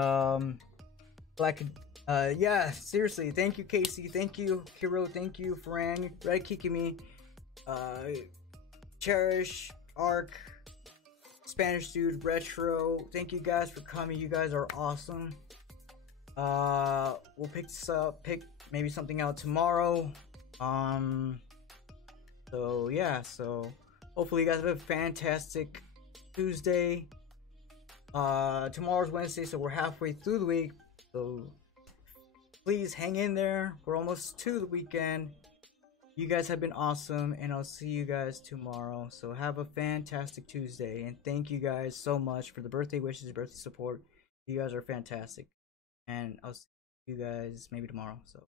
yeah, seriously, thank you Casey, thank you Kiro, thank you Farang, Red Kikimi, Cherish, Arc, Spanish Dude, Retro. Thank you guys for coming. You guys are awesome. We'll pick this up, pick maybe something out tomorrow. So yeah, so hopefully you guys have a fantastic Tuesday. Tomorrow's Wednesday, so we're halfway through the week. So please hang in there. We're almost to the weekend. You guys have been awesome, and I'll see you guys tomorrow. So have a fantastic Tuesday, and thank you guys so much for the birthday wishes, birthday support. You guys are fantastic, and I'll see you guys maybe tomorrow. So